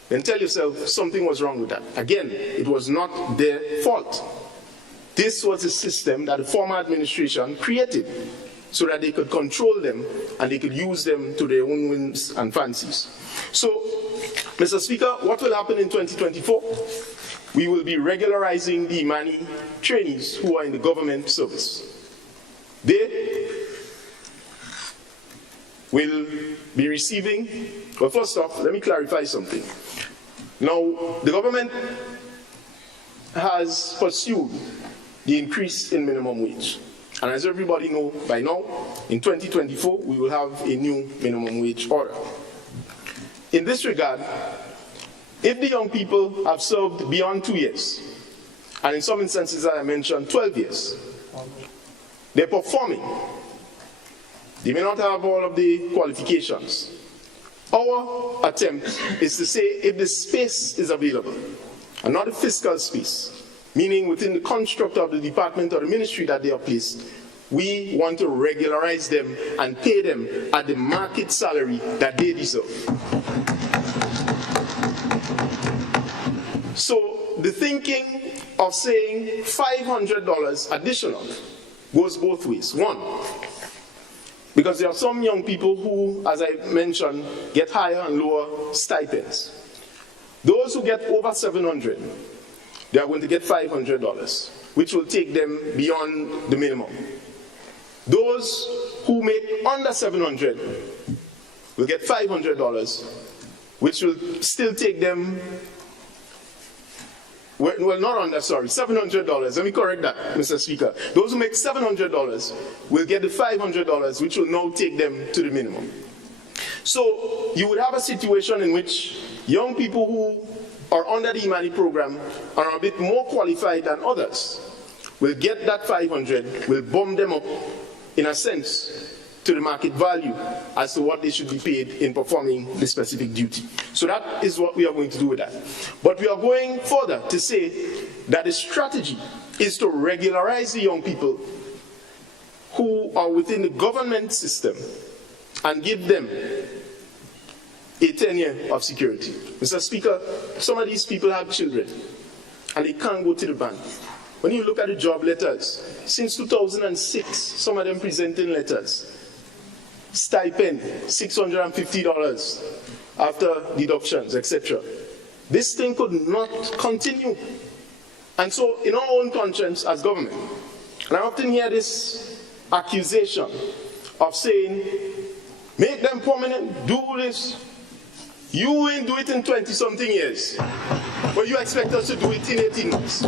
then tell yourself something was wrong with that. Again, it was not their fault. This was a system that the former administration created so that they could control them and they could use them to their own whims and fancies. So, Mr. Speaker, what will happen in 2024? We will be regularizing the Imani trainees who are in the government service. They will be receiving, well, first off, let me clarify something. Now, the government has pursued the increase in minimum wage. And as everybody knows by now, in 2024, we will have a new minimum wage order. In this regard, if the young people have served beyond 2 years, and in some instances, as I mentioned, 12 years, they're performing. They may not have all of the qualifications. Our attempt is to say if the space is available, and not a fiscal space, meaning within the construct of the department or the ministry that they are placed, we want to regularize them and pay them at the market salary that they deserve. So the thinking of saying $500 additional goes both ways. One, because there are some young people who, as I mentioned, get higher and lower stipends. Those who get over $700, they are going to get $500, which will take them beyond the minimum. Those who make under $700 will get $500, which will still take them, well, not under, sorry, $700. Let me correct that, Mr. Speaker. Those who make $700 will get the $500, which will now take them to the minimum. So you would have a situation in which young people who are under the Imani program are a bit more qualified than others will get that 500, will bump them up, in a sense, to the market value as to what they should be paid in performing the specific duty. So that is what we are going to do with that. But we are going further to say that the strategy is to regularize the young people who are within the government system and give them a tenure of security. Mr. Speaker, some of these people have children and they can't go to the bank. When you look at the job letters, since 2006, some of them presenting letters. Stipend, $650 after deductions, etc. This thing could not continue. And so, in our own conscience as government, and I often hear this accusation of saying, make them permanent, do this. You will do it in 20-something years, but you expect us to do it in 18 months.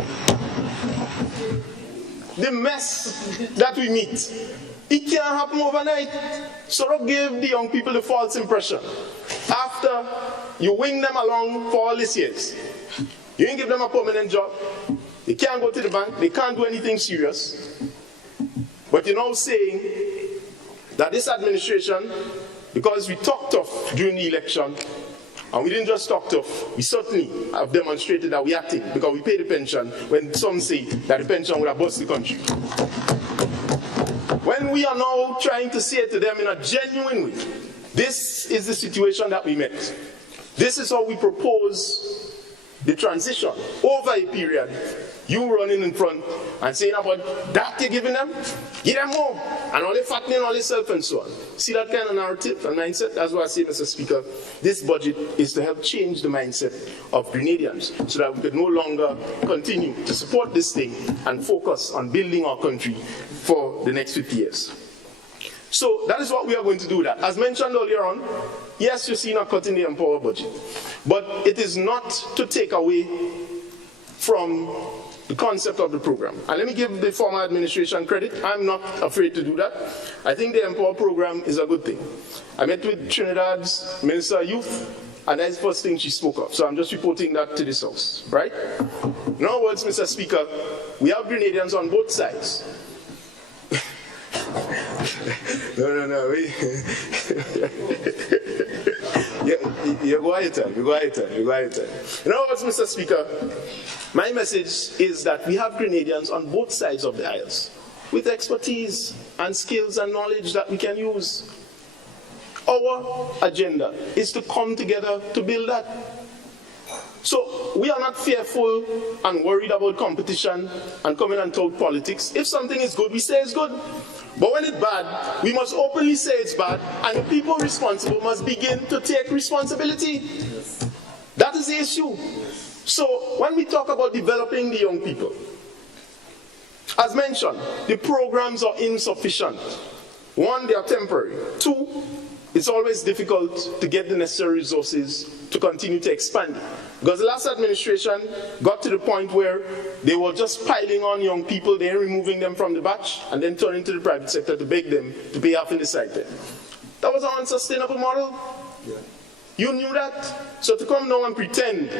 The mess that we meet, it can't happen overnight. So don't give the young people the false impression. After you wing them along for all these years, you didn't give them a permanent job. They can't go to the bank. They can't do anything serious. But you're now saying that this administration, because we talked tough during the election, and we didn't just talk tough, we certainly have demonstrated that we acted because we pay the pension when some say that the pension would have bust the country. When And we are now trying to say to them in a genuine way, this is the situation that we met. This is how we propose the transition over a period. You running in front and saying about that you're giving them, give them more, and all the fattening, all the self and so on. See that kind of narrative and mindset? That's what I say, Mr. Speaker. This budget is to help change the mindset of Grenadians so that we could no longer continue to support this thing and focus on building our country for the next 50 years. So that is what we are going to do. That, as mentioned earlier on, yes, you're seeing a cut in the Empower budget, but it is not to take away from the concept of the program. And let me give the former administration credit. I'm not afraid to do that. I think the Empower program is a good thing. I met with Trinidad's Minister of Youth, and that's the first thing she spoke of. So I'm just reporting that to this House, right? In other words, Mr. Speaker, we have Grenadians on both sides. No. You go ahead. In other words, Mr. Speaker, my message is that we have Grenadians on both sides of the aisles with expertise and skills and knowledge that we can use. Our agenda is to come together to build that. So we are not fearful and worried about competition and coming and talk politics. If something is good, we say it's good. But when it's bad, we must openly say it's bad, and the people responsible must begin to take responsibility. That is the issue. So when we talk about developing the young people, as mentioned, the programs are insufficient. One, they are temporary. Two, it's always difficult to get the necessary resources to continue to expand it. Because the last administration got to the point where they were just piling on young people, then removing them from the batch, and then turning to the private sector to beg them to pay half in the stipend. That was an unsustainable model. Yeah. You knew that. So to come now and pretend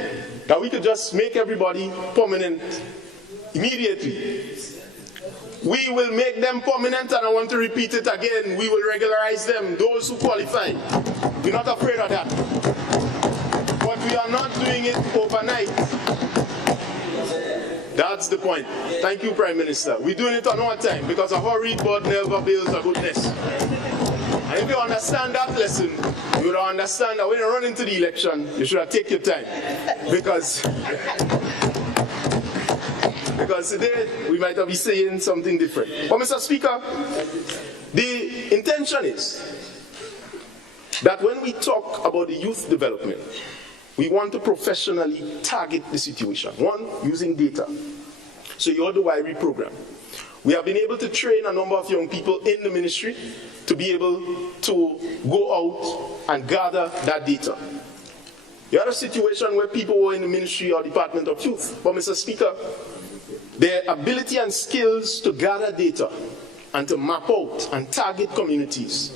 that we could just make everybody permanent immediately, we will make them permanent, and I want to repeat it again, we will regularize them, those who qualify. We're not afraid of that. But we are not doing it overnight. That's the point. Thank you, Prime Minister. We're doing it on our time, because a hurried bird never builds a good nest. And if you understand that lesson, you would understand that when you run into the election, you should have taken your time. Because today, we might be saying something different. But Mr. Speaker, the intention is that when we talk about the youth development, we want to professionally target the situation. One, using data. So you have the WIRI program. We have been able to train a number of young people in the ministry to be able to go out and gather that data. You had a situation where people were in the ministry or Department of Youth. But Mr. Speaker, their ability and skills to gather data and to map out and target communities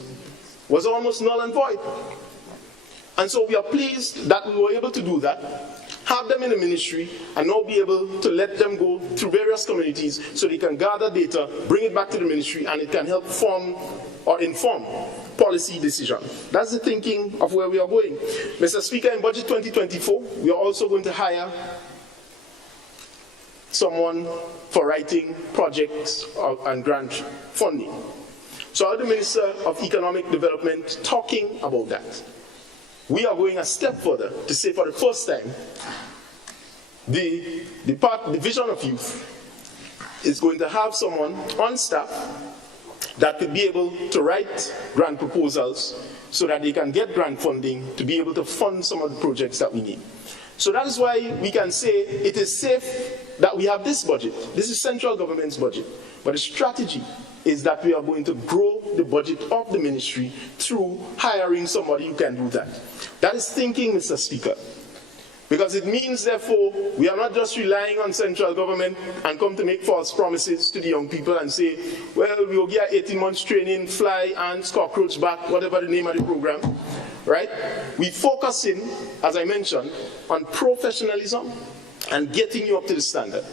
was almost null and void. And so we are pleased that we were able to do that, have them in the ministry, and now be able to let them go through various communities so they can gather data, bring it back to the ministry, and it can help form or inform policy decision. That's the thinking of where we are going. Mr. Speaker, in Budget 2024, we are also going to hire someone for writing projects and grant funding. So I have the Minister of Economic Development talking about that. We are going a step further to say for the first time, the Division of Youth is going to have someone on staff that could be able to write grant proposals so that they can get grant funding to be able to fund some of the projects that we need. So that is why we can say it is safe that we have this budget. This is central government's budget. But the strategy is that we are going to grow the budget of the ministry through hiring somebody who can do that. That is thinking, Mr. Speaker. Because it means, therefore, we are not just relying on central government and come to make false promises to the young people and say, well, we will get 18 months training, fly, ants, cockroach, bat, whatever the name of the program, right? We focus in, as I mentioned, on professionalism and getting you up to the standard.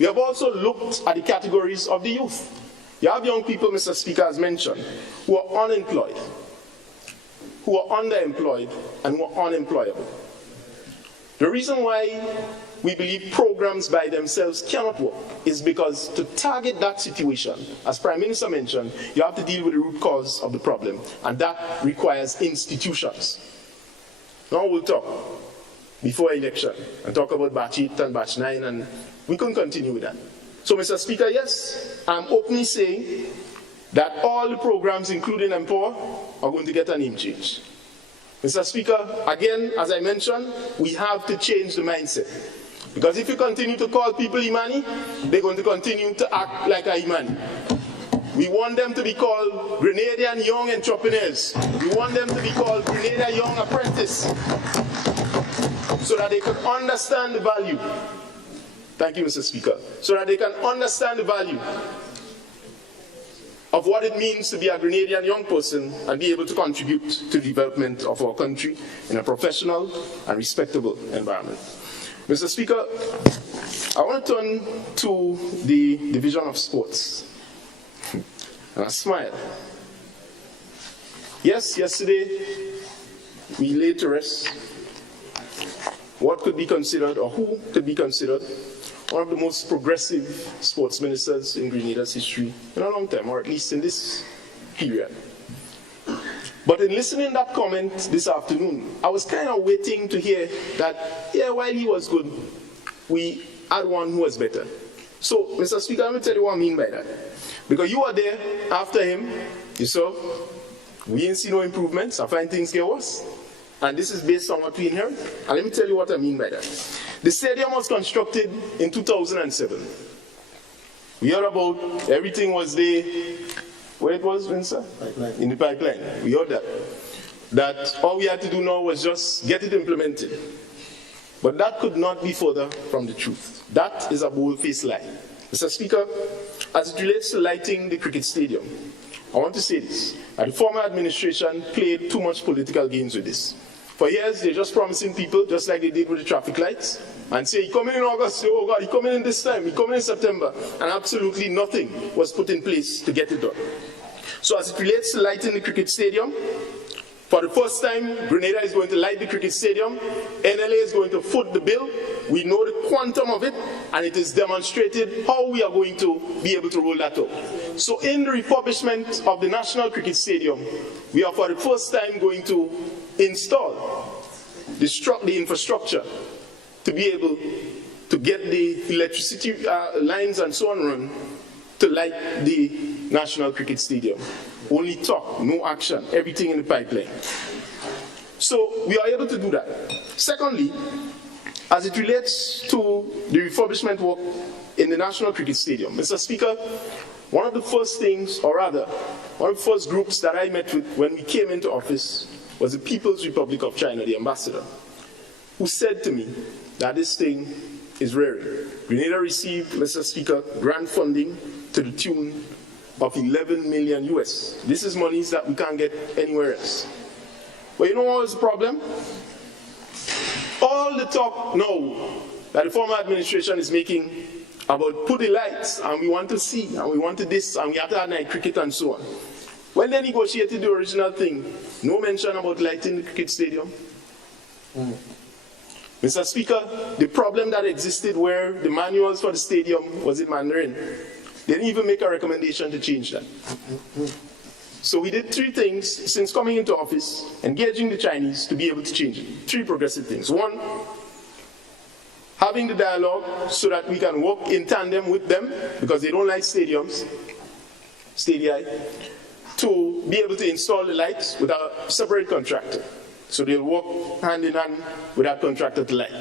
We have also looked at the categories of the youth. You have young people, Mr. Speaker, as mentioned, who are unemployed, who are underemployed, and who are unemployable. The reason why we believe programs by themselves cannot work is because to target that situation, as Prime Minister mentioned, you have to deal with the root cause of the problem, and that requires institutions. Now we'll talk before election and talk about batch 8 and batch 9, and we can continue with that. So, Mr. Speaker, yes, I'm openly saying that all the programs, including Empower, are going to get a name change. Mr. Speaker, again, as I mentioned, we have to change the mindset. Because if you continue to call people Imani, they're going to continue to act like a Imani. We want them to be called Grenadian Young Entrepreneurs. We want them to be called Grenadian Young Apprentice, so that they can understand the value. Thank you, Mr. Speaker. So that they can understand the value of what it means to be a Grenadian young person and be able to contribute to the development of our country in a professional and respectable environment. Mr. Speaker, I want to turn to the Division of Sports. And I smile. Yes, yesterday we laid to rest what could be considered, or who could be considered, one of the most progressive sports ministers in Grenada's history in a long time, or at least in this period. But in listening to that comment this afternoon, I was kind of waiting to hear that, yeah, while he was good, we had one who was better. So, Mr. Speaker, let me tell you what I mean by that. Because you were there after him, you saw, we didn't see no improvements, I find things get worse. And this is based on what we inherit. And let me tell you what I mean by that. The stadium was constructed in 2007. We heard about everything was there. Where it was, Vincent? Pipeline. In the pipeline. We heard that. That all we had to do now was just get it implemented. But that could not be further from the truth. That is a bold-faced lie. Mr. Speaker, as it relates to lighting the cricket stadium, I want to say this. The former administration played too much political games with this. For years, they're just promising people, just like they did with the traffic lights, and say, he coming in August, oh God, he coming in this time, he coming in September, and absolutely nothing was put in place to get it done. So as it relates to lighting the cricket stadium, for the first time, Grenada is going to light the cricket stadium, NLA is going to foot the bill, we know the quantum of it, and it is demonstrated how we are going to be able to roll that out. So in the refurbishment of the National Cricket Stadium, we are for the first time going to install the infrastructure to be able to get the electricity lines and so on run to light the National Cricket Stadium. Only talk, no action, everything in the pipeline. So we are able to do that. Secondly, as it relates to the refurbishment work in the National Cricket Stadium, Mr. Speaker, one of the first things, or rather, one of the first groups that I met with when we came into office was the People's Republic of China, the ambassador, who said to me that this thing is rare. Grenada received, Mr. Speaker, grant funding to the tune of 11 million US. This is monies that we can't get anywhere else. But you know what was the problem? All the talk now that the former administration is making about put the lights, and we want to see, and we wanted this, and we have to have night cricket and so on. When they negotiated the original thing, no mention about lighting the cricket stadium. Mr. Speaker, the problem that existed where the manuals for the stadium was in Mandarin, they didn't even make a recommendation to change that. So we did three things since coming into office, engaging the Chinese to be able to change it. Three progressive things. One, having the dialogue so that we can work in tandem with them, because they don't like stadiums, stadia, to be able to install the lights with a separate contractor. So they'll work hand in hand with that contractor to light.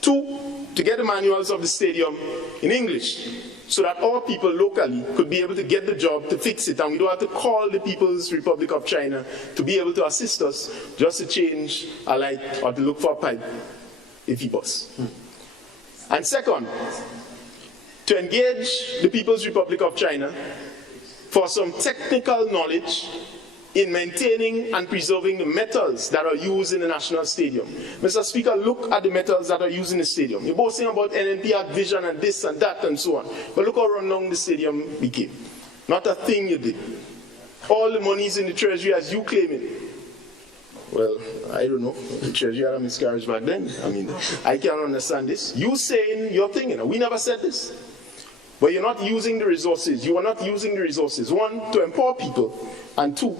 Two, to get the manuals of the stadium in English, so that our people locally could be able to get the job to fix it, and we don't have to call the People's Republic of China to be able to assist us just to change a light or to look for a pipe if he busts. And second, to engage the People's Republic of China for some technical knowledge in maintaining and preserving the metals that are used in the National Stadium. Mr. Speaker, look at the metals that are used in the stadium. You're both saying about NNP Act Vision and this and that and so on. But look how run down the stadium became. Not a thing you did. All the monies in the treasury as you claim it. Well, I don't know, the treasury had a miscarriage back then. I mean, I can't understand this. You saying your thing, we never said this. But you're not using the resources. You are not using the resources. One, to empower people, and two,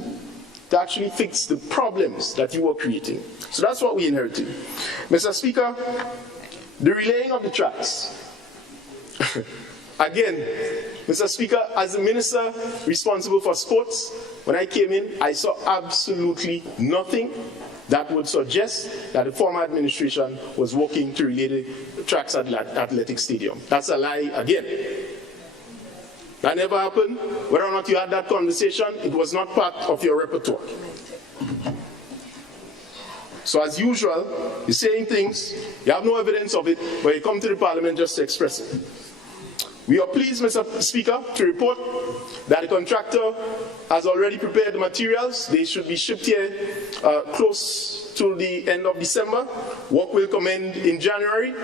to actually fix the problems that you were creating. So that's what we inherited. Mr. Speaker, the relaying of the tracks. Again, Mr. Speaker, as the minister responsible for sports, when I came in, I saw absolutely nothing that would suggest that the former administration was working to relay the tracks at Athletic Stadium. That's a lie again. That never happened. Whether or not you had that conversation, it was not part of your repertoire. So as usual, you're saying things, you have no evidence of it, but you come to the parliament just to express it. We are pleased, Mr. Speaker, to report that the contractor has already prepared the materials. They should be shipped here close to the end of December. Work will commence in January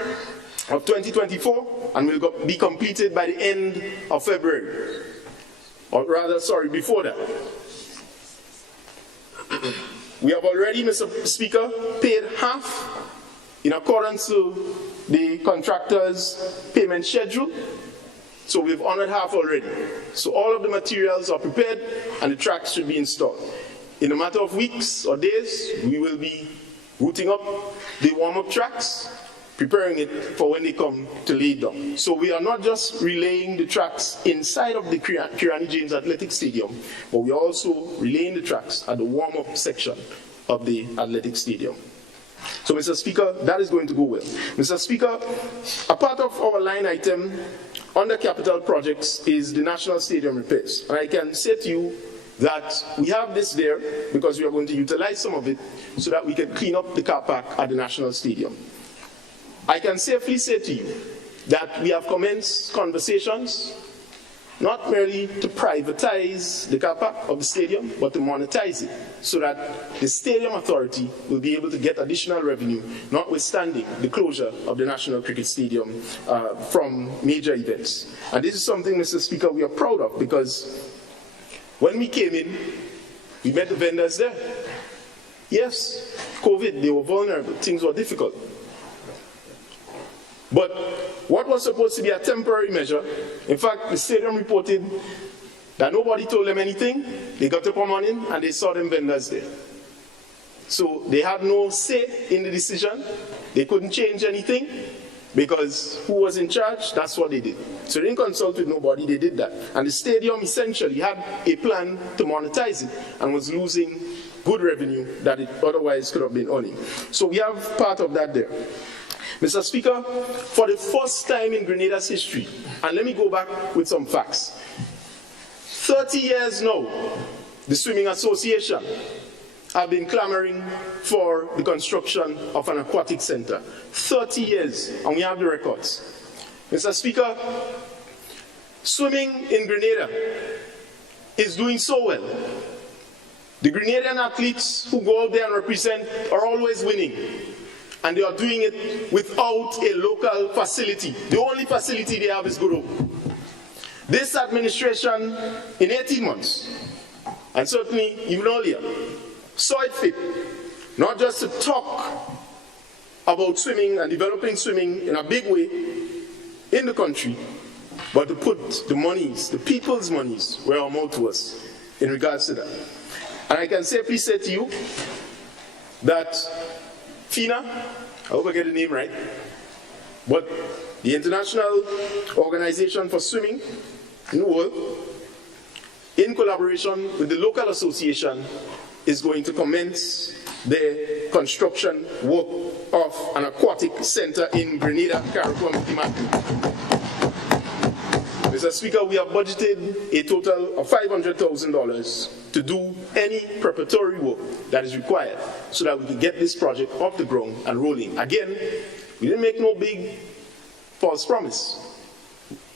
of 2024 and will be completed by the end of February. Or rather, sorry, before that. We have already, Mr. Speaker, paid half in accordance to the contractor's payment schedule. So we've honored half already. So all of the materials are prepared and the tracks should be installed. In a matter of weeks or days, we will be routing up the warm-up tracks, preparing it for when they come to lay it down. So we are not just relaying the tracks inside of the Kirani James Athletic Stadium, but we are also relaying the tracks at the warm-up section of the Athletic Stadium. So, Mr. Speaker, that is going to go well. Mr. Speaker, a part of our line item under capital projects is the National Stadium repairs. And I can say to you that we have this there because we are going to utilize some of it so that we can clean up the car park at the National Stadium. I can safely say to you that we have commenced conversations not merely to privatize the car park of the stadium, but to monetize it so that the stadium authority will be able to get additional revenue, notwithstanding the closure of the National Cricket Stadium from major events. And this is something, Mr. Speaker, we are proud of because when we came in, we met the vendors there. Yes, COVID, they were vulnerable, things were difficult. But what was supposed to be a temporary measure, in fact, the stadium reported that nobody told them anything. They got up one morning and they saw them vendors there. So they had no say in the decision. They couldn't change anything because who was in charge, that's what they did. So they didn't consult with nobody, they did that. And the stadium essentially had a plan to monetize it and was losing good revenue that it otherwise could have been earning. So we have part of that there. Mr. Speaker, for the first time in Grenada's history, and let me go back with some facts. 30 years now, the Swimming Association have been clamoring for the construction of an aquatic center. 30 years, and we have the records. Mr. Speaker, swimming in Grenada is doing so well. The Grenadian athletes who go out there and represent are always winning. And they are doing it without a local facility. The only facility they have is Guru. This administration, in 18 months, and certainly even earlier, saw it fit not just to talk about swimming and developing swimming in a big way in the country, but to put the monies, the people's monies, where our mouth was in regards to that. And I can safely say to you that FINA, I hope I get the name right, but the International Organization for Swimming in the world, in collaboration with the local association, is going to commence the construction work of an aquatic center in Grenada, Carriacou. Mr. Speaker, we have budgeted a total of $500,000 to do any preparatory work that is required so that we can get this project off the ground and rolling. Again, we didn't make no big false promise.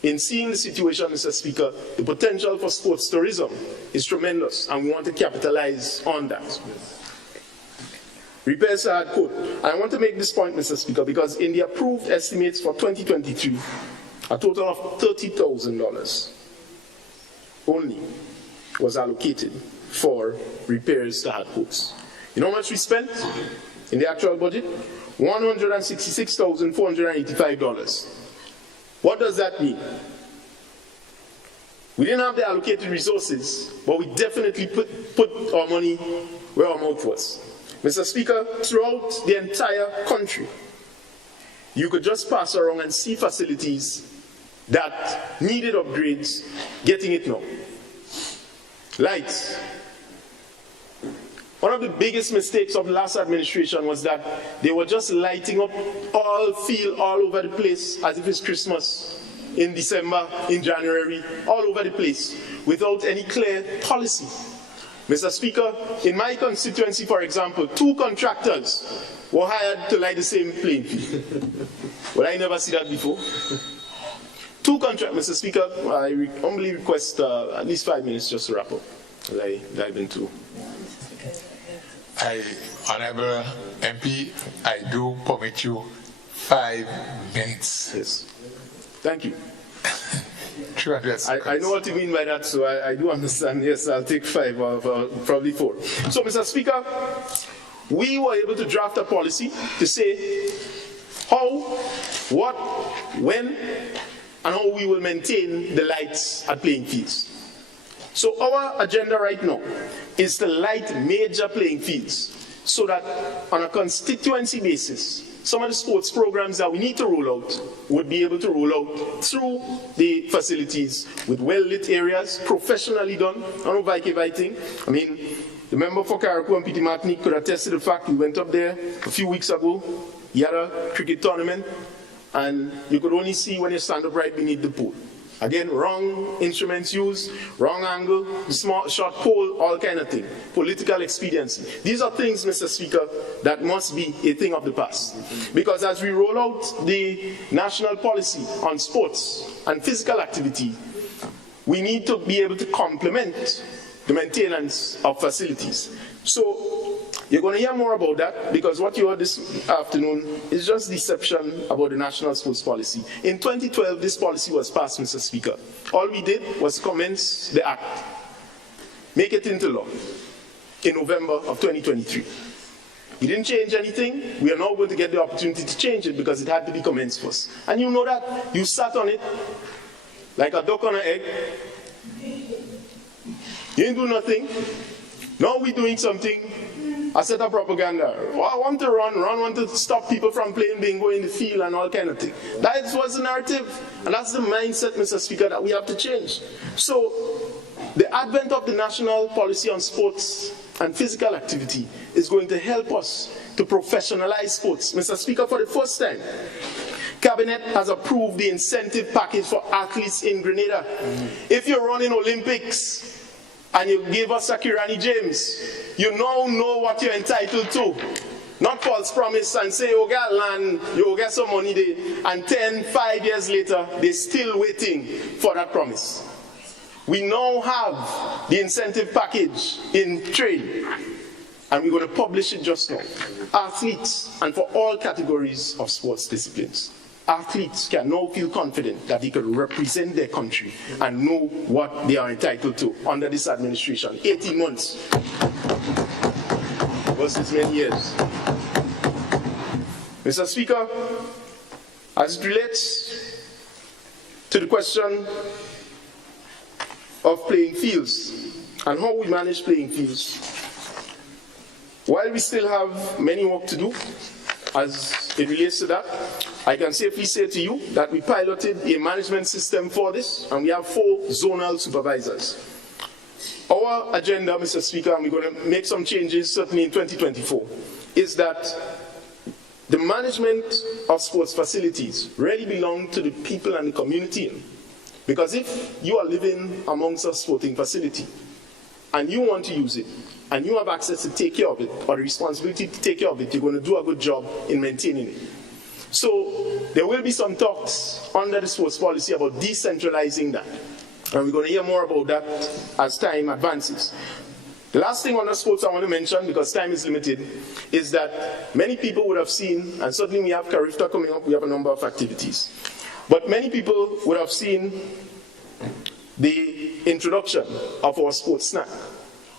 In seeing the situation, Mr. Speaker, the potential for sports tourism is tremendous, and we want to capitalize on that. Repairs are hard code. I want to make this point, Mr. Speaker, because in the approved estimates for 2023, a total of $30,000 only was allocated for repairs to hard codes. You know how much we spent in the actual budget? $166,485. What does that mean? We didn't have the allocated resources, but we definitely put our money where our mouth was. Mr. Speaker, throughout the entire country, you could just pass around and see facilities that needed upgrades, getting it now. Lights. One of the biggest mistakes of the last administration was that they were just lighting up all field all over the place as if it's Christmas in December, in January, all over the place, without any clear policy. Mr. Speaker, in my constituency, for example, 2 contractors were hired to light the same playing field. Well, I never see that before. 2 contractors, Mr. Speaker, I humbly request at least 5 minutes just to wrap up, as I dive into. Honorable MP, I do permit you 5 minutes. Yes. Thank you. I know what you mean by that, so I do understand. Yes, I'll take 5 or probably 4. So, Mr. Speaker, we were able to draft a policy to say how, what, when, and how we will maintain the lights at playing fields. So our agenda right now is to light major playing fields so that on a constituency basis, some of the sports programs that we need to roll out would be able to roll out through the facilities with well-lit areas, professionally done. I don't know thing. I mean, the member for Carriacou and Petit Martinique could attest to the fact we went up there a few weeks ago. He had a cricket tournament, and you could only see when you stand up right beneath the pool. Again, wrong instruments used, wrong angle, small, short pole, all kind of thing. Political expediency. These are things, Mr. Speaker, that must be a thing of the past. Because as we roll out the national policy on sports and physical activity, we need to be able to complement the maintenance of facilities. So, you're going to hear more about that because what you heard this afternoon is just deception about the national sports policy. In 2012, this policy was passed, Mr. Speaker. All we did was commence the act, make it into law in November of 2023. We didn't change anything. We are now going to get the opportunity to change it because it had to be commenced first. And you know that. You sat on it like a duck on an egg. You didn't do nothing. Now we're doing something. I set up propaganda. Oh, I want to run, want to stop people from playing bingo in the field and all kind of thing. That was the narrative. And that's the mindset, Mr. Speaker, that we have to change. So, the advent of the national policy on sports and physical activity is going to help us to professionalize sports. Mr. Speaker, for the first time, Cabinet has approved the incentive package for athletes in Grenada. If you're running Olympics, and you give us a Kirani James, you now know what you're entitled to. Not false promise and say, you get land, you get some money there, and 5 years later, they're still waiting for that promise. We now have the incentive package in train, and we're going to publish it just now. Athletes, and for all categories of sports disciplines. Athletes can now feel confident that they can represent their country and know what they are entitled to under this administration. 18 months versus many years. Mr. Speaker, as it relates to the question of playing fields and how we manage playing fields, while we still have many work to do as it relates to that, I can safely say to you that we piloted a management system for this, and we have 4 zonal supervisors. Our agenda, Mr. Speaker, and we're going to make some changes certainly in 2024, is that the management of sports facilities really belong to the people and the community. Because if you are living amongst a sporting facility, and you want to use it, and you have access to take care of it, or the responsibility to take care of it, you're going to do a good job in maintaining it. So there will be some talks under the sports policy about decentralizing that. And we're going to hear more about that as time advances. The last thing on the sports I want to mention, because time is limited, is that many people would have seen, and certainly we have Carifta coming up, we have a number of activities. But many people would have seen the introduction of our sports snack.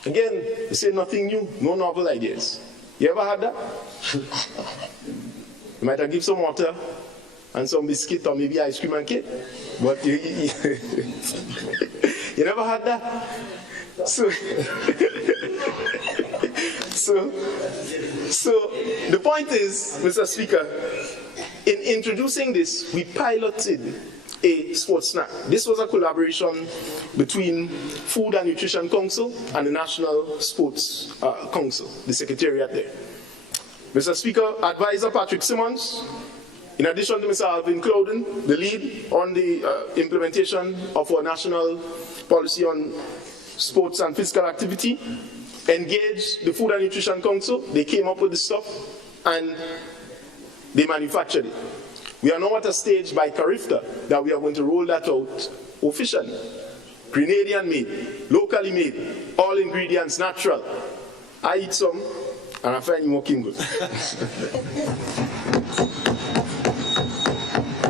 Again, they say nothing new, no novel ideas. You ever had that? You might have give some water and some biscuit or maybe ice cream and cake, but you never had that. So, so the point is, Mr. Speaker, in introducing this, we piloted a sports snack. This was a collaboration between Food and Nutrition Council and the National Sports Council, the secretariat there. Mr. Speaker, Advisor Patrick Simmons, in addition to Mr. Alvin Clouden, the lead on the implementation of our national policy on sports and physical activity, engaged the Food and Nutrition Council. They came up with the stuff and they manufactured it. We are now at a stage by Carifta that we are going to roll that out officially. Grenadian made, locally made, all ingredients natural. I eat some and I find it working good.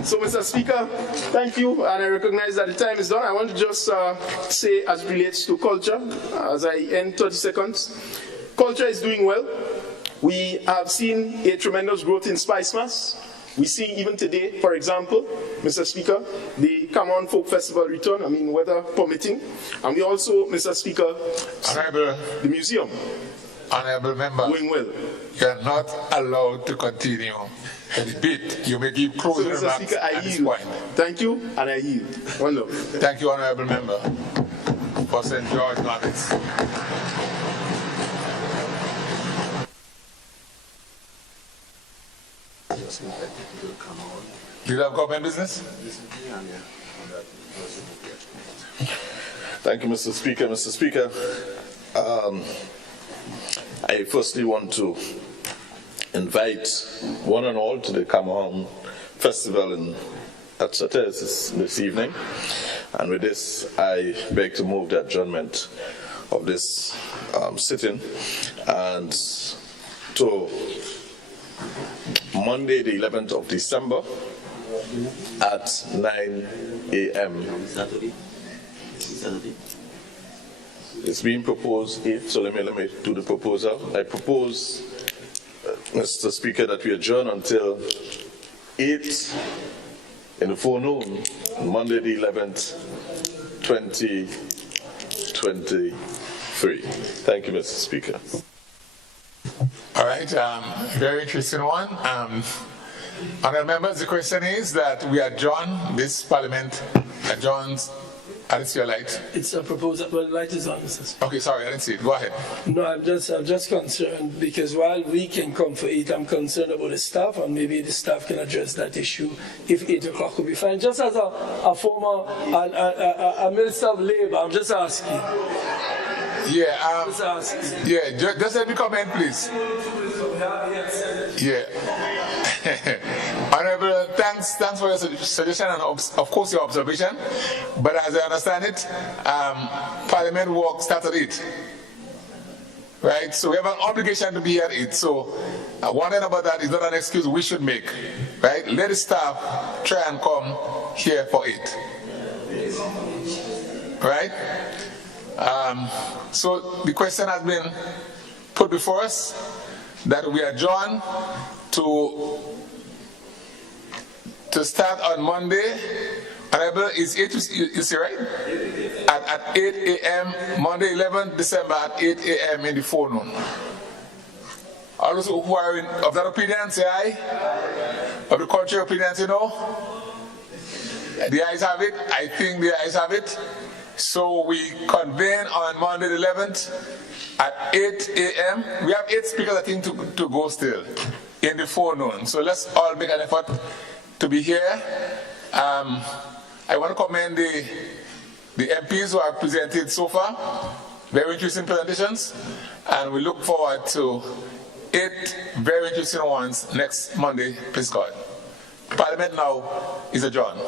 So, Mr. Speaker, thank you, and I recognize that the time is done. I want to just say, as it relates to culture, as I end 30 seconds, culture is doing well. We have seen a tremendous growth in Spice Mass. We see even today, for example, Mr. Speaker, the Cameroon Folk Festival return, weather permitting. And we also, Mr. Speaker, the museum. Honorable member, going well. You are not allowed to continue the debate. You may give closing remarks Speaker, I at this yield. point. Thank you, and I yield. One love. Thank you, Honorable Member, for St. George Norris. Do you have government business? Thank you, Mr. Speaker. Mr. Speaker, I firstly want to invite one and all to the Cameroon Festival at Sates this evening. And with this, I beg to move the adjournment of this sitting and to Monday, the 11th of December at 9 a.m. It's being proposed 8, so let me do the proposal. I propose, Mr. Speaker, that we adjourn until 8 in the forenoon, Monday the 11th, 2023. Thank you, Mr. Speaker. All right, very interesting one. Honourable members, the question is that we adjourn, this Parliament adjourns. I didn't see your light. It's a proposal, but the light is on, Mr. Speaker. Okay, sorry, I didn't see it. Go ahead. No, I'm just concerned because while we can come for 8, I'm concerned about the staff, and maybe the staff can address that issue if 8 o'clock would be fine. Just as a former Minister of Labour, I'm just asking. Yeah, Just asking. yeah, just let me comment, please. Yeah. Honourable, thanks for your suggestion and of course your observation. But as I understand it, Parliament work starts at 8. Right? So we have an obligation to be here at 8. So one thing about that is not an excuse we should make. Right? Let the staff try and come here for 8. Right? So the question has been put before us that we adjourn to start on Monday. Honorable, is 8, you see right? At 8 a.m., Monday 11th December at 8 a.m. in the forenoon. All those who are of that opinion, say aye. Of the contrary opinion, say no. The ayes have it. I think the ayes have it. So we convene on Monday the 11th at 8 a.m. We have 8 speakers, I think, to go still in the forenoon. So let's all make an effort to be here. I want to commend the MPs who have presented so far. Very interesting presentations. And we look forward to 8 very interesting ones next Monday, please God. Parliament now is adjourned.